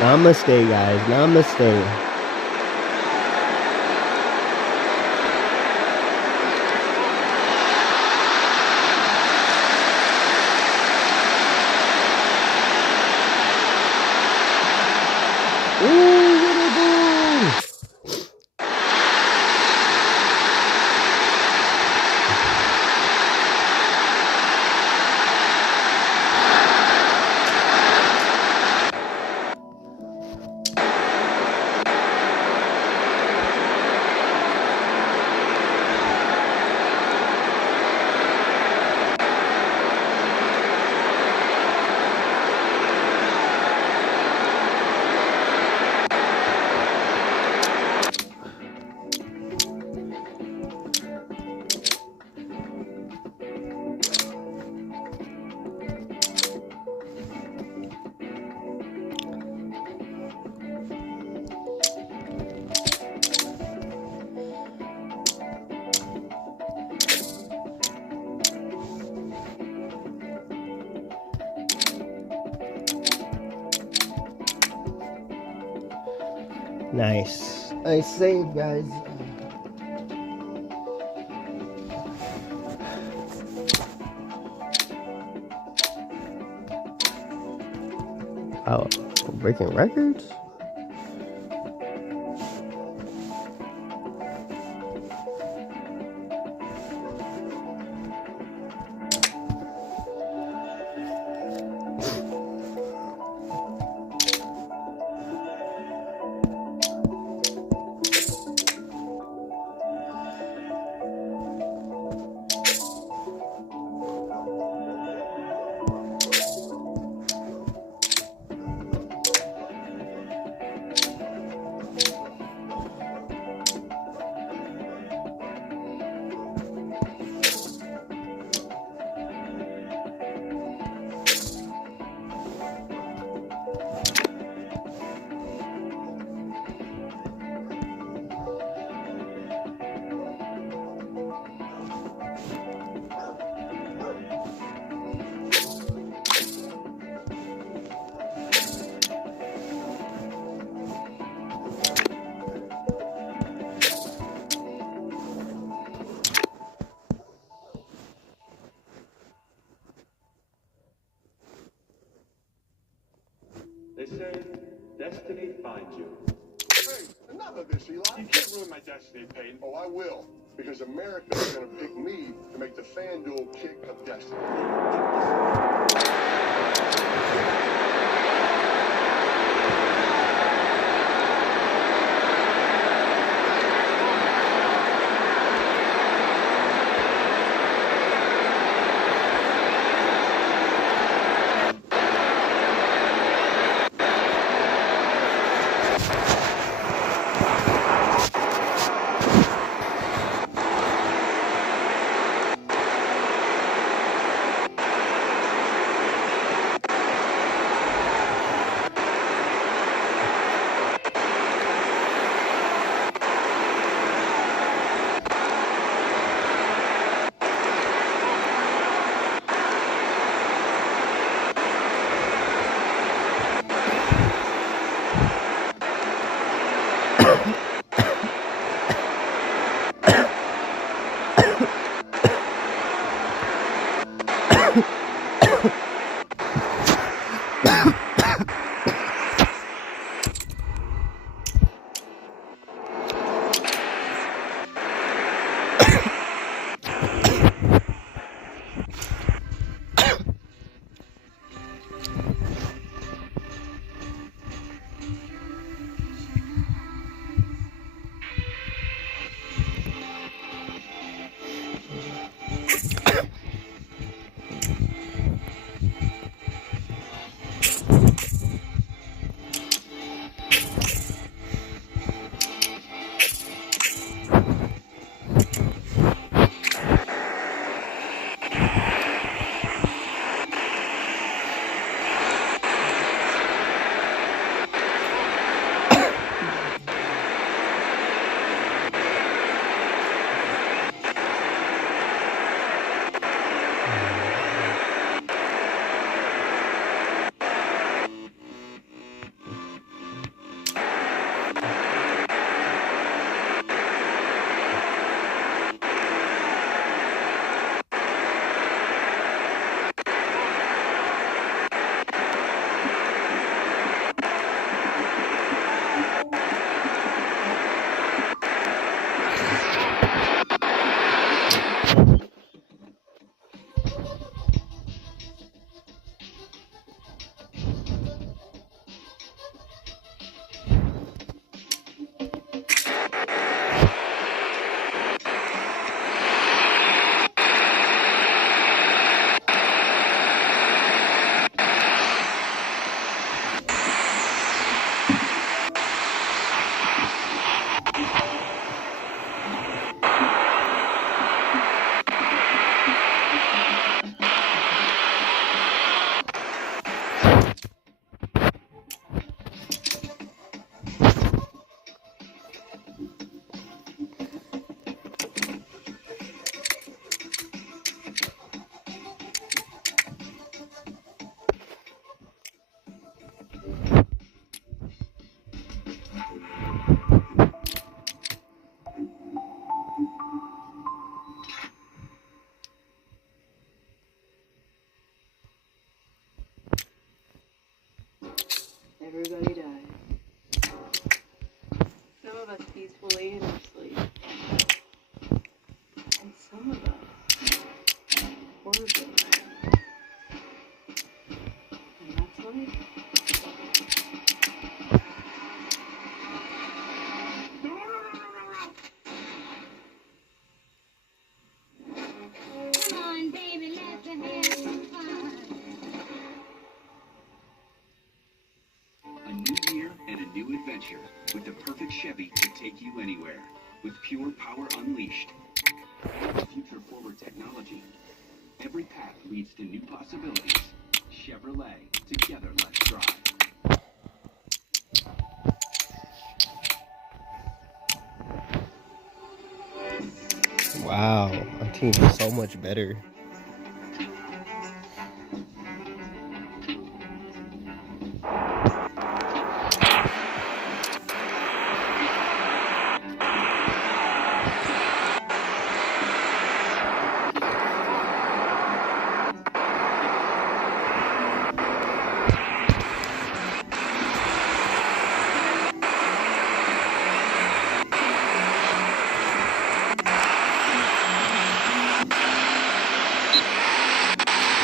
Namaste, guys. Namaste. Nice. Nice save, guys. Oh, breaking records? They say destiny finds you. Hey, enough of this, Eli. You can't ruin my destiny, Peyton. Oh, I will. Because America's going to pick me to make the FanDuel kick of destiny. and a new adventure with the perfect Chevy to take you anywhere. With pure power unleashed. Future-forward technology. Every path leads to new possibilities. Chevrolet. Together, let's drive. Wow, our team is so much better.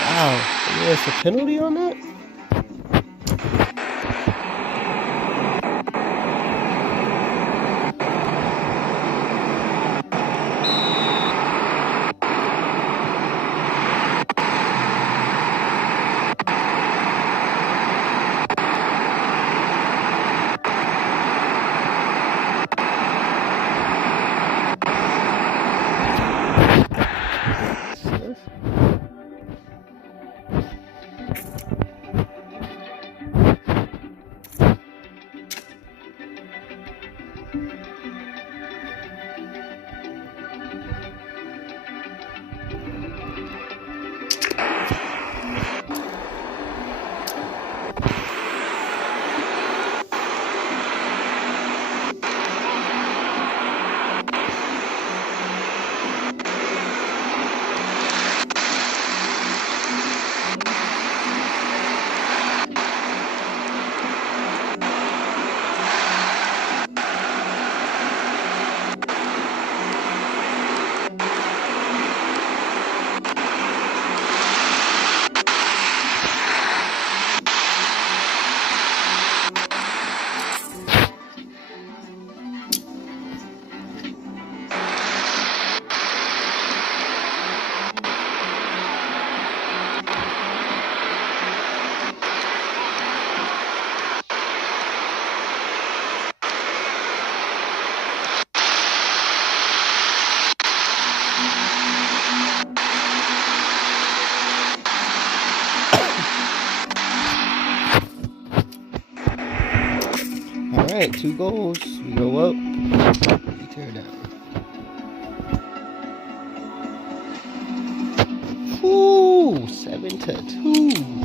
Wow, there's a penalty on that? Alright, 2 goals. We go up. We tear down. Ooh, 7-2.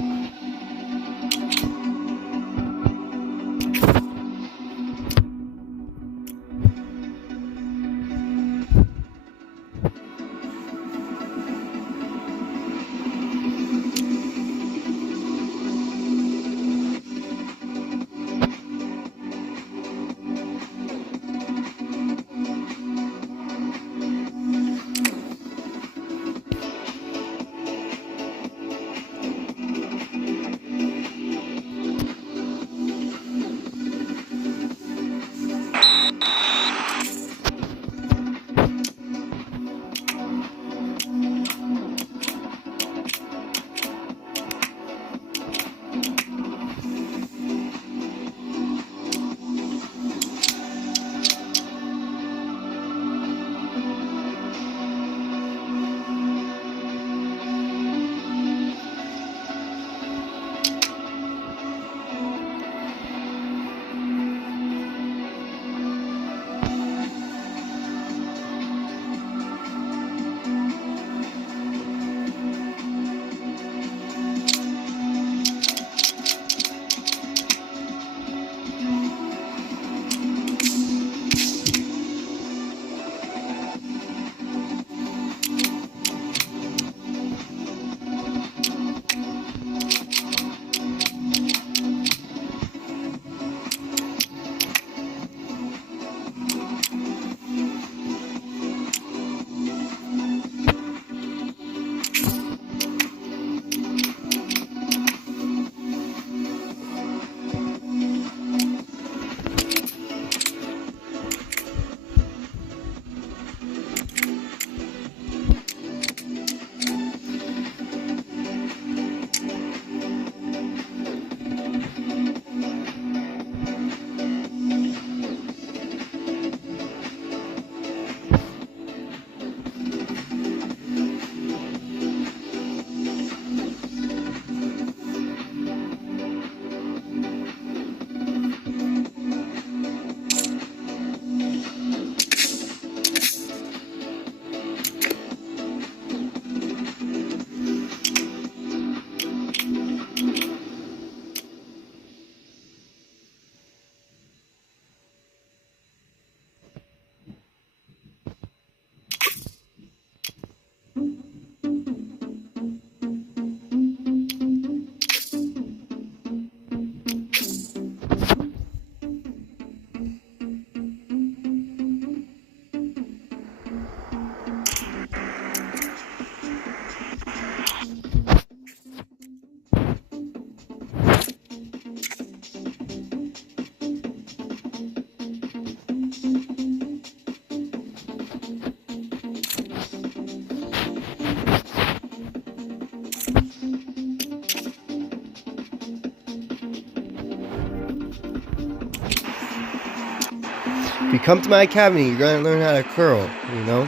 If you come to my academy, you're gonna learn how to curl, you know?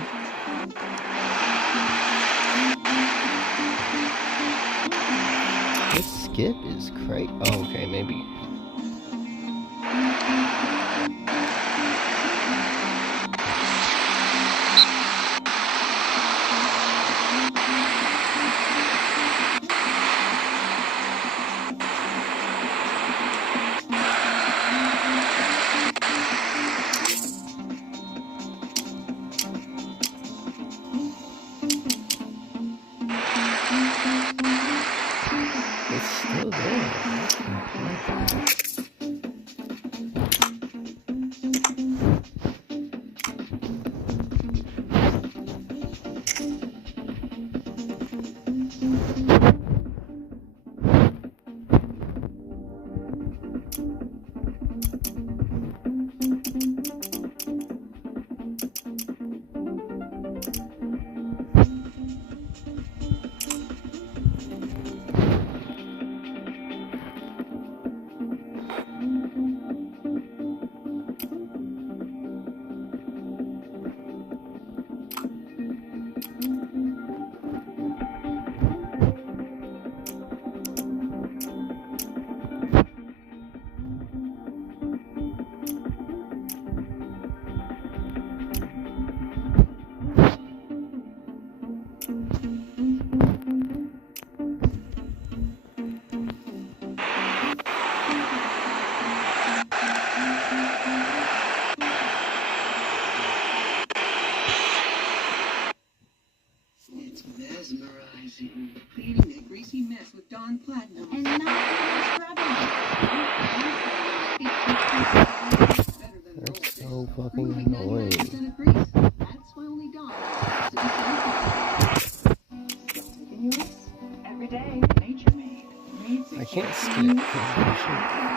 This skip is crazy. Oh, okay, maybe. It's still there. It's mesmerizing. Cleaning that greasy mess with Dawn Platinum. And not That's so fucking annoying. That's why only Dawn. Every day, nature made. I can't skip.